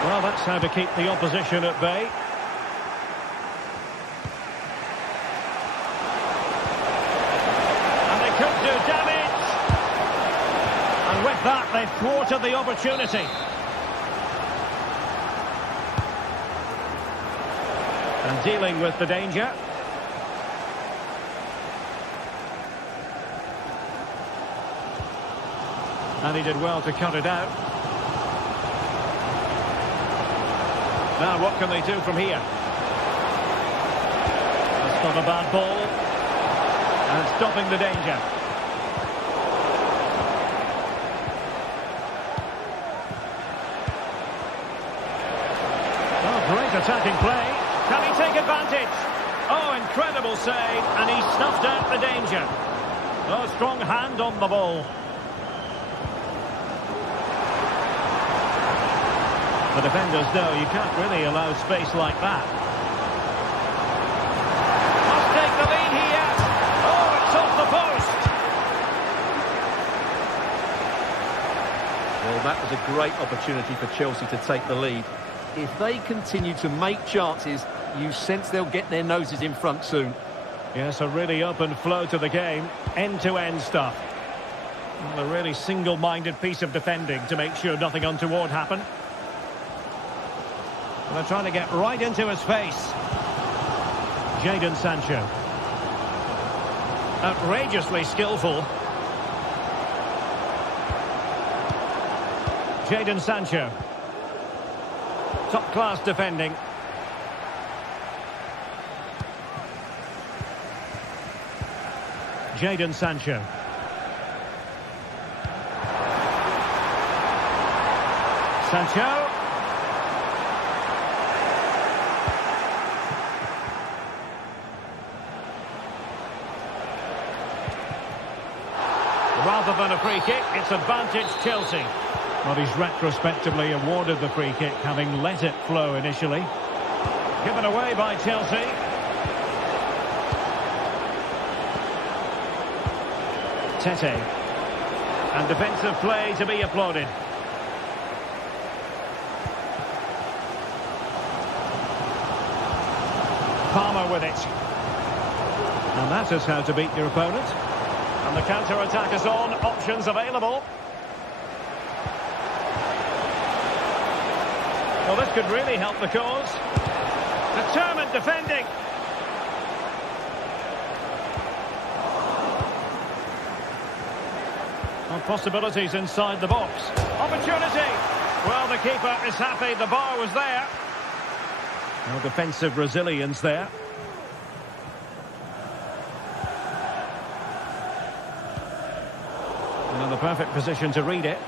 Well, that's how to keep the opposition at bay. Could do damage. And with that, they've thwarted the opportunity. And dealing with the danger. And he did well to cut it out. Now, what can they do from here? That's not a bad ball. And stopping the danger. Oh, great attacking play. Can he take advantage? Oh, incredible save. And he snuffed out the danger. Oh, strong hand on the ball. The defenders know you can't really allow space like that. Must take the lead here. Oh, it's off the post. Well, that was a great opportunity for Chelsea to take the lead. If they continue to make chances, you sense they'll get their noses in front soon. Yes, a really open flow to the game. End-to-end stuff. Well, a really single-minded piece of defending to make sure nothing untoward happened. They're trying to get right into his face. Jadon Sancho. Outrageously skillful. Jadon Sancho. Top-class defending. Jadon Sancho. Sancho. Rather than a free kick, it's advantage Chelsea. Well, he's retrospectively awarded the free kick, having let it flow initially. Given away by Chelsea. Tete. And defensive play to be applauded. Palmer with it. And that is how to beat your opponent. And the counter-attack is on. Options available. Well, this could really help the cause. Determined defending. Well, possibilities inside the box. Opportunity. Well, the keeper is happy. The bar was there. No defensive resilience there. And in the perfect position to read it.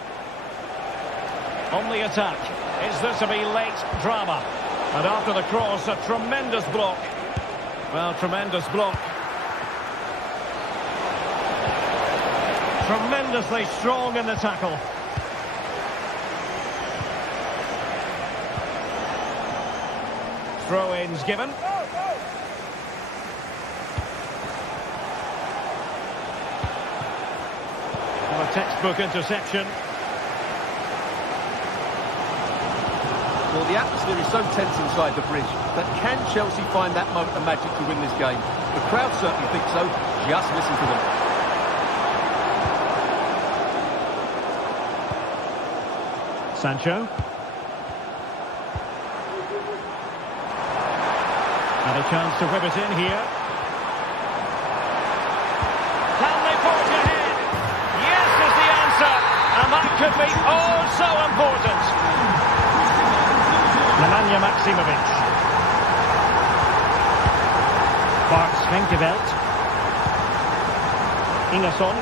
On the attack. Is there to be late drama? And after the cross, a tremendous block. Well, tremendous block. Tremendously strong in the tackle. Throw-ins given. Well, a textbook interception. Well, the atmosphere is so tense inside the bridge, but can Chelsea find that moment of magic to win this game? The crowd certainly think so. Just listen to them. Sancho. And a chance to whip it in here. Can they forge ahead? Yes is the answer. And that could be oh so important. Nemanja Maksimovic. Bart Schenkeveld. Ingerson.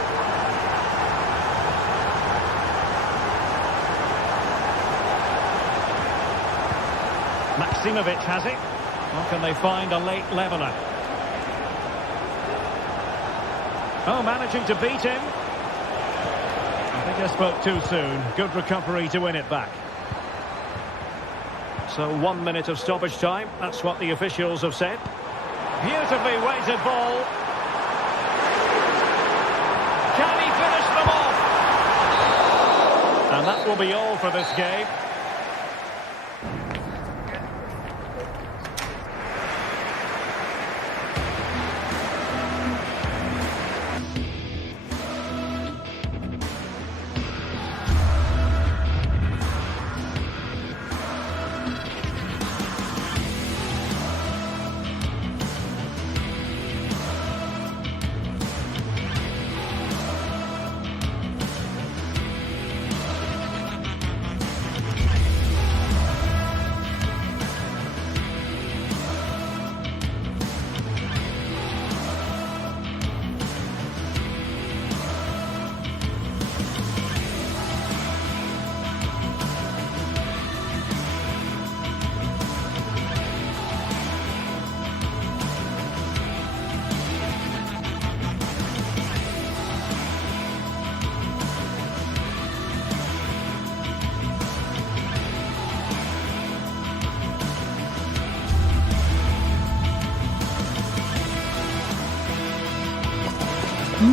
Maksimovic has it. Or can they find a late leveller? Oh, managing to beat him. I think I spoke too soon. Good recovery to win it back. So 1 minute of stoppage time. That's what the officials have said. Beautifully weighted ball. Can he finish them off? And that will be all for this game.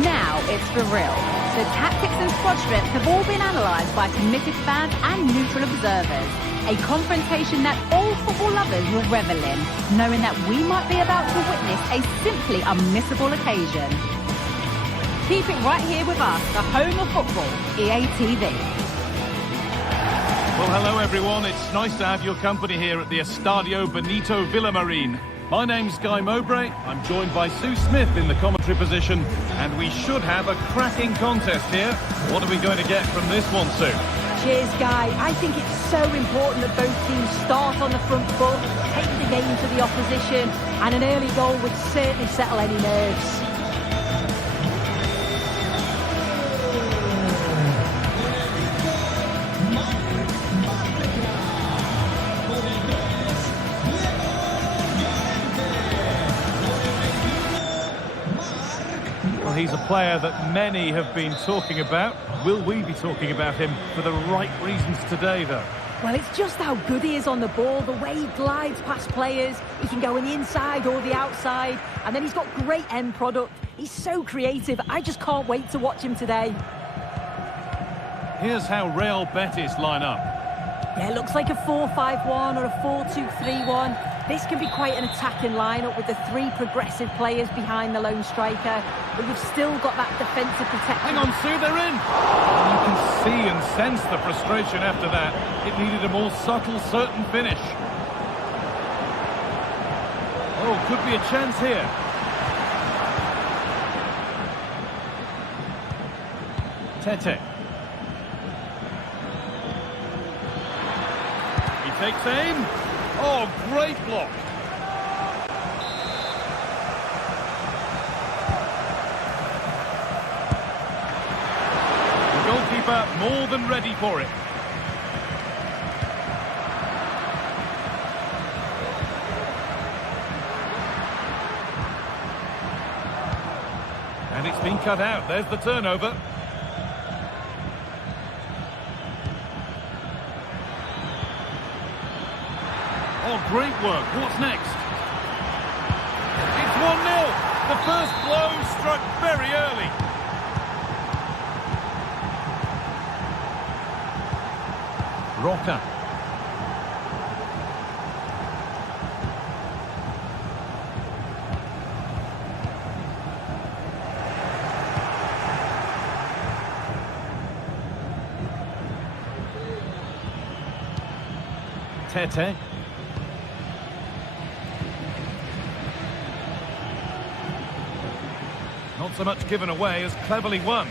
Now it's for real. The tactics and squad strips have all been analysed by committed fans and neutral observers. A confrontation that all football lovers will revel in, knowing that we might be about to witness a simply unmissable occasion. Keep it right here with us, the home of football, EA TV. Well, hello everyone. It's nice to have your company here at the Estadio Benito Villamarín. My name's Guy Mowbray. I'm joined by Sue Smith in the commentary position, and we should have a cracking contest here. What are we going to get from this one, Sue? Cheers, Guy. I think it's so important that both teams start on the front foot, take the game to the opposition, and an early goal would certainly settle any nerves. player that many have been talking about. Will we be talking about him for the right reasons today, though? Well, it's just how good he is on the ball, the way he glides past players. He can go on the inside or the outside, and then he's got great end product. He's so creative. I just can't wait to watch him today. Here's how Real Betis line up. Yeah, it looks like a 4-5-1 or a 4-2-3-1. This can be quite an attacking lineup with the three progressive players behind the lone striker, but you've still got that defensive protection. Hang on, Sue, they're in! You can see and sense the frustration after that. It needed a more subtle, certain finish. Oh, could be a chance here. Tete. He takes aim. Oh, great block. The goalkeeper more than ready for it. And it's been cut out. There's the turnover. Oh, great work. What's next? It's 1-0. The first blow struck very early. Roca. Tete. Not so much given away as cleverly won.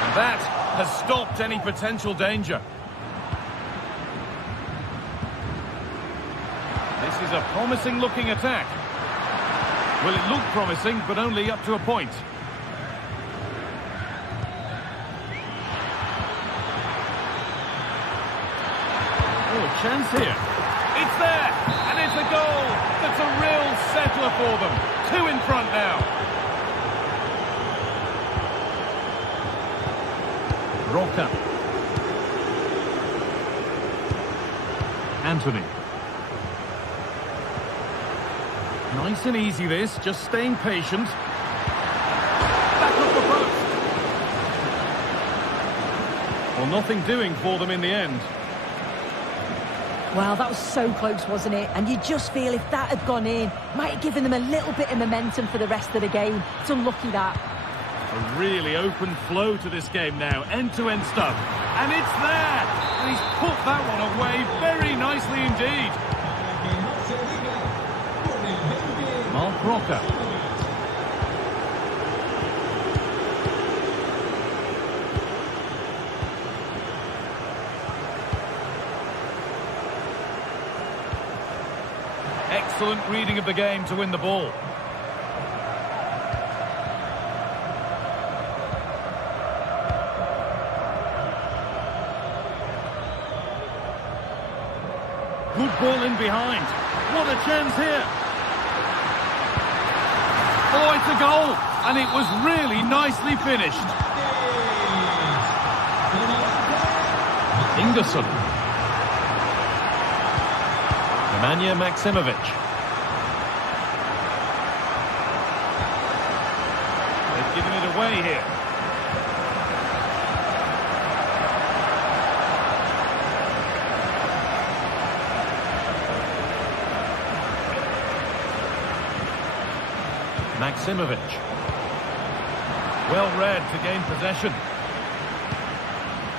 And that has stopped any potential danger. This is a promising looking attack. Well, it looked promising, but only up to a point. Oh, chance here. It's there, and it's a goal. That's a real settler for them. 2 in front now. Roca. Anthony. Nice and easy this, just staying patient. Back up the post. Well, nothing doing for them in the end. Well, that was so close, wasn't it? And you just feel if that had gone in, might have given them a little bit of momentum for the rest of the game. It's unlucky that. A really open flow to this game now, end-to-end stuff. And it's there! And he's put that one away very nicely indeed. Mark Roca. Excellent reading of the game to win the ball. Good ball in behind. What a chance here. Oh, it's a goal. And it was really nicely finished. Ingerson. Nemanja Maksimovic. They've given it away here. Maksimovic. Well read to gain possession.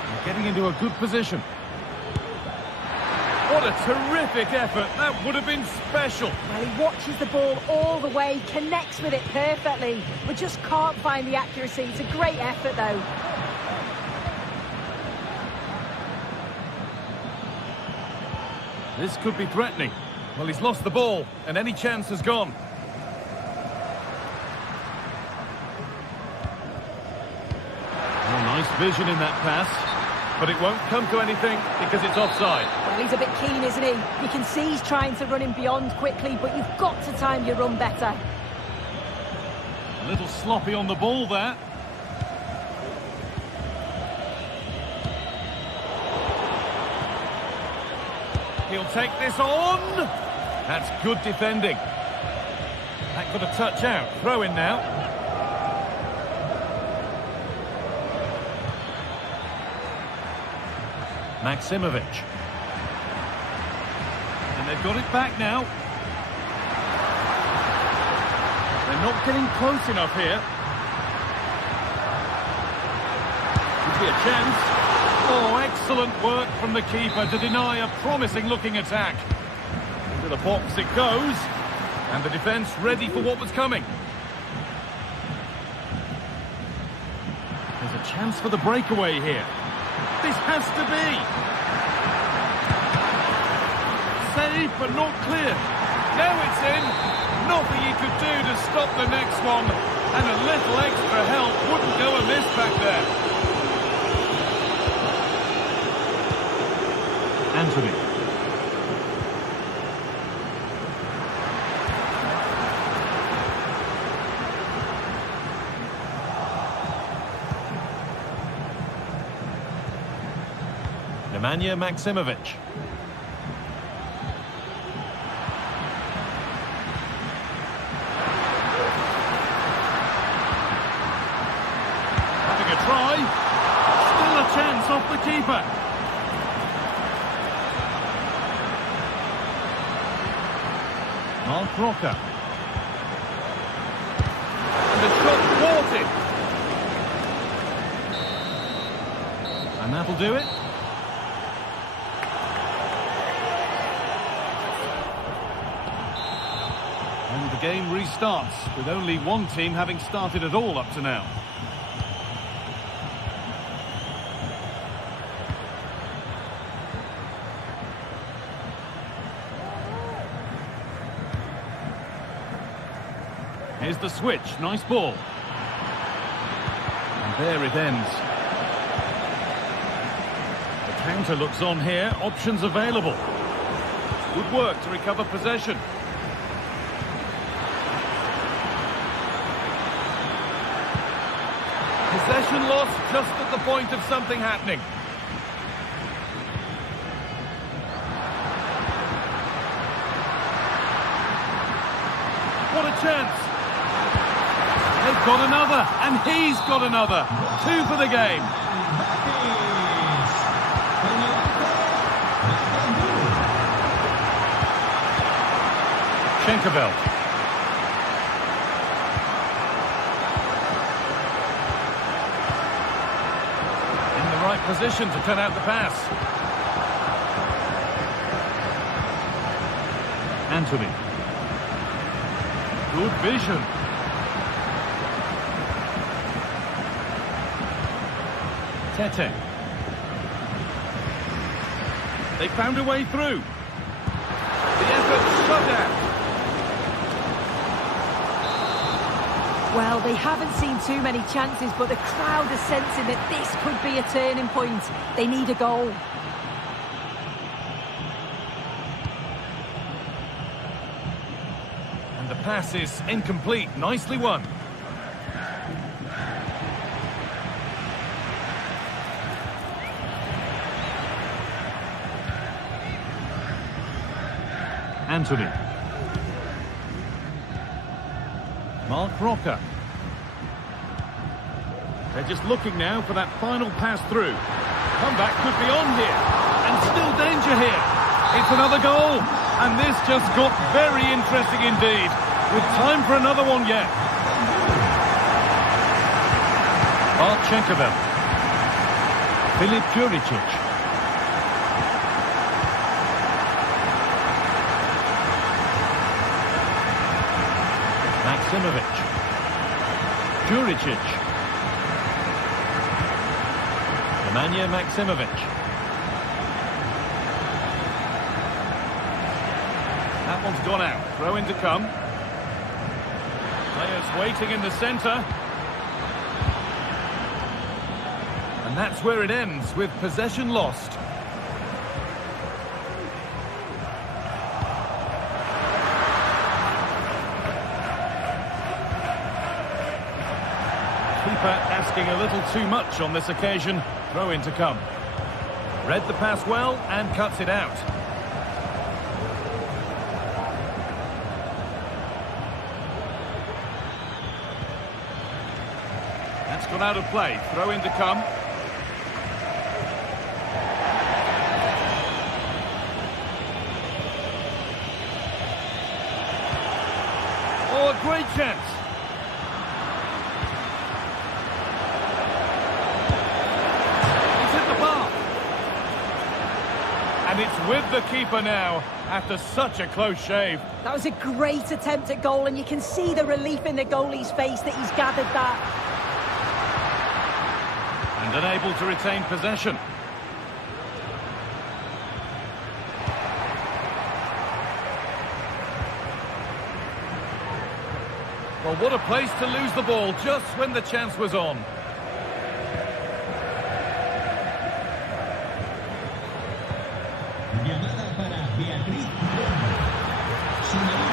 And getting into a good position. What a terrific effort. That would have been special. Well, he watches the ball all the way, connects with it perfectly, but just can't find the accuracy. It's a great effort, though. This could be threatening. Well, he's lost the ball, and any chance has gone. Oh, nice vision in that pass. but it won't come to anything because it's offside. Well, he's a bit keen, isn't he? You can see he's trying to run him beyond quickly, but you've got to time your run better. A little sloppy on the ball there. He'll take this on. That's good defending. That got a touch out. Throw in now. Maximovic. And they've got it back now. They're not getting close enough here. Could be a chance. Oh, excellent work from the keeper to deny a promising-looking attack. Into the box it goes. And the defence ready for what was coming. There's a chance for the breakaway here. This has to be. Save, but not clear. Now it's in. Nothing he could do to stop the next one. And a little extra help wouldn't go amiss back there. Anthony. Nemanja Maximovic. Having a try. Still a chance off the keeper. Mark Rocker. And the shot thwarted. And that'll do it. And the game restarts with only one team having started at all up to now. Here's the switch, nice ball. And there it ends. The counter looks on here, options available. Good work to recover possession. Possession lost just at the point of something happening. What a chance! They've got another, and he's got another. 2 for the game. Schenkerveld. In the right position to turn out the pass. Anthony. Good vision. Tete. They found a way through. The effort shut out. Well, they haven't seen too many chances, but the crowd is sensing that this could be a turning point. They need a goal. And the pass is incomplete. Nicely won. Anthony. Mark Rocker. They're just looking now for that final pass through. Comeback could be on here. And still danger here. It's another goal. And this just got very interesting indeed. With time for another one yet. Schenkerveld. Filip Juricic. Maximovic. Juricic. Nemanja Maximovic. That one's gone out. Throw in to come. Players waiting in the centre. And that's where it ends, with possession lost. Keeper asking a little too much on this occasion. Throw in to come. Read the pass well and cuts it out. That's gone out of play. Throw in to come. Oh, a great chance. And it's with the keeper now, after such a close shave. That was a great attempt at goal, and you can see the relief in the goalie's face that he's gathered that. And unable to retain possession. Well, what a place to lose the ball just when the chance was on.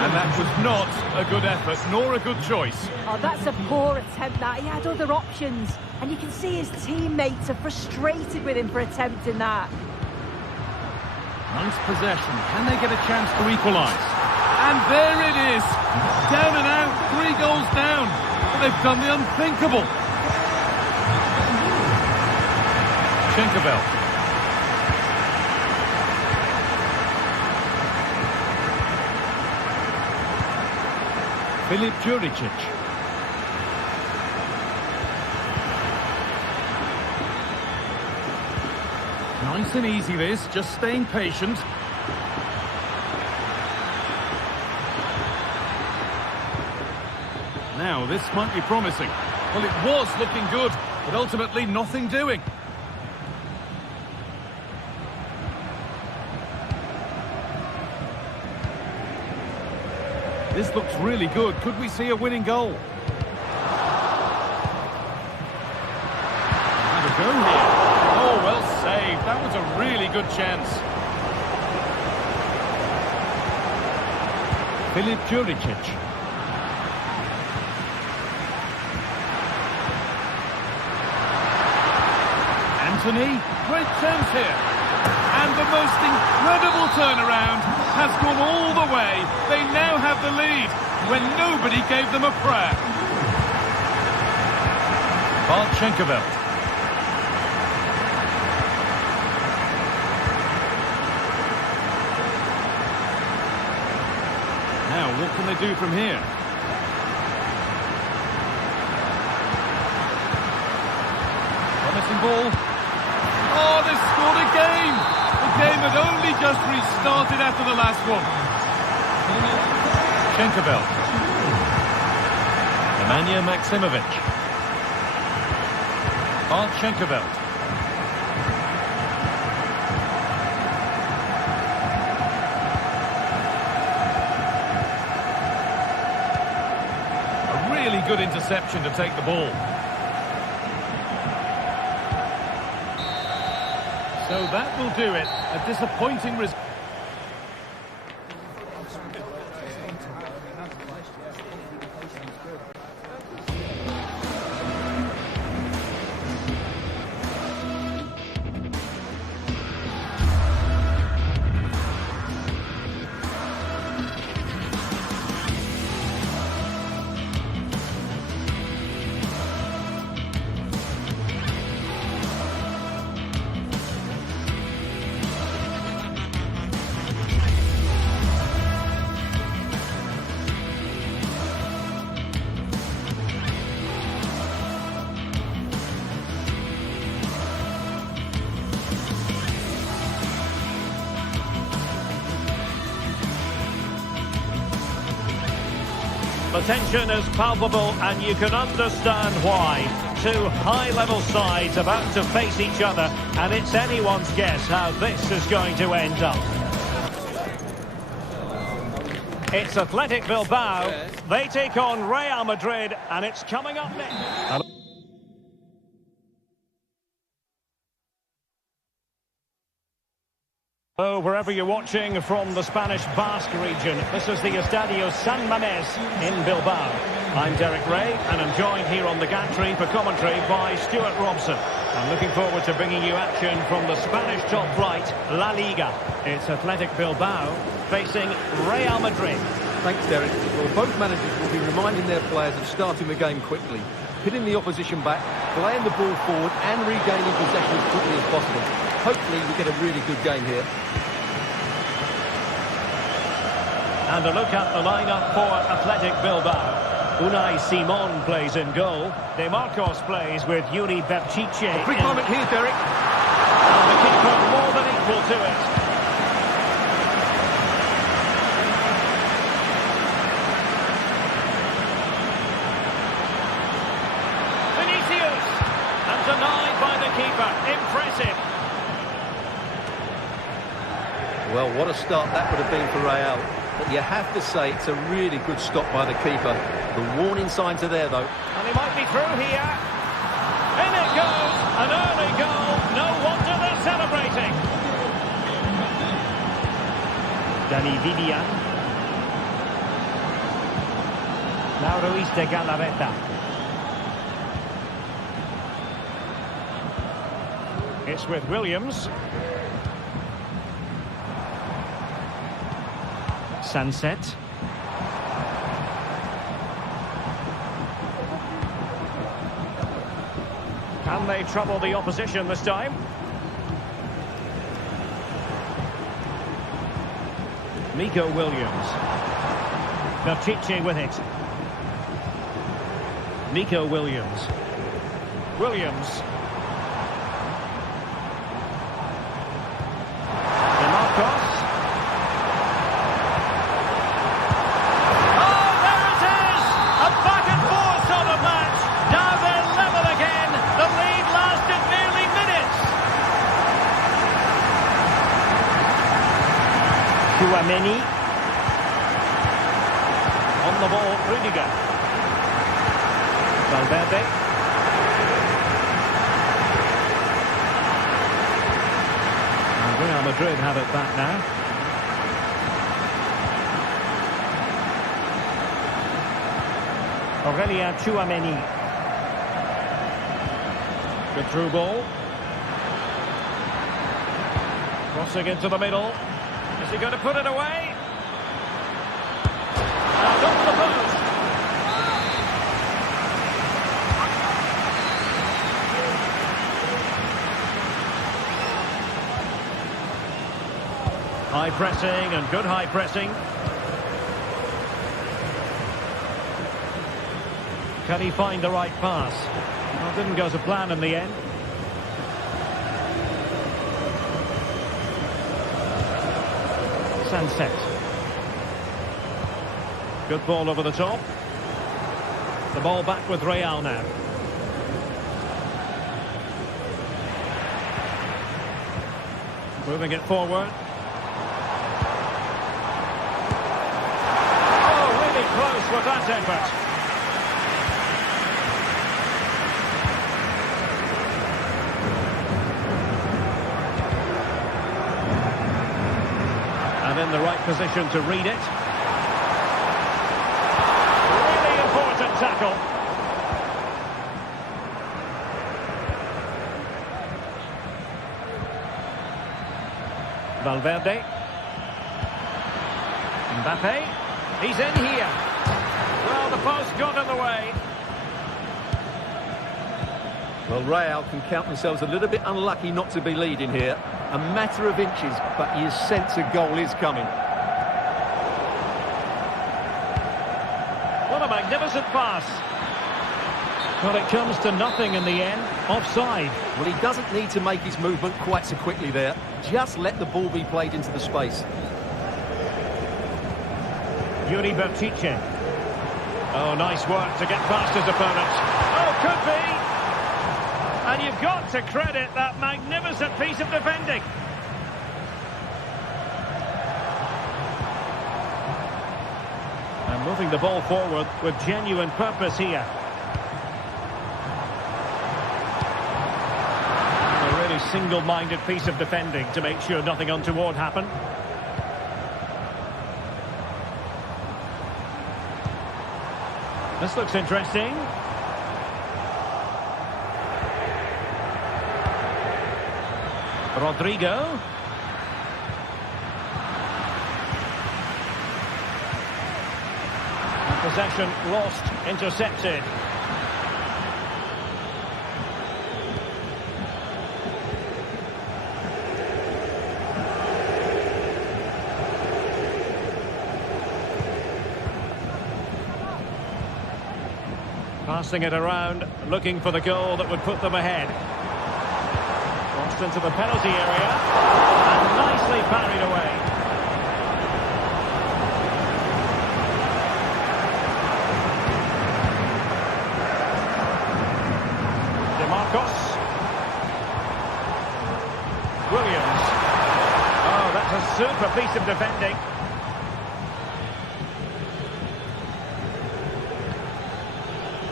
And that was not a good effort, nor a good choice. Oh, that's a poor attempt, that. He had other options. And you can see his teammates are frustrated with him for attempting that. Nice possession. Can they get a chance to equalise? And there it is. Down and out, 3 goals down. But they've done the unthinkable. Schenkerveld. Filip Juricic. Nice and easy this, just staying patient. Now, this might be promising. Well, it was looking good, but ultimately nothing doing. This looks really good. Could we see a winning goal? Have a go here. Oh, well saved. That was a really good chance. Filip Juricic. Anthony, great chance here. And the most incredible turnaround has gone all the way. They now have the lead when nobody gave them a prayer. Schenkerveld. Now, what can they do from here? Promising ball. Oh, they scored again! The game had only just restarted after the last one. Schenkerveld. Nemanja Maksimovic. Schenkerveld. A really good interception to take the ball. So that will do it. A disappointing result. The tension is palpable, and you can understand why. Two high-level sides about to face each other, and it's anyone's guess how this is going to end up. It's Athletic Bilbao. They take on Real Madrid, and it's coming up next. Oh, wherever you're watching from the Spanish Basque region, this is the Estadio San Mamés in Bilbao. I'm Derek Ray, and I'm joined here on the gantry for commentary by Stuart Robson. I'm looking forward to bringing you action from the Spanish top flight, La Liga. It's Athletic Bilbao facing Real Madrid. Thanks, Derek. Well, both managers will be reminding their players of starting the game quickly, hitting the opposition back, playing the ball forward and regaining possession as quickly as possible. Hopefully we get a really good game here. And a look at the lineup for Athletic Bilbao. Unai Simon plays in goal. De Marcos plays with Yuri Berchiche. Big moment here, Derek. And the keeper more than equal to it. Vinicius. And denied by the keeper. Impressive. Well, what a start that would have been for Real. But you have to say it's a really good stop by the keeper. The warning signs are there, though. And he might be through here. In it goes. An early goal. No wonder they're celebrating. Dani Vivian. Now Ruiz de Galarreta. It's with Williams. Sunset. Can they trouble the opposition this time? Nico Williams. Berchiche with it. Nico Williams. Williams. De Marcos. Many on the ball, Rudiger. Valverde. And Real Madrid have it back now. Aurelien Tchouameni. Good through ball. Crossing into the middle. Is he going to put it away? And off the post. High pressing and good high pressing. Can he find the right pass? Well, didn't go to plan in the end. Sunset. Good ball over the top. The ball back with Real now. Moving it forward. Oh, really close with that effort. And in the right position to read it. Really important tackle. Valverde. Mbappe. He's in here. Well, the post got in the way. Well, Real can count themselves a little bit unlucky not to be leading here. A matter of inches, but you sense a goal is coming. What a magnificent pass. Well, it comes to nothing in the end. Offside. Well, he doesn't need to make his movement quite so quickly there. Just let the ball be played into the space. Yuri Berchiche. Oh, nice work to get past his opponent. Oh, could be. And you've got to credit that magnificent piece of defending. And moving the ball forward with genuine purpose here. Really single-minded piece of defending to make sure nothing untoward happened. This looks interesting. Rodrigo. And possession lost, intercepted. Passing it around, looking for the goal that would put them ahead. Crossed into the penalty area, and nicely parried away. DeMarcos. Williams. Oh, that's a super piece of defending.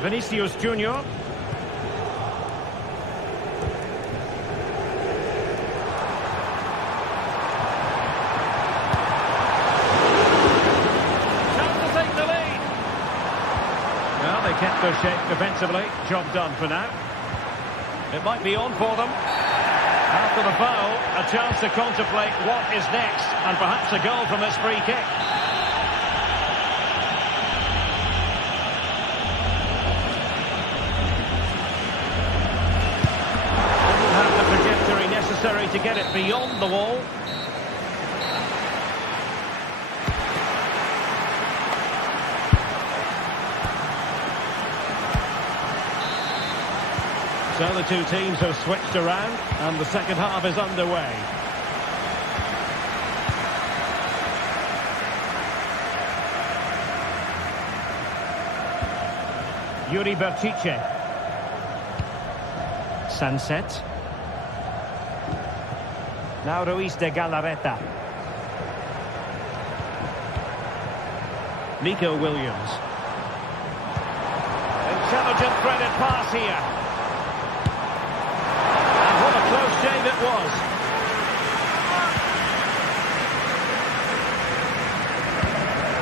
Vinicius Junior. Chance to take the lead. Well, they kept their shape defensively. Job done for now. It might be on for them. After the foul, a chance to contemplate what is next, and perhaps a goal from this free kick. Necessary to get it beyond the wall. So the two teams have switched around and the second half is underway. Yuri Bertice. Sunset. Now Ruiz de Galarreta. Nico Williams. Intelligent threaded pass here. And what a close shave it was.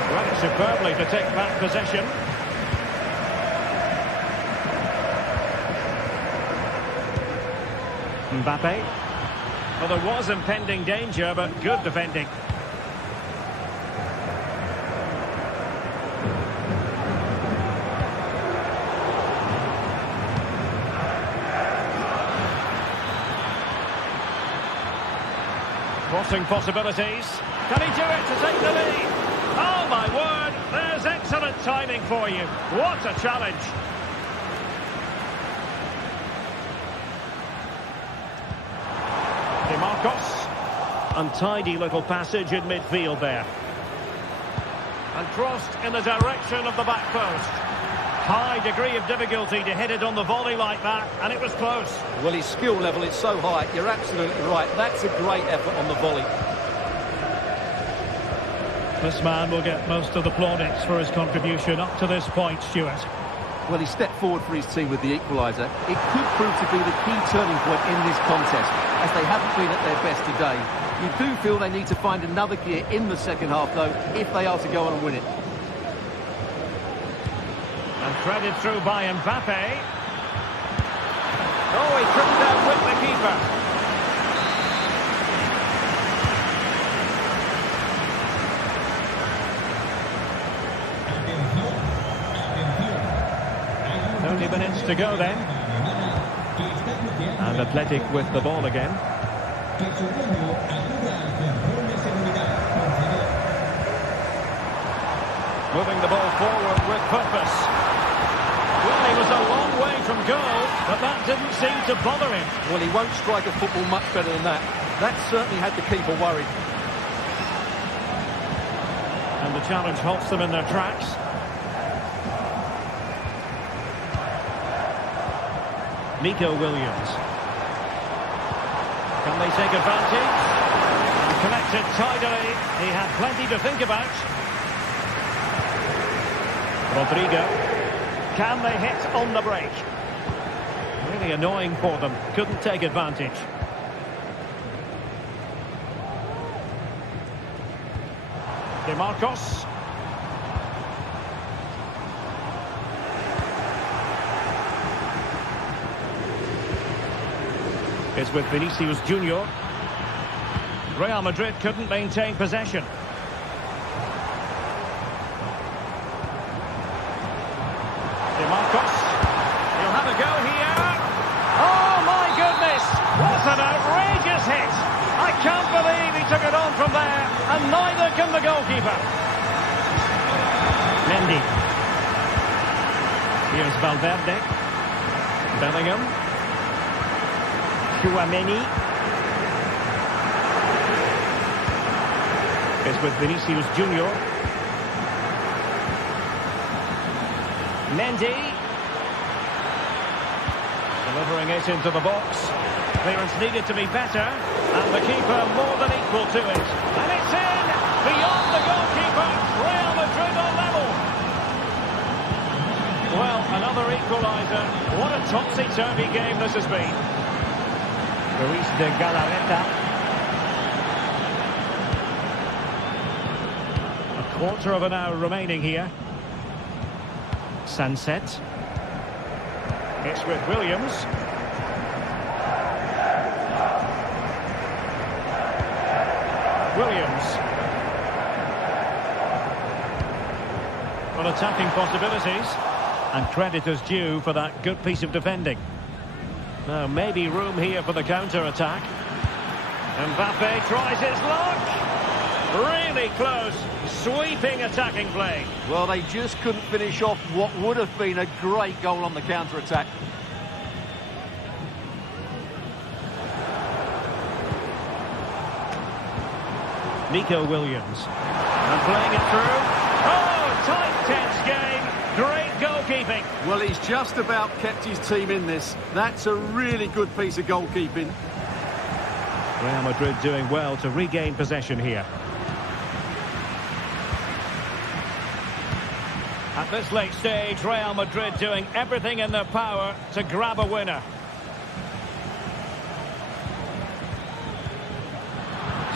Right superbly to take back possession. Mbappe. Well, there was impending danger, but good defending. Crossing possibilities. Can he do it to take the lead? Oh, my word, there's excellent timing for you. What a challenge. DeMarcos. Untidy little passage in midfield there. And crossed in the direction of the back post. High degree of difficulty to hit it on the volley like that, and it was close. Well, his skill level is so high, you're absolutely right. That's a great effort on the volley. This man will get most of the plaudits for his contribution up to this point, Stuart. Well, he stepped forward for his team with the equaliser. It could prove to be the key turning point in this contest, as they haven't been at their best today. You do feel they need to find another gear in the second half, though, if they are to go on and win it. And threaded through by Mbappe. Oh, he couldn't outwit the keeper. Minutes to go then. And Athletic with the ball again. Moving the ball forward with purpose. Well, he was a long way from goal, but that didn't seem to bother him. Well, he won't strike a football much better than that. That certainly had the keeper worried. And the challenge halts them in their tracks. Nico Williams. Can they take advantage? And connected tidily. He had plenty to think about. Rodrigo. Can they hit on the break? Really annoying for them. Couldn't take advantage. Marcos. It's with Vinicius Junior. Real Madrid couldn't maintain possession. Marcos. He'll have a go here. Oh, my goodness. What an outrageous hit. I can't believe he took it on from there, and neither can the goalkeeper. Mendy. Here's Valverde. Bellingham. Chouameni. It's with Vinicius Junior. Mendy. Delivering it into the box. Clearance needed to be better, and the keeper more than equal to it. And it's in! Beyond the goalkeeper, Real Madrid are level. Well, another equaliser. What a topsy-turvy game this has been. Luis de Galarreta. A quarter of an hour remaining here. Sunset. It's with Williams. Williams. Well, attacking possibilities. And credit is due for that good piece of defending. Now, maybe room here for the counter-attack. Mbappe tries his luck. Really close. Sweeping attacking play. Well, they just couldn't finish off what would have been a great goal on the counter-attack. Nico Williams. And playing it through. Oh, tight, tense game. Great goalkeeping. Well, he's just about kept his team in this. That's a really good piece of goalkeeping. Real Madrid doing well to regain possession here. At this late stage, Real Madrid doing everything in their power to grab a winner.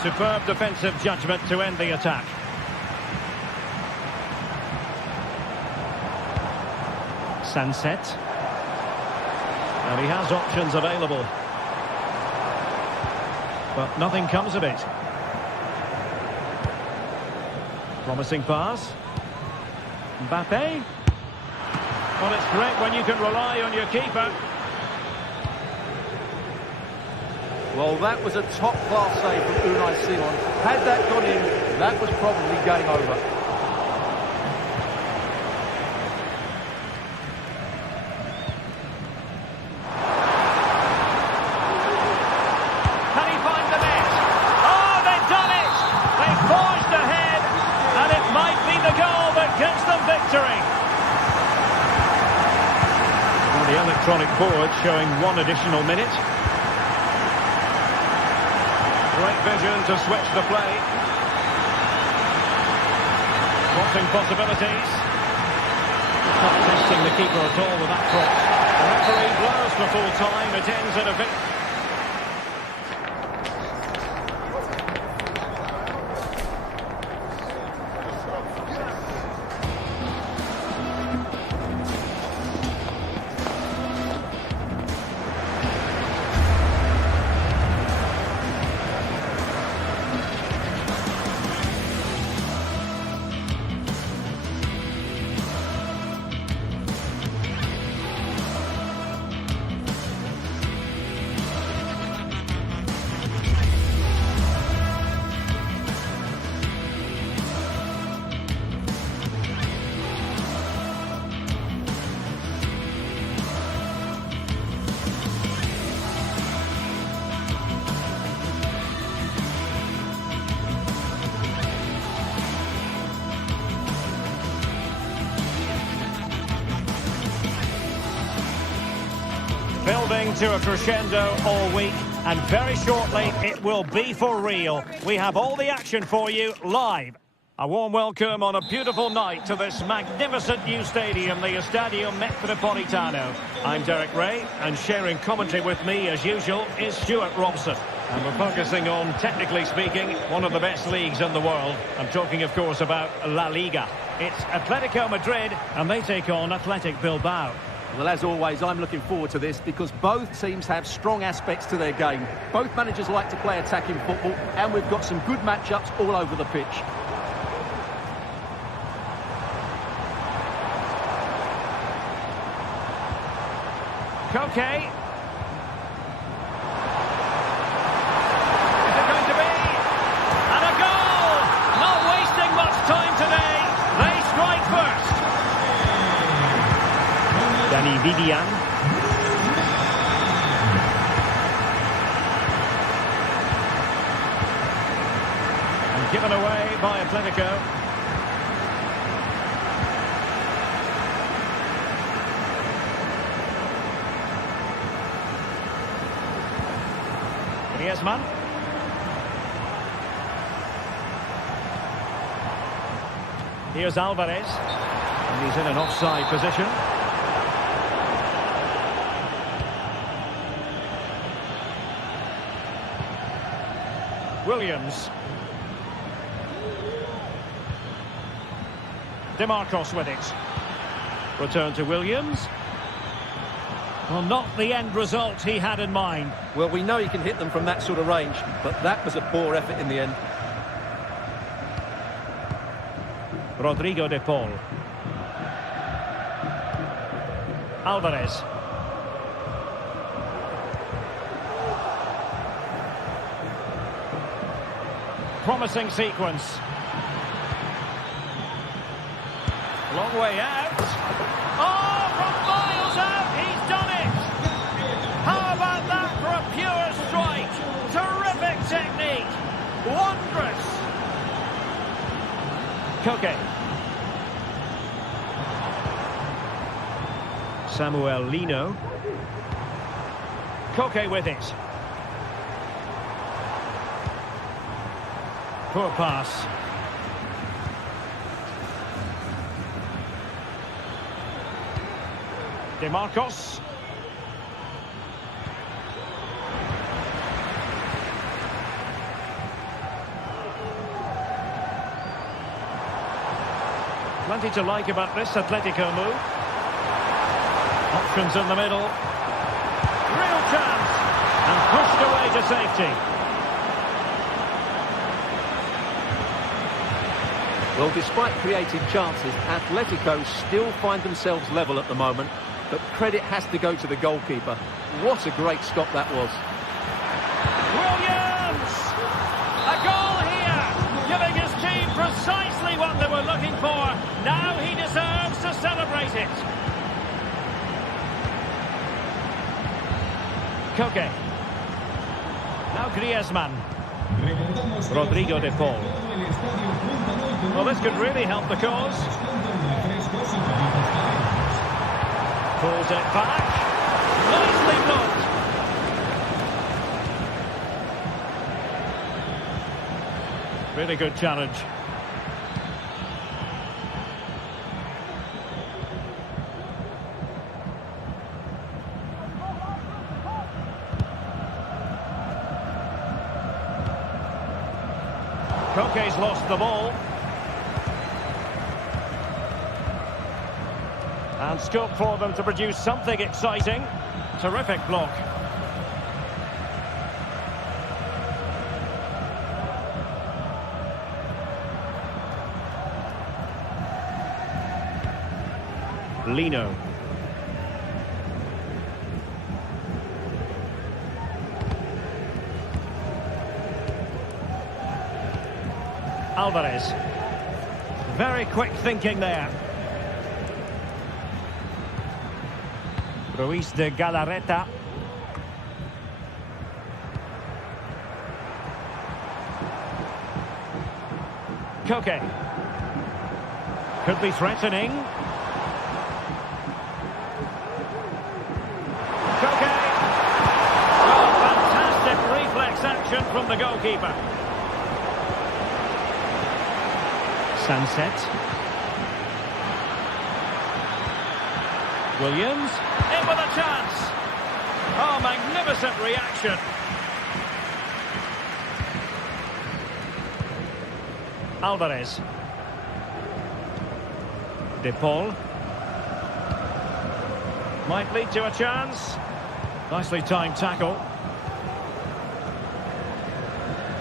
Superb defensive judgment to end the attack. Sunset. And he has options available. But nothing comes of it. Promising pass. Mbappe. Well, it's great when you can rely on your keeper. Well, that was a top-class save from Unai Simon. Had that gone in, that was probably game over. Can he find the net? Oh, they've done it! They've forged ahead, and it might be the goal that gives them victory. Well, the electronic board showing 1 additional minute. Great vision to switch the play. Crossing possibilities. Not testing the keeper at all with that cross. The referee blows for full time. It ends at a victory. Building to a crescendo all week, and very shortly it will be for real. We have all the action for you live. A warm welcome on a beautiful night to this magnificent new stadium, the Estadio Metropolitano. I'm Derek Ray, and sharing commentary with me as usual is Stuart Robson. And we're focusing on, technically speaking, one of the best leagues in the world. I'm talking, of course, about La Liga. It's Atletico Madrid, and they take on Athletic Bilbao. Well, as always, I'm looking forward to this because both teams have strong aspects to their game. Both managers like to play attacking football, and we've got some good matchups all over the pitch. Koke. Is it going to be? And a goal! Not wasting much time today. They strike first. Danny Vivian. And given away by Atletico. Griezmann. Here's Alvarez. And he's in an offside position. Williams. DeMarcos with it. Return to Williams. Well, not the end result he had in mind. Well, we know he can hit them from that sort of range, but that was a poor effort in the end. Rodrigo de Paul. Alvarez. Promising sequence. Long way out. Oh, from miles out, he's done it. How about that for a pure strike? Terrific technique. Wondrous. Koke. Samuel Lino. Koke with it. Poor pass. DeMarcos. Plenty to like about this Atletico move. Options in the middle. Real chance. And pushed away to safety. Well, despite creating chances, Atletico still find themselves level at the moment. But credit has to go to the goalkeeper. What a great stop that was. Williams! A goal here, giving his team precisely what they were looking for. Now he deserves to celebrate it. Koke. Now Griezmann. Rodrigo de Paul. Well, this could really help the cause. Pulls it back. Nicely blocked. Really good challenge. Koke's lost the ball. And scope for them to produce something exciting. Terrific block. Lino. Alvarez. Very quick thinking there. Ruiz de Galarreta. Koke. Could be threatening. Koke. Oh, fantastic reflex action from the goalkeeper. Sunset. Williams. In with a chance. Oh, magnificent reaction. Alvarez. De Paul. Might lead to a chance. Nicely timed tackle.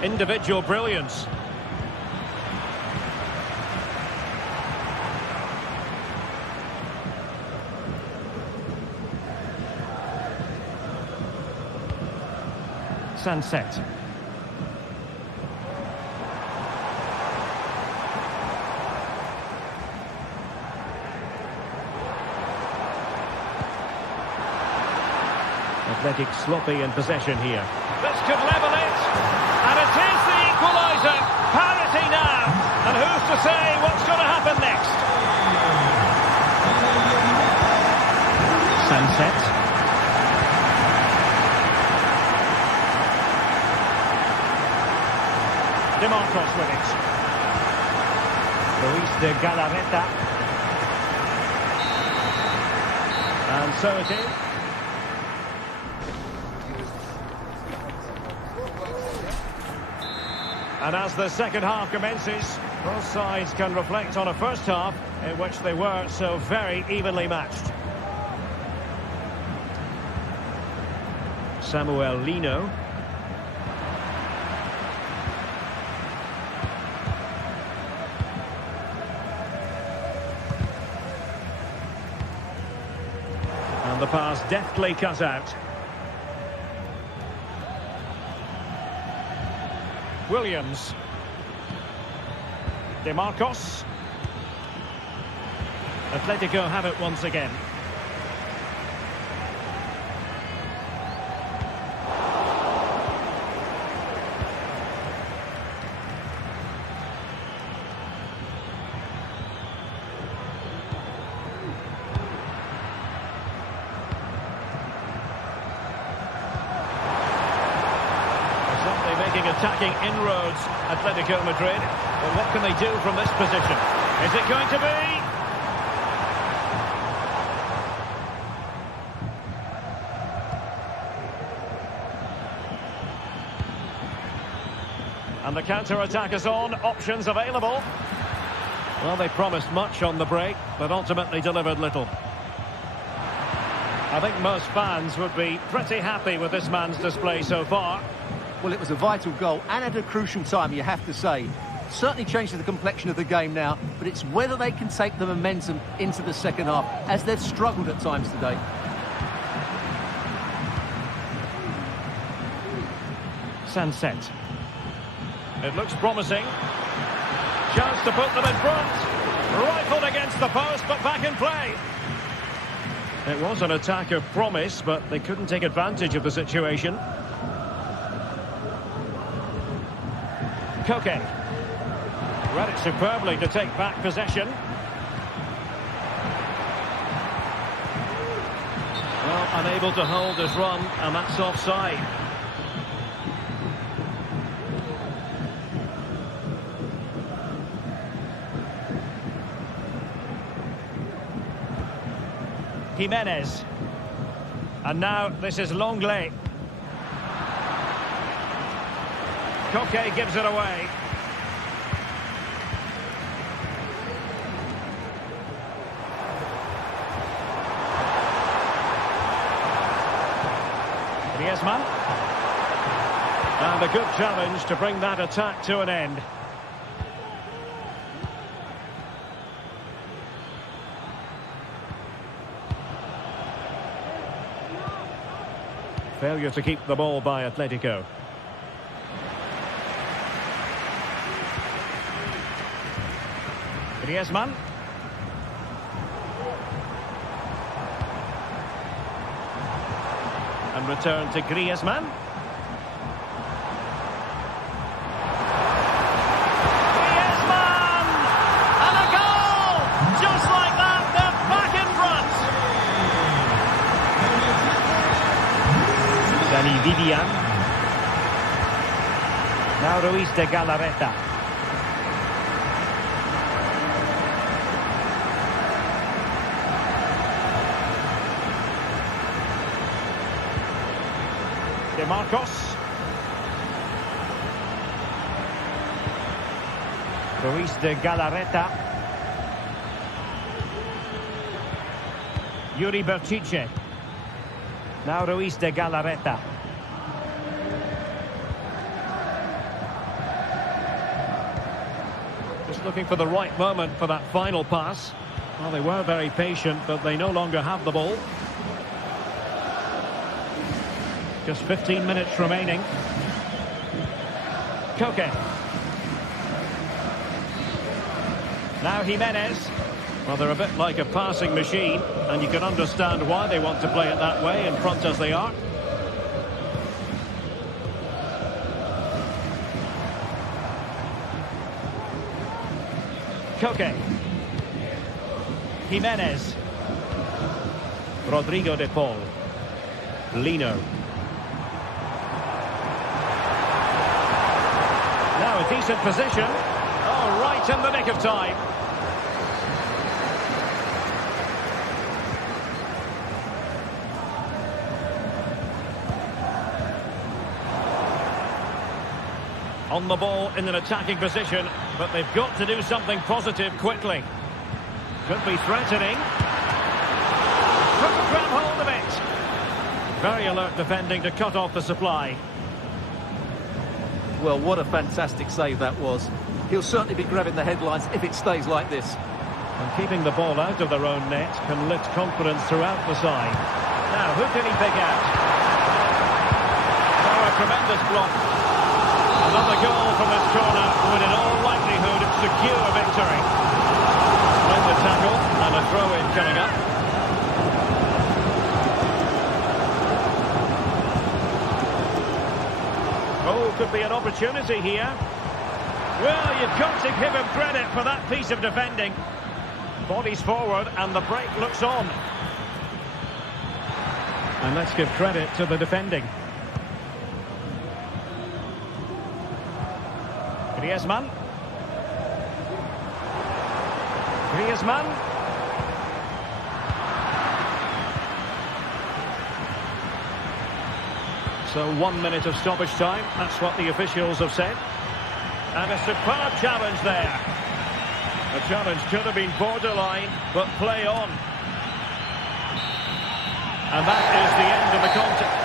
Individual brilliance. Sunset. Athletic sloppy in possession here. This could level it. And it is the equaliser. Parity now. And who's to say what's going to happen next? Sunset. Penatos with it. Luis de Galarreta. And so it is. And as the second half commences, both sides can reflect on a first half in which they were so very evenly matched. Samuel Lino. And the pass deftly cut out. Williams. De Marcos. Atletico have it once again. Attacking inroads, Atletico Madrid. But what can they do from this position? Is it going to be? And the counter-attack is on. Options available. Well, they promised much on the break, but ultimately delivered little. I think most fans would be pretty happy with this man's display so far. Well, it was a vital goal and at a crucial time, you have to say. Certainly changes the complexion of the game now, but it's whether they can take the momentum into the second half, as they've struggled at times today. Sunset. It looks promising. Chance to put them in front. Rifled against the post, but back in play. It was an attack of promise, but they couldn't take advantage of the situation. Koke. Read it superbly to take back possession. Well, unable to hold his run, and that's offside. Jimenez. And now this is Longley. Koke gives it away. Griezmann. And a good challenge to bring that attack to an end. Failure to keep the ball by Atletico. Griezmann. And return to Griezmann. Griezmann! And a goal! Just like that, they're back in front. Danny Vivian. Now Luis de Galarreta. De Marcos. Ruiz de Galarreta. Yuri Berchiche. Now Ruiz de Galarreta. Just looking for the right moment for that final pass. Well, they were very patient, but they no longer have the ball. Just 15 minutes remaining. Koke. Now Jimenez. Well, they're a bit like a passing machine, and you can understand why they want to play it that way, in front as they are. Koke. Jimenez. Rodrigo de Paul. Lino. Now a decent position. Oh, right in the nick of time. On the ball in an attacking position, but they've got to do something positive quickly. Could be threatening. Couldn't grab hold of it. Very alert defending to cut off the supply. Well, what a fantastic save that was. He'll certainly be grabbing the headlines if it stays like this. And keeping the ball out of their own net can lift confidence throughout the side. Now, who can he pick out? Oh, a tremendous block. Another goal from this corner would in all likelihood secure victory. With the tackle and a throw-in coming up. Oh, could be an opportunity here. Well, you've got to give him credit for that piece of defending. Bodies forward and the break looks on. And let's give credit to the defending. Griezmann. Griezmann. So 1 minute of stoppage time. That's what the officials have said. And a superb challenge there. The challenge could have been borderline, but play on. And that is the end of the contest.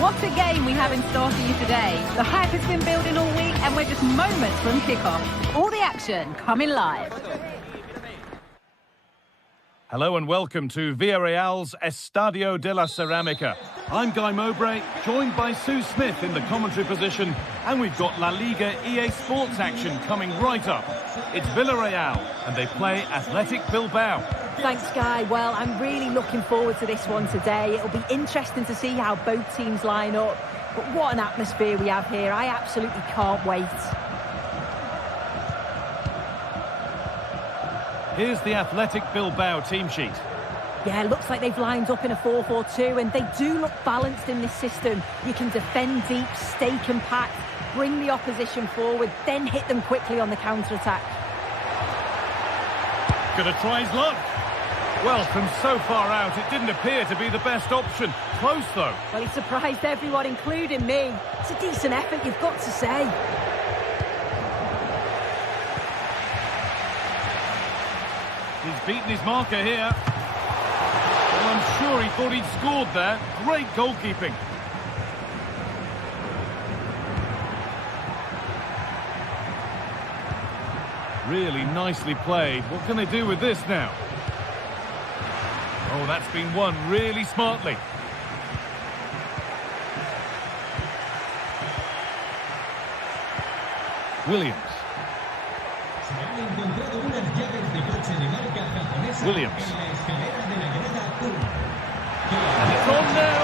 What a game we have in store for you today. The hype has been building all week and we're just moments from kickoff. All the action coming live. Hello and welcome to Villarreal's Estadio de la Ceramica. I'm Guy Mowbray, joined by Sue Smith in the commentary position, and we've got La Liga EA Sports action coming right up. It's Villarreal, and they play Athletic Bilbao. Thanks, Guy. Well, I'm really looking forward to this one today. It'll be interesting to see how both teams line up. But what an atmosphere we have here. I absolutely can't wait. Here's the Athletic Bilbao team sheet. Yeah, looks like they've lined up in a 4-4-2, and they do look balanced in this system. You can defend deep, stay compact, bring the opposition forward, then hit them quickly on the counter-attack. Gonna try his luck. Well, from so far out, it didn't appear to be the best option. Close, though. Well, he surprised everyone, including me. It's a decent effort, you've got to say. He's beaten his marker here. Well, I'm sure he thought he'd scored there. Great goalkeeping. Really nicely played. What can they do with this now? Oh, that's been won really smartly. Williams. Williams. And it's on now.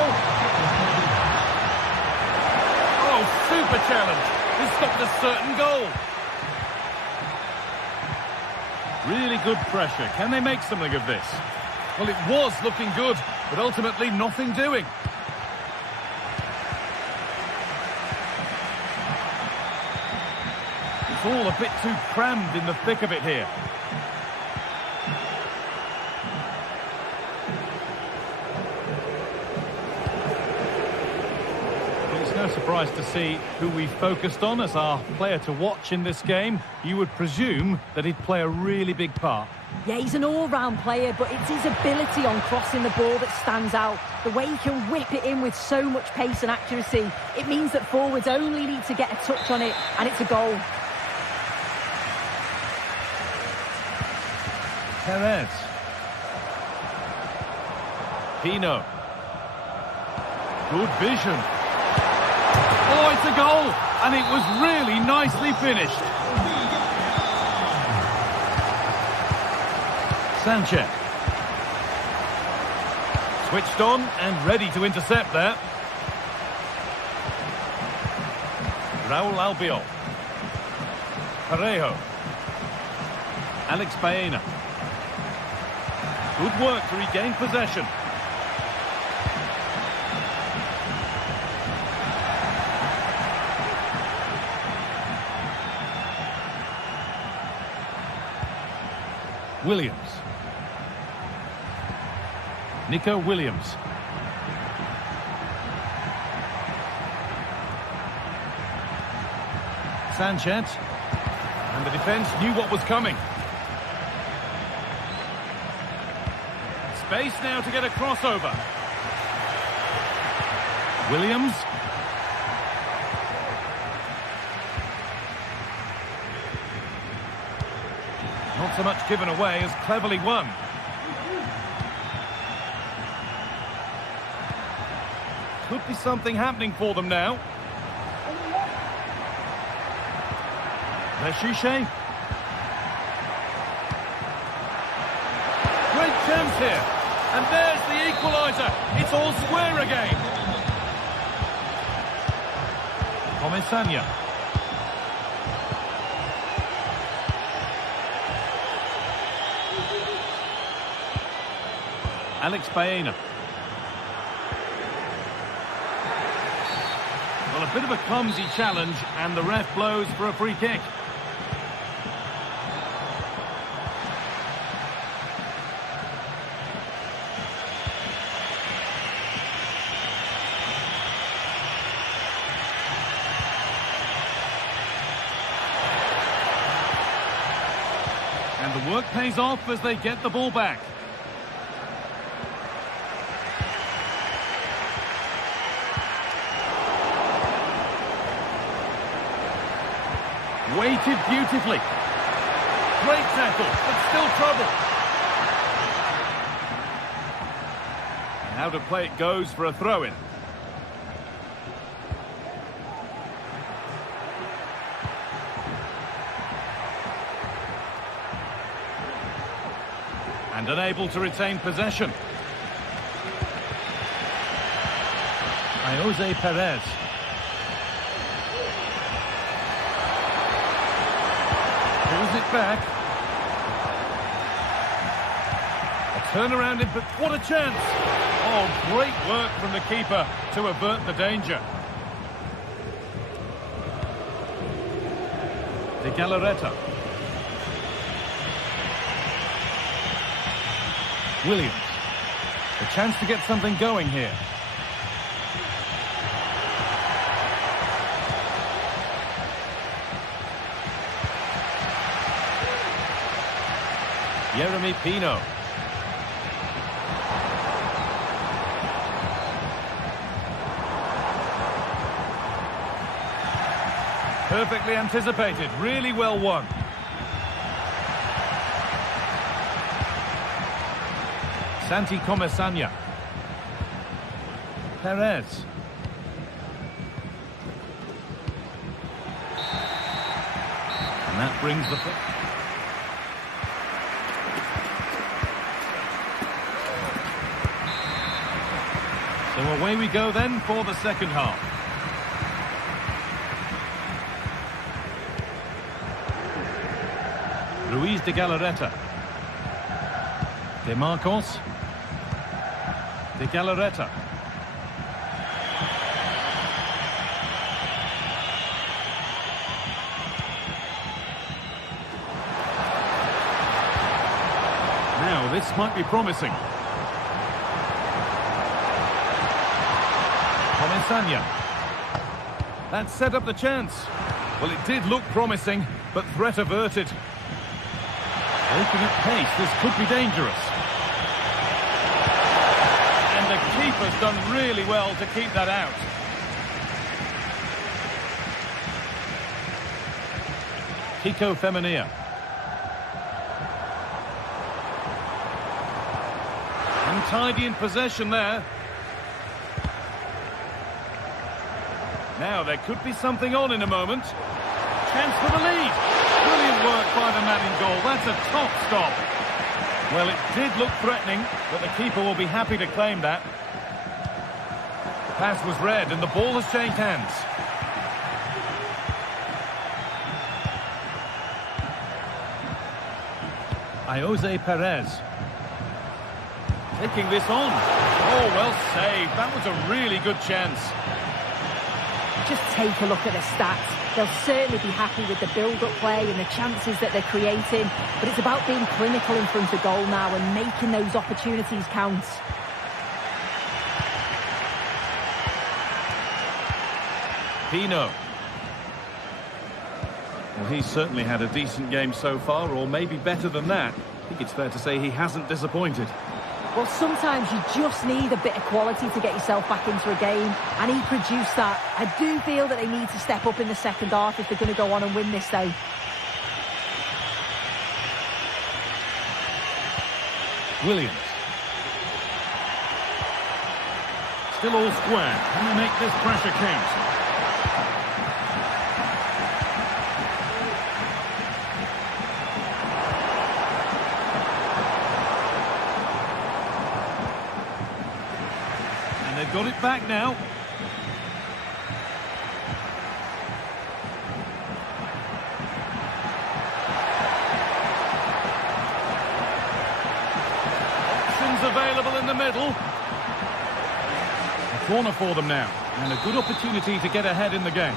Oh, super challenge. This stopped a certain goal. Really good pressure. Can they make something of this? Well, it was looking good, but ultimately nothing doing. It's all a bit too crammed in the thick of it here. No surprise to see who we focused on as our player to watch in this game. You would presume that he'd play a really big part. Yeah, he's an all-round player, but it's his ability on crossing the ball that stands out. The way he can whip it in with so much pace and accuracy. It means that forwards only need to get a touch on it, and it's a goal. Perez. Pino. Good vision. Oh, it's a goal, and it was really nicely finished. Sanchez. Switched on and ready to intercept there. Raul Albiol. Parejo. Alex Baena. Good work to regain possession. Williams. Nico Williams. Sanchez. And the defence knew what was coming. Space now to get a crossover. Williams. Not so much given away as cleverly won. Could be something happening for them now. Leshiche. Great chance here. And there's the equaliser. It's all square again. Comesaña. Alex Baena. Well, a bit of a clumsy challenge, and the ref blows for a free kick. And the work pays off as they get the ball back. Weighted beautifully. Great tackle, but still trouble. And out of play it goes for a throw-in. And unable to retain possession. Jose Perez. Pulls it back. A turnaround in, but what a chance! Oh, great work from the keeper to avert the danger. De Galarreta. Williams. A chance to get something going here. Yeremy Pino. Perfectly anticipated, really well won. Santi Comesanya. Perez. And that brings the... So away we go then for the second half. Luis de Galarreta. De Marcos. De Galarreta. Now this might be promising. Comesanya. That set up the chance. Well, it did look promising, but threat averted. Open at pace, this could be dangerous. And the keeper's done really well to keep that out. Kiko Femenia. Untidy in possession there. Now there could be something on in a moment. Chance for the lead. Brilliant work by the man in goal. That's a top stop. Well, it did look threatening, but the keeper will be happy to claim that. The pass was read and the ball has changed hands. Jose Perez. Taking this on. Oh, well saved. That was a really good chance. Just take a look at the stats. They'll certainly be happy with the build-up play and the chances that they're creating, but it's about being clinical in front of goal now and making those opportunities count. Pino. Well, he's certainly had a decent game so far, or maybe better than that. I think it's fair to say he hasn't disappointed. Well, sometimes you just need a bit of quality to get yourself back into a game, and he produced that. I do feel that they need to step up in the second half if they're going to go on and win this, though. Williams. Still all square. Can they make this pressure count? They've got it back now. Options available in the middle. A corner for them now, and a good opportunity to get ahead in the game.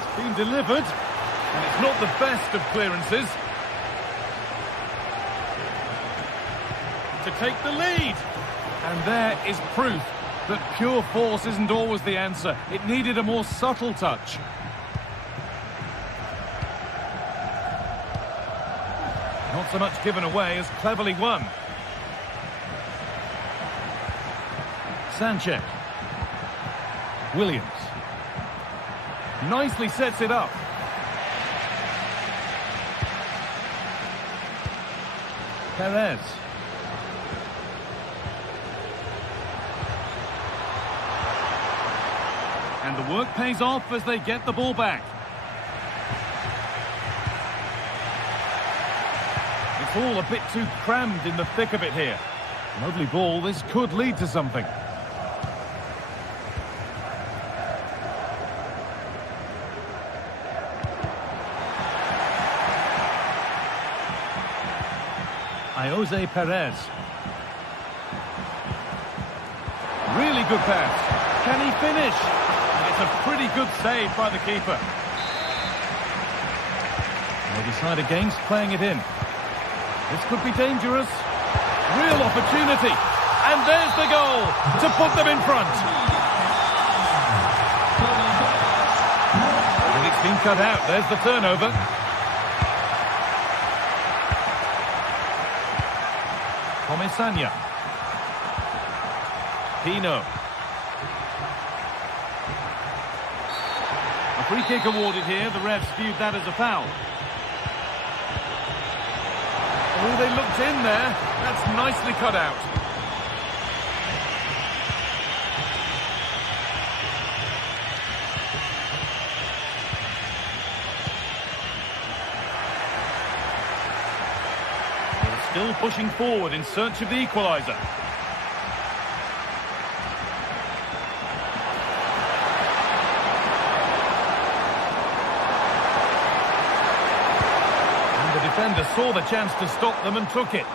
It's been delivered, and it's not the best of clearances. To take the lead. And there is proof that pure force isn't always the answer. It needed a more subtle touch. Not so much given away as cleverly won. Sanchez. Williams. Nicely sets it up. Perez. And the work pays off as they get the ball back. It's all a bit too crammed in the thick of it here. Lovely ball, this could lead to something. Jose Perez. Really good pass. Can he finish? And it's a pretty good save by the keeper. They decide against playing it in. This could be dangerous. Real opportunity. And there's the goal to put them in front. And it's been cut out. There's the turnover. Comisania. Pino. A free kick awarded here. The refs viewed that as a foul. Oh, they looked in there. That's nicely cut out. Still pushing forward in search of the equaliser. And the defender saw the chance to stop them and took it.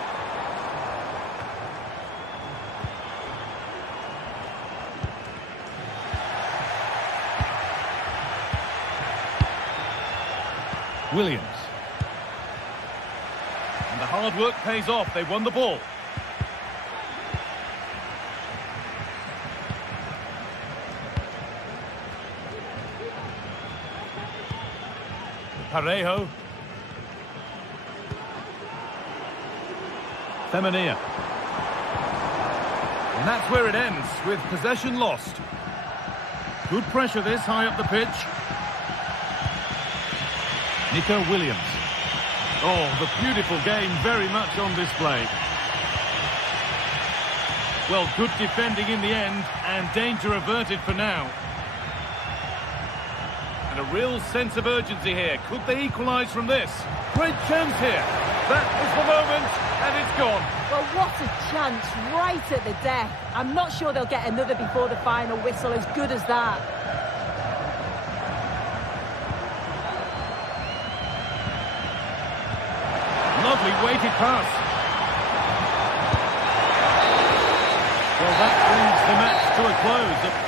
Williams. The hard work pays off. They won the ball. Parejo. Femenia. And that's where it ends, with possession lost. Good pressure this, high up the pitch. Nico Williams. Oh, the beautiful game very much on display. Well, good defending in the end, and danger averted for now. And a real sense of urgency here. Could they equalise from this? Great chance here. That was the moment, and it's gone. Well, what a chance right at the death. I'm not sure they'll get another before the final whistle, as good as that. Lovely weighted pass. Well, that brings the match to a close.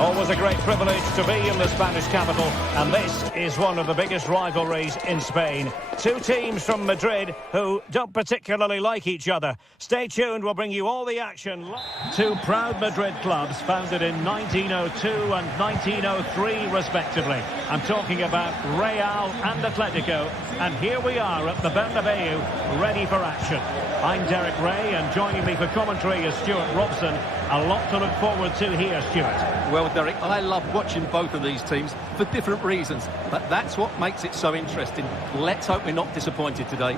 Always a great privilege to be in the Spanish capital, and this is one of the biggest rivalries in Spain. Two teams from Madrid who don't particularly like each other. Stay tuned, we'll bring you all the action. Two proud Madrid clubs founded in 1902 and 1903 respectively. I'm talking about Real and Atletico, and here we are at the Bernabeu, ready for action. I'm Derek Ray, and joining me for commentary is Stuart Robson. A lot to look forward to here, Stuart. Well, Derek, I love watching both of these teams for different reasons, but that's what makes it so interesting. Let's hope we're not disappointed today.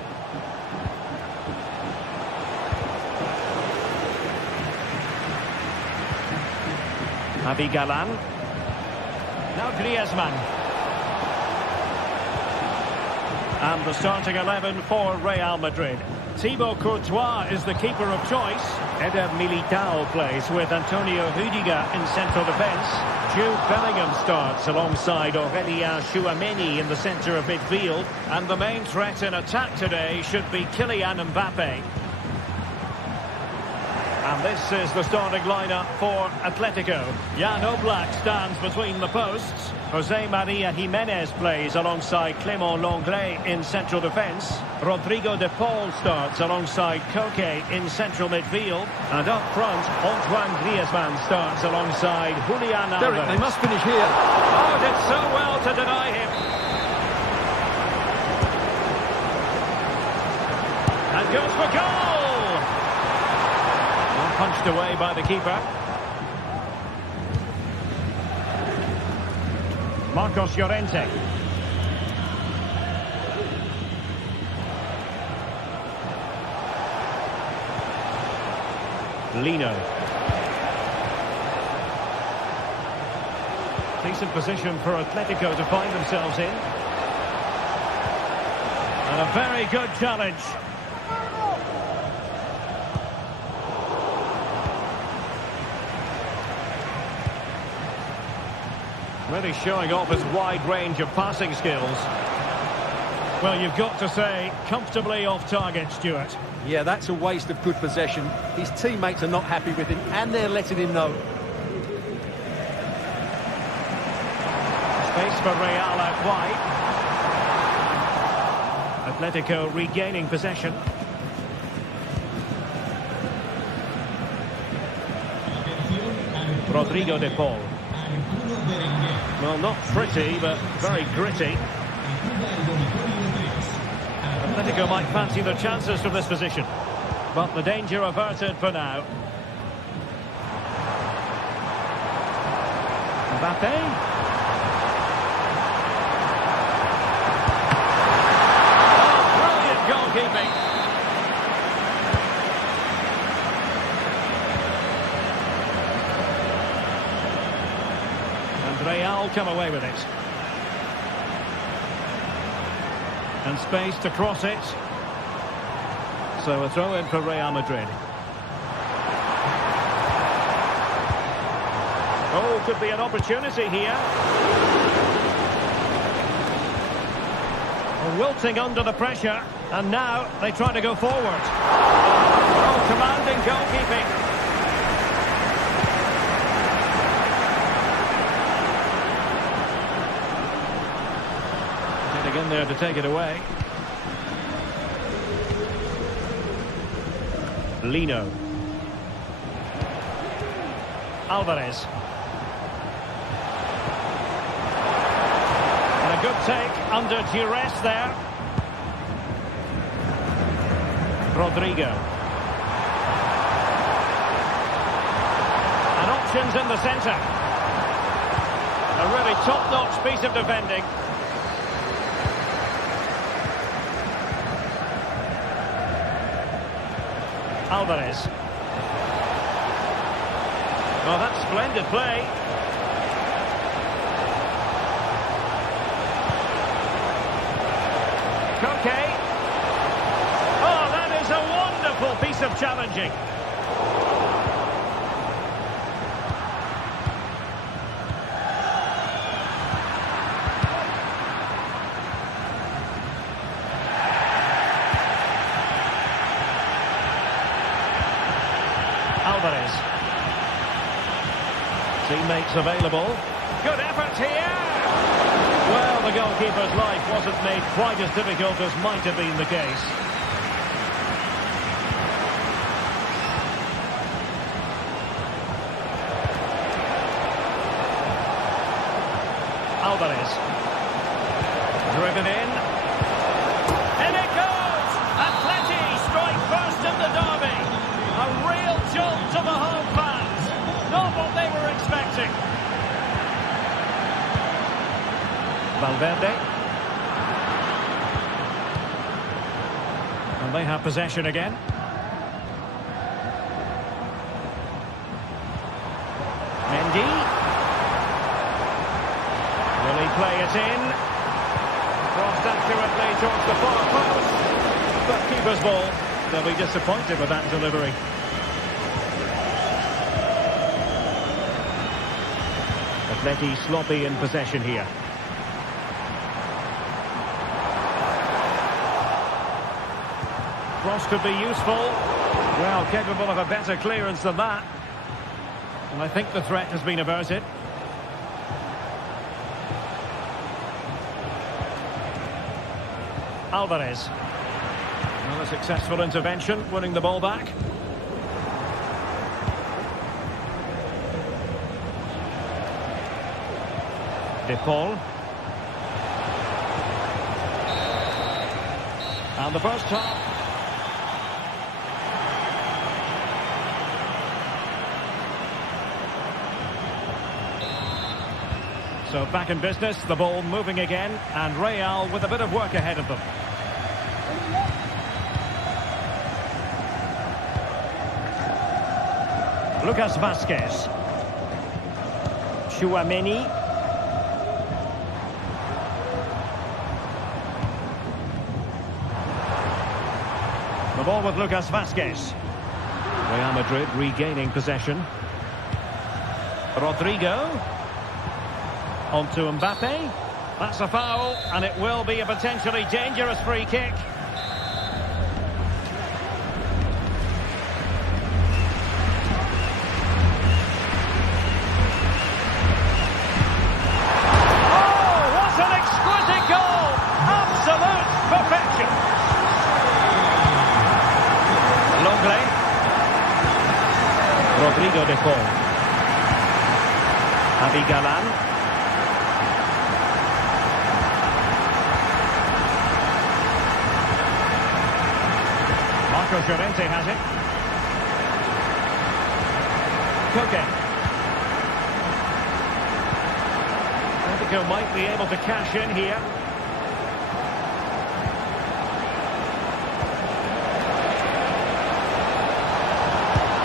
Javi Galan. Now Griezmann. And the starting 11 for Real Madrid. Thibaut Courtois is the keeper of choice. Eder Militao plays with Antonio Rüdiger in central defence. Jude Bellingham starts alongside Aurelien Tchouameni in the centre of midfield. And the main threat in attack today should be Kylian Mbappe. And this is the starting lineup for Atletico. Jan Oblak stands between the posts. Jose Maria Jimenez plays alongside Clément Lenglet in central defence. Rodrigo de Paul starts alongside Koke in central midfield. And up front, Antoine Griezmann starts alongside Julian Alvarez. Derek, they must finish here. Oh, did so well to deny him. And goes for goal! Punched away by the keeper. Marcos Llorente. Lino. Decent position for Atletico to find themselves in. And a very good challenge. Really showing off his wide range of passing skills. Well, you've got to say, comfortably off target, Stuart. Yeah, that's a waste of good possession. His teammates are not happy with him, and they're letting him know. Space for Real out wide. Atletico regaining possession. Rodrigo de Paul. Well, not pretty, but very gritty. Atletico might fancy their chances from this position, but the danger averted for now. Mbappe. Oh, brilliant goalkeeping. Real come away with it. And space to cross it. So a throw in for Real Madrid. Oh, could be an opportunity here. Wilting under the pressure. And now they try to go forward. Oh, commanding goalkeeping. In there to take it away. Lino. Alvarez. And a good take under duress there. Rodrigo. And options in the centre. A really top-notch piece of defending. Alvarez. Oh, that's splendid play. Koke. Oh, that is a wonderful piece of challenging. Teammates available. Good effort here. Well, the goalkeeper's life wasn't made quite as difficult as might have been the case. Alvarez. Driven in. In it goes! Atleti strike first in the derby. A real jolt to the home fans. Not what they were expecting. Valverde. And they have possession again. Mendy. Will he play it in? Crossed accurately towards the far post. But keeper's ball. They'll be disappointed with that delivery. Atleti sloppy in possession here. Cross could be useful. Well, capable of a better clearance than that. And I think the threat has been averted. Alvarez. Another successful intervention, winning the ball back. De Paul. And the first half. So back in business, the ball moving again, and Real with a bit of work ahead of them. Lucas Vázquez. Tchouaméni. The ball with Lucas Vázquez. Real Madrid regaining possession. Rodrigo. On to Mbappe. That's a foul, and it will be a potentially dangerous free kick. Oh, what an exquisite goal! Absolute perfection. Longley. Rodrigo de Paul. Abigalan. Fiorentina has it. Koke. Atletico might be able to cash in here.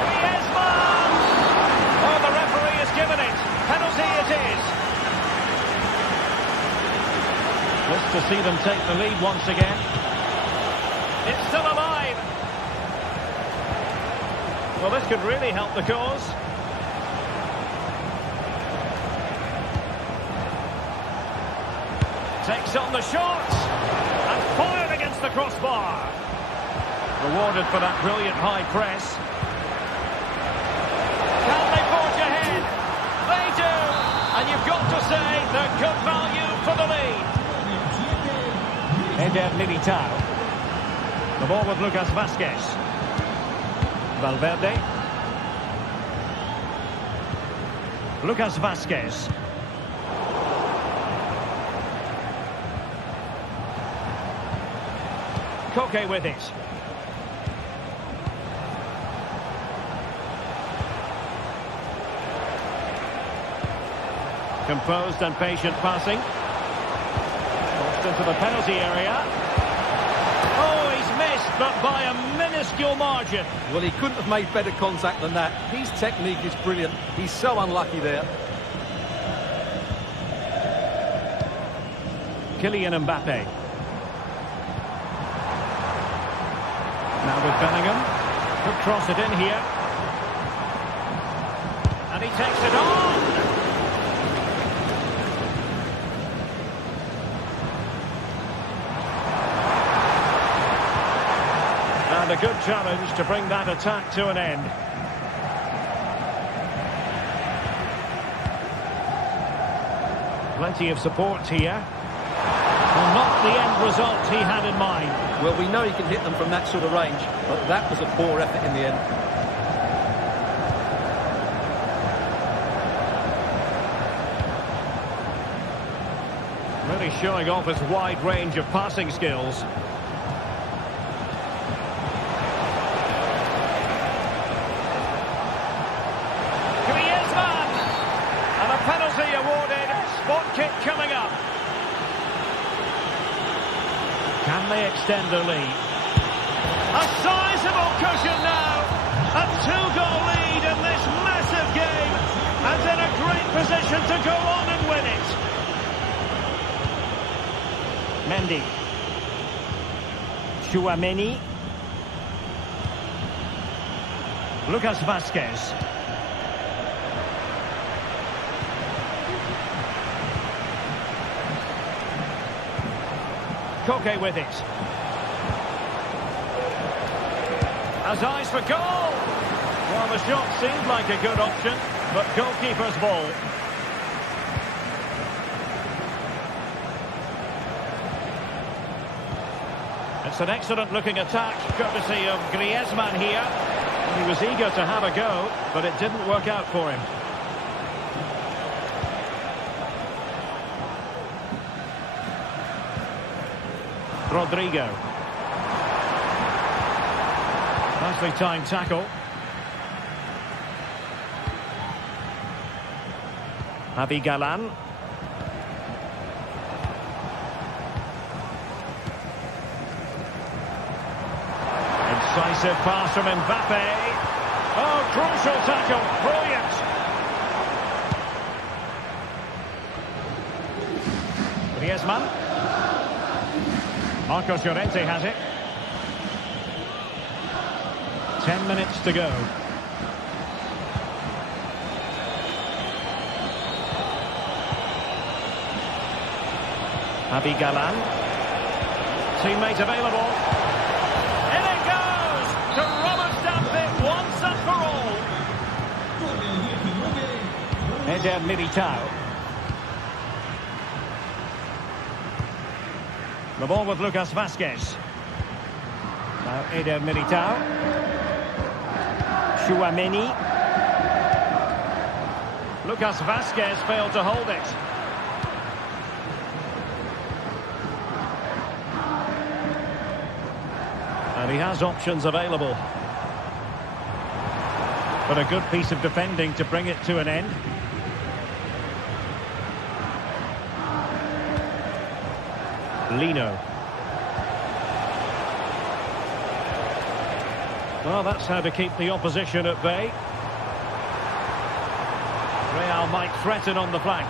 Griezmann! Oh, the referee has given it. Penalty it is. Just to see them take the lead once again. It's still alive. Well, this could really help the cause. Takes on the shot and fired against the crossbar. Rewarded for that brilliant high press. Can they forge ahead? They do. And you've got to say they're good value for the lead. Eder Militao. The ball with Lucas Vázquez. Valverde. Lucas Vázquez. Koke with it. Composed and patient passing. Crossed into the penalty area. Oh, he's missed, but by a minuscule margin. Well, he couldn't have made better contact than that. His technique is brilliant. He's so unlucky there. Kylian Mbappe. Now with Bellingham. Could cross it in here. And he takes it on. And a good challenge to bring that attack to an end. Plenty of support here. Well, not the end result he had in mind. Well, we know he can hit them from that sort of range, but that was a poor effort in the end. Really showing off his wide range of passing skills. Griezmann! And a penalty awarded. Spot kick coming up. Can they extend their lead? A sizable cushion now. A two-goal lead in this massive game. And in a great position to go on and win it. Mendy. Tchouaméni. Lucas Vazquez. Koke with it. Has eyes for goal. Well, the shot seemed like a good option, but goalkeeper's ball. It's an excellent-looking attack, courtesy of Griezmann here. He was eager to have a go, but it didn't work out for him. Rodrigo. Nicely timed tackle. Javi Galan. Incisive pass from Mbappe. Oh, crucial tackle. Brilliant. Griezmann. Marcos Llorente has it. 10 minutes to go. Javi Galan. Teammate available. In it goes! To rubber stamp it once and for all. Eder Militao. The ball with Lucas Vazquez. Now Eder Militao. Tchouaméni. Lucas Vazquez failed to hold it. And he has options available. But a good piece of defending to bring it to an end. Lino. Well, that's how to keep the opposition at bay. Real might threaten on the flank.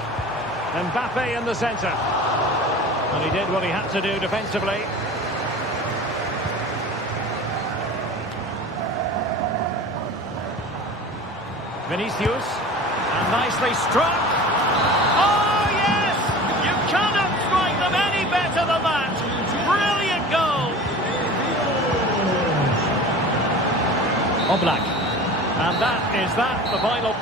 Mbappe in the centre. And he did what he had to do defensively. Vinicius. And nicely struck. Oh, yes! You cannot strike them any better than that. Brilliant goal. Oblak. And that is the final.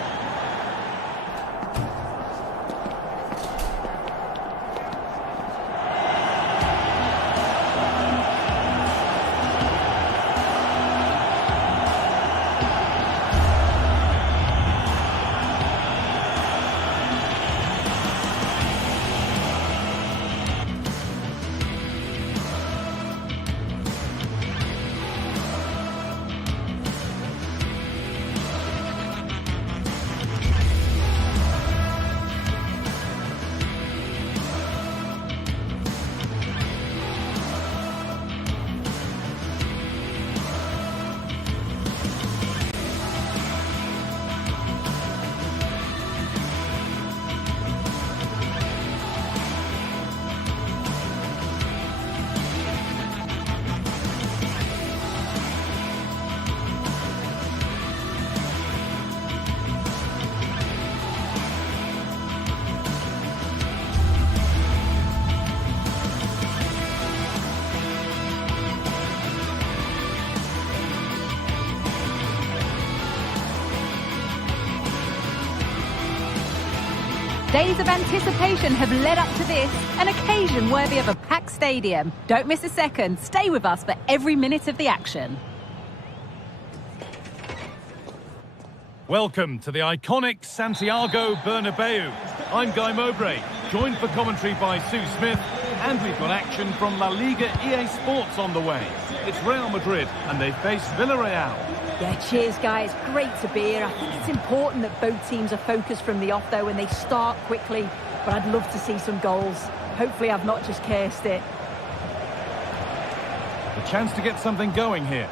Days of anticipation have led up to this, an occasion worthy of a packed stadium. Don't miss a second. Stay with us for every minute of the action. Welcome to the iconic Santiago Bernabeu. I'm Guy Mowbray, joined for commentary by Sue Smith, and we've got action from La Liga GTSports on the way. It's Real Madrid, and they face Villarreal. Yeah, cheers, guys. Great to be here. I think it's important that both teams are focused from the off, though, and they start quickly. But I'd love to see some goals. Hopefully I've not just cursed it. A chance to get something going here.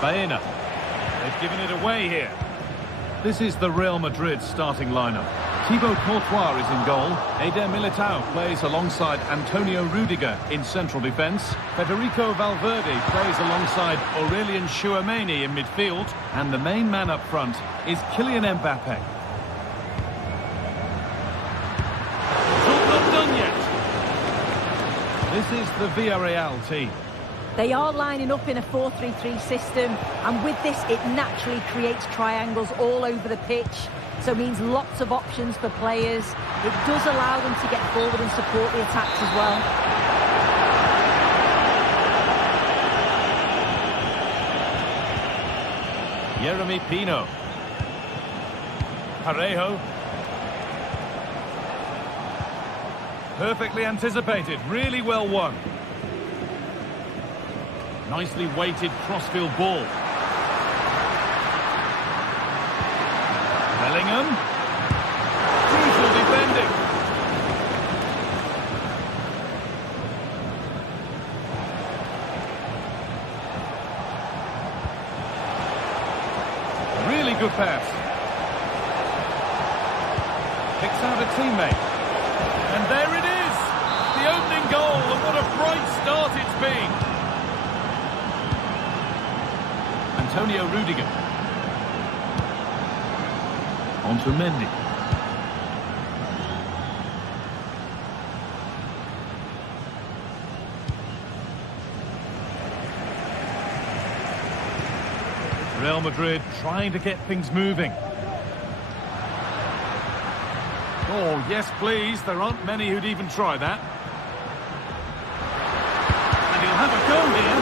Baena. They've given it away here. This is the Real Madrid starting lineup. Thibaut Courtois is in goal. Eder Militao plays alongside Antonio Rudiger in central defence. Federico Valverde plays alongside Aurelien Tchouameni in midfield. And the main man up front is Kylian Mbappe. It's not done yet. This is the Villarreal team. They are lining up in a 4-3-3 system, and with this it naturally creates triangles all over the pitch, so it means lots of options for players. It does allow them to get forward and support the attacks as well. Yeremy Pino. Parejo. Perfectly anticipated, really well won. Nicely weighted crossfield ball. Bellingham. Crucial defending. Really good pass. Picks out a teammate. And there it is! The opening goal, and what a bright start it's been. Antonio Rudiger. On to Mendy. Real Madrid trying to get things moving. Oh, yes, please. There aren't many who'd even try that. And he'll have a go here.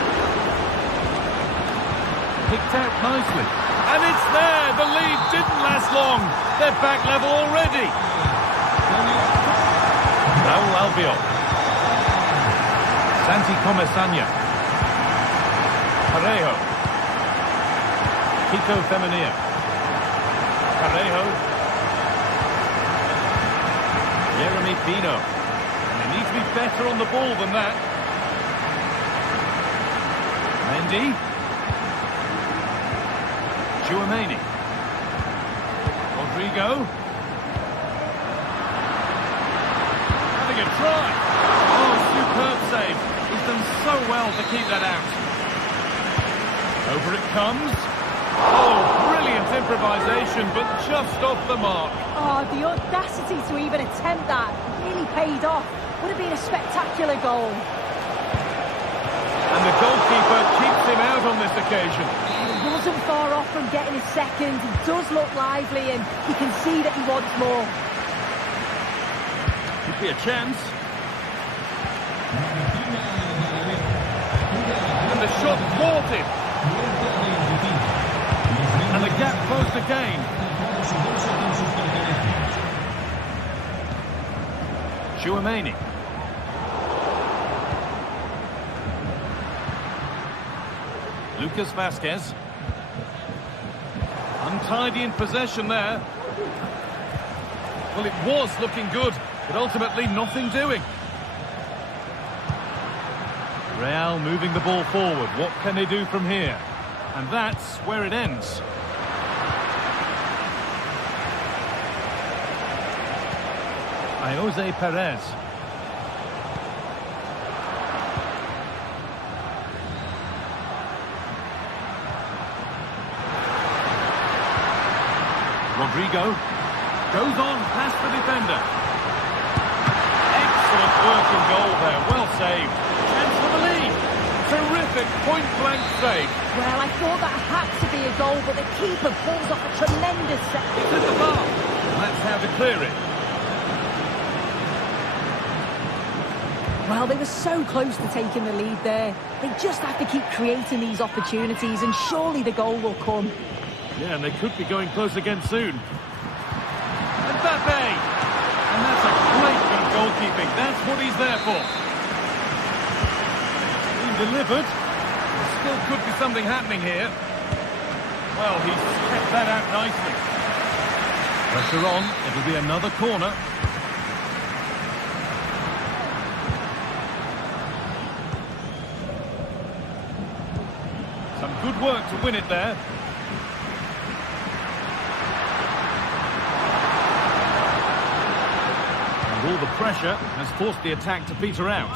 Picked out nicely. And it's there! The lead didn't last long. They're back level already. Raul Albiol. Santi Comesaña. Parejo. Kiko Femenia. Parejo. Yeremy Pino. And they need to be better on the ball than that. Mendy. Tchouameni. Rodrigo. Having a try. Oh, superb save. He's done so well to keep that out. Over it comes. Oh, brilliant improvisation, but just off the mark. Oh, the audacity to even attempt that really paid off. Would have been a spectacular goal. And the goalkeeper keeps him out on this occasion. He wasn't far off from getting his second. He does look lively, and you can see that he wants more. Could be a chance. And the shot thwarted. And the gap closed again. Tchouameni. Lucas Vazquez. Untidy in possession there. Well, it was looking good, but ultimately nothing doing. Real moving the ball forward. What can they do from here? And that's where it ends. Jose Perez. Rodrigo goes on past the defender. Excellent work in goal there, well saved. Chance for the lead. Terrific point-blank save. Well, I thought that had to be a goal, but the keeper pulls off a tremendous save. It's at the bar. That's how to clear it. Well, they were so close to taking the lead there. They just have to keep creating these opportunities, and surely the goal will come. Yeah, and they could be going close again soon. Mbappe! And that's a great bit of goalkeeping. That's what he's there for. Being delivered. There still could be something happening here. Well, he's kept that out nicely. Pressure on. It'll be another corner. Some good work to win it there. And all the pressure has forced the attack to peter out.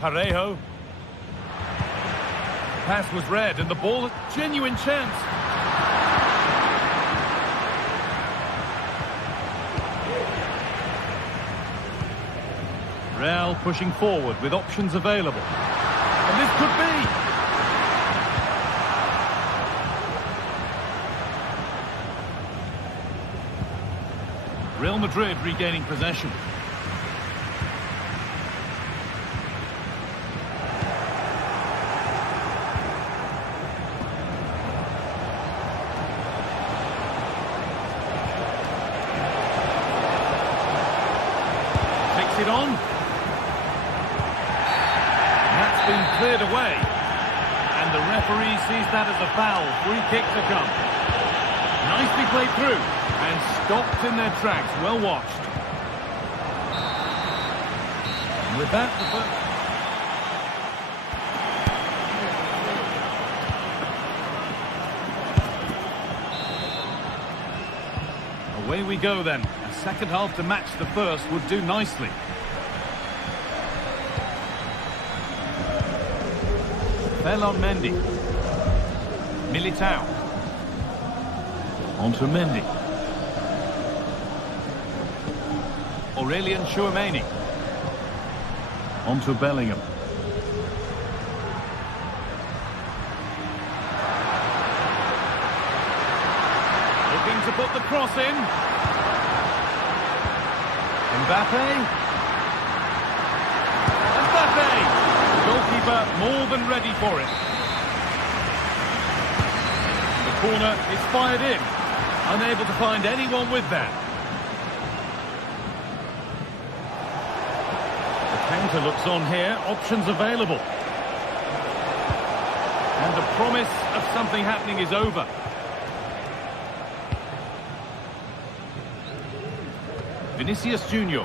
Parejo. Pass was read and the ball, a genuine chance. Real pushing forward with options available. And this could be. Real Madrid regaining possession. Takes it on. That's been cleared away. And the referee sees that as a foul. Free kick to come. Nicely played through. And stopped in their tracks. Well watched. And with that, away we go then. A second half to match the first would do nicely. Ferland Mendy. Militao. On to Mendy. Aurelian Chouameni. On to Bellingham. Looking to put the cross in. Mbappe. Mbappe! The goalkeeper more than ready for it. The corner is fired in. Unable to find anyone with that. Counter looks on here, options available. And the promise of something happening is over. Vinicius Junior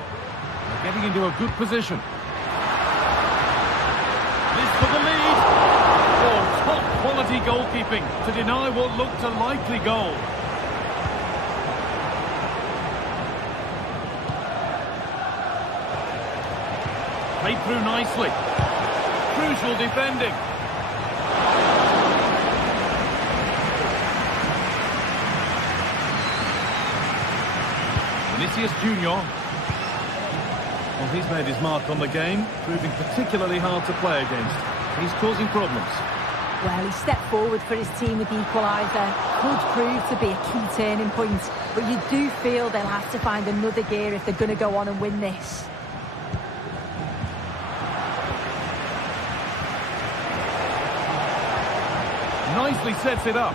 getting into a good position. This for the lead. Oh, top quality goalkeeping to deny what looked a likely goal. Played through nicely. Crucial defending. Vinicius Junior. Well, he's made his mark on the game, proving particularly hard to play against. He's causing problems. Well, he stepped forward for his team with the equaliser. Could prove to be a key turning point. But you do feel they'll have to find another gear if they're going to go on and win this. Nicely sets it up.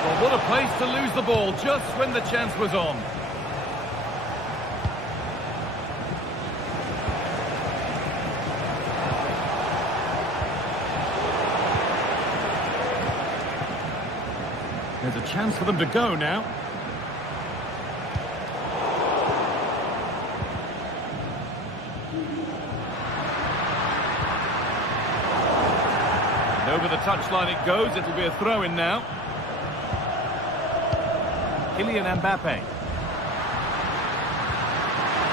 Well, what a place to lose the ball just when the chance was on. There's a chance for them to go now. Over the touchline it goes. It'll be a throw-in now. Kylian Mbappe.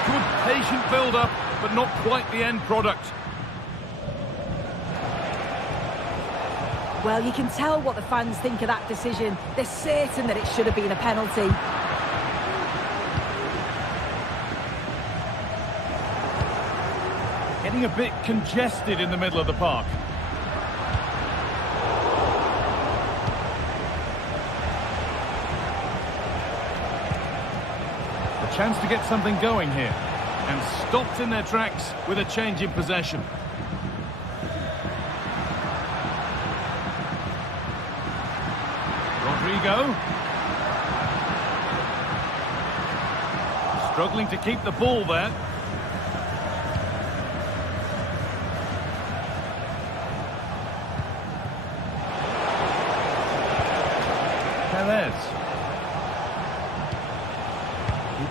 Good patient build-up, but not quite the end product. Well, you can tell what the fans think of that decision. They're certain that it should have been a penalty. Getting a bit congested in the middle of the park. A chance to get something going here. And stopped in their tracks with a change in possession. Rodrigo. Struggling to keep the ball there.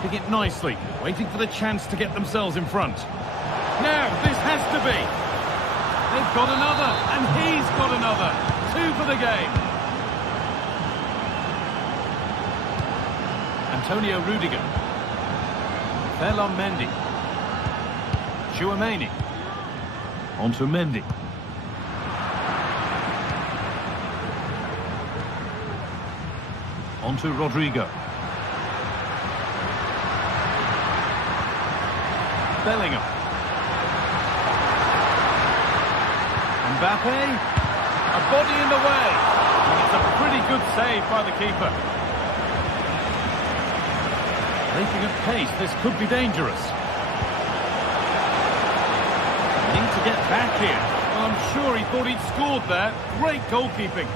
Keeping it nicely, waiting for the chance to get themselves in front. Now, this has to be. They've got another, and he's got another. 2 for the game. Antonio Rudiger. Ferland Mendy. Chouameni. Onto Mendy. Onto Rodrigo. Bellingham. Mbappe. A body in the way. And it's a pretty good save by the keeper. Making at pace, this could be dangerous. Need to get back here. Well, I'm sure he thought he'd scored there. Great goalkeeping.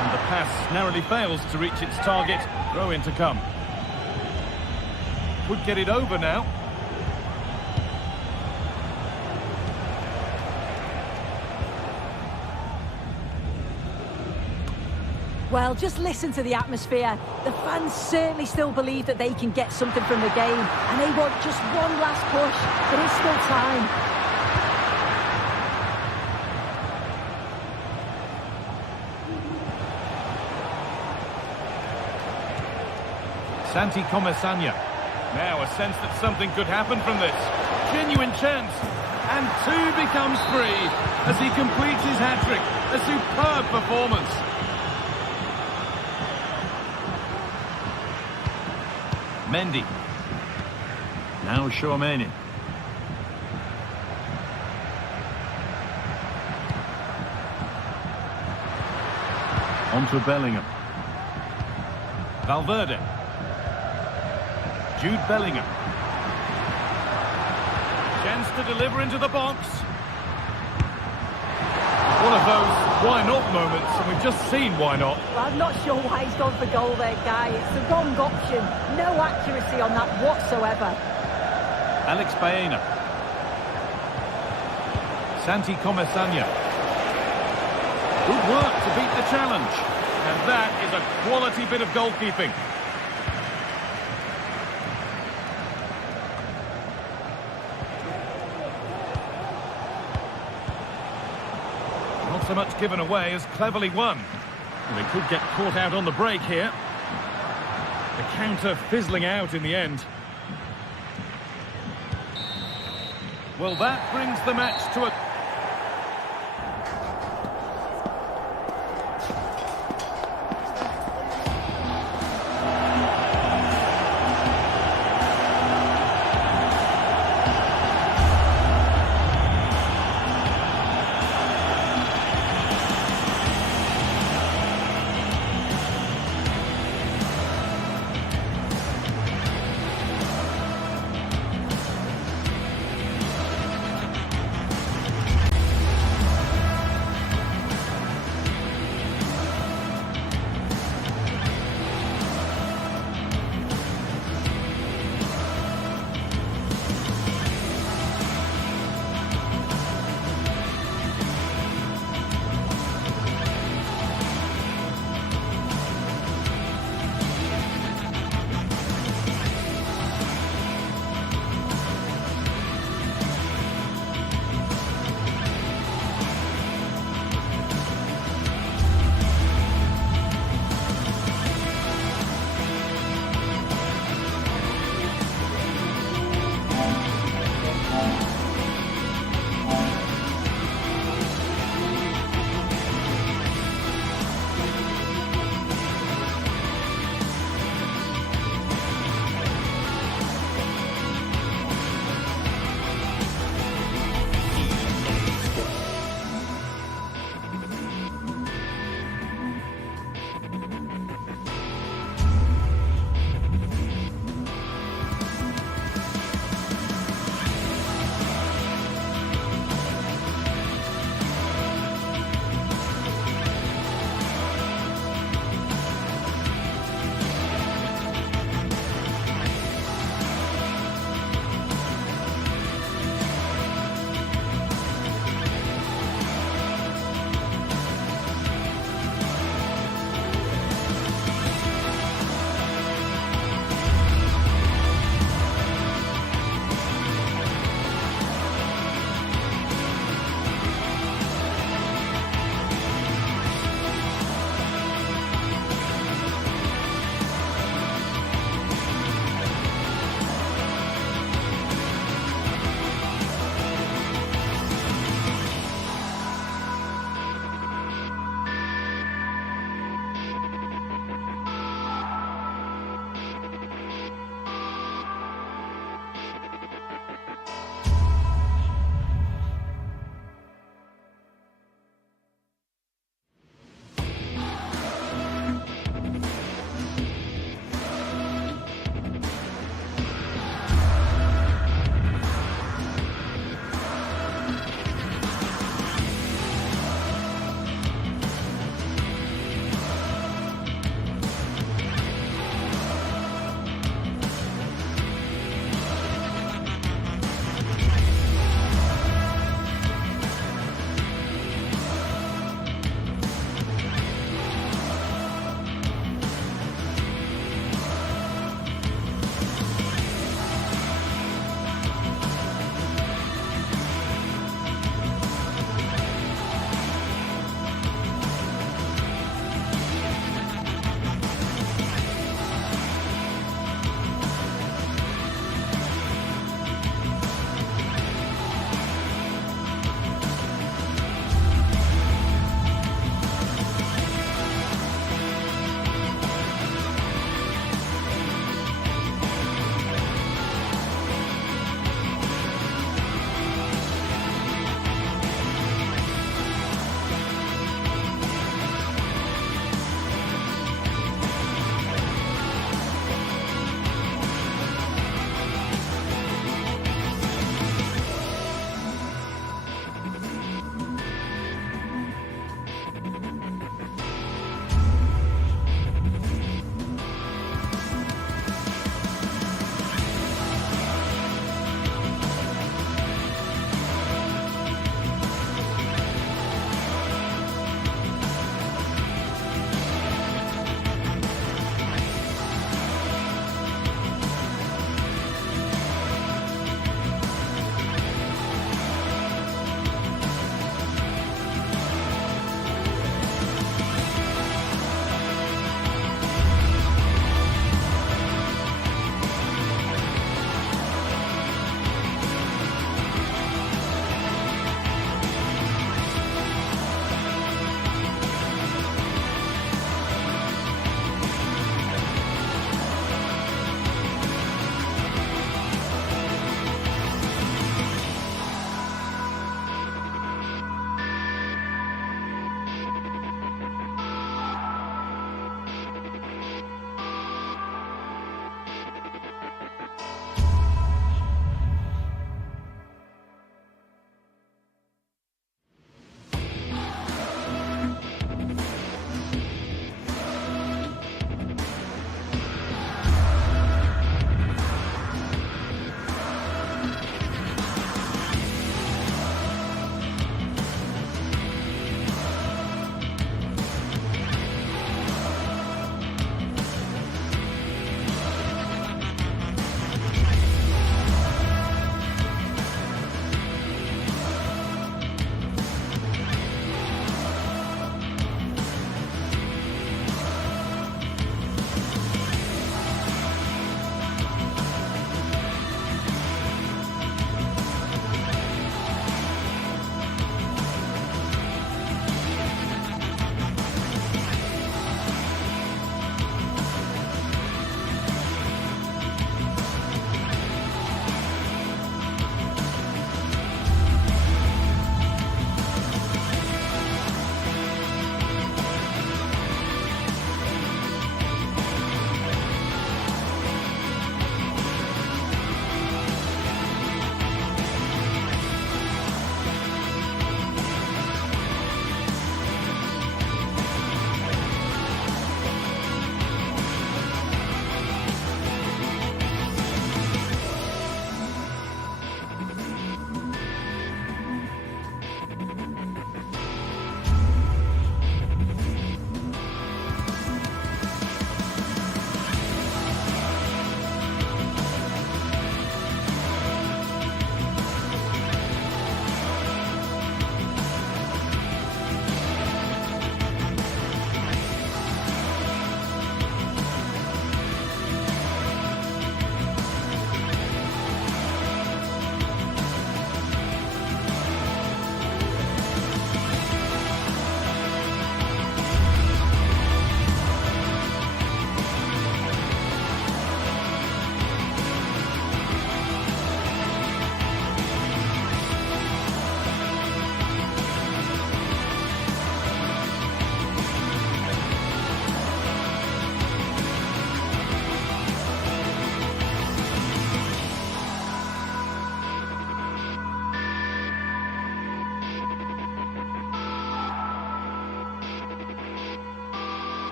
And the pass narrowly fails to reach its target. Throw in to come. Would get it over now. Well, just listen to the atmosphere. The fans certainly still believe that they can get something from the game, and they want just one last push. There is still time. Santi Comesaña. Now a sense that something could happen from this. Genuine chance. And 2 becomes 3 as he completes his hat-trick. A superb performance. Mendy. Now Chouameni. Onto Bellingham. Valverde. Jude Bellingham. Chance to deliver into the box. One of those why not moments, and we've just seen why not. Well, I'm not sure why he's gone for goal there, Guy. It's the wrong option. No accuracy on that whatsoever. Alex Baena. Santi Comesaña. Good work to beat the challenge. And that is a quality bit of goalkeeping. Not so much given away as cleverly won. And they could get caught out on the break here. The counter fizzling out in the end. Well, that brings the match to a...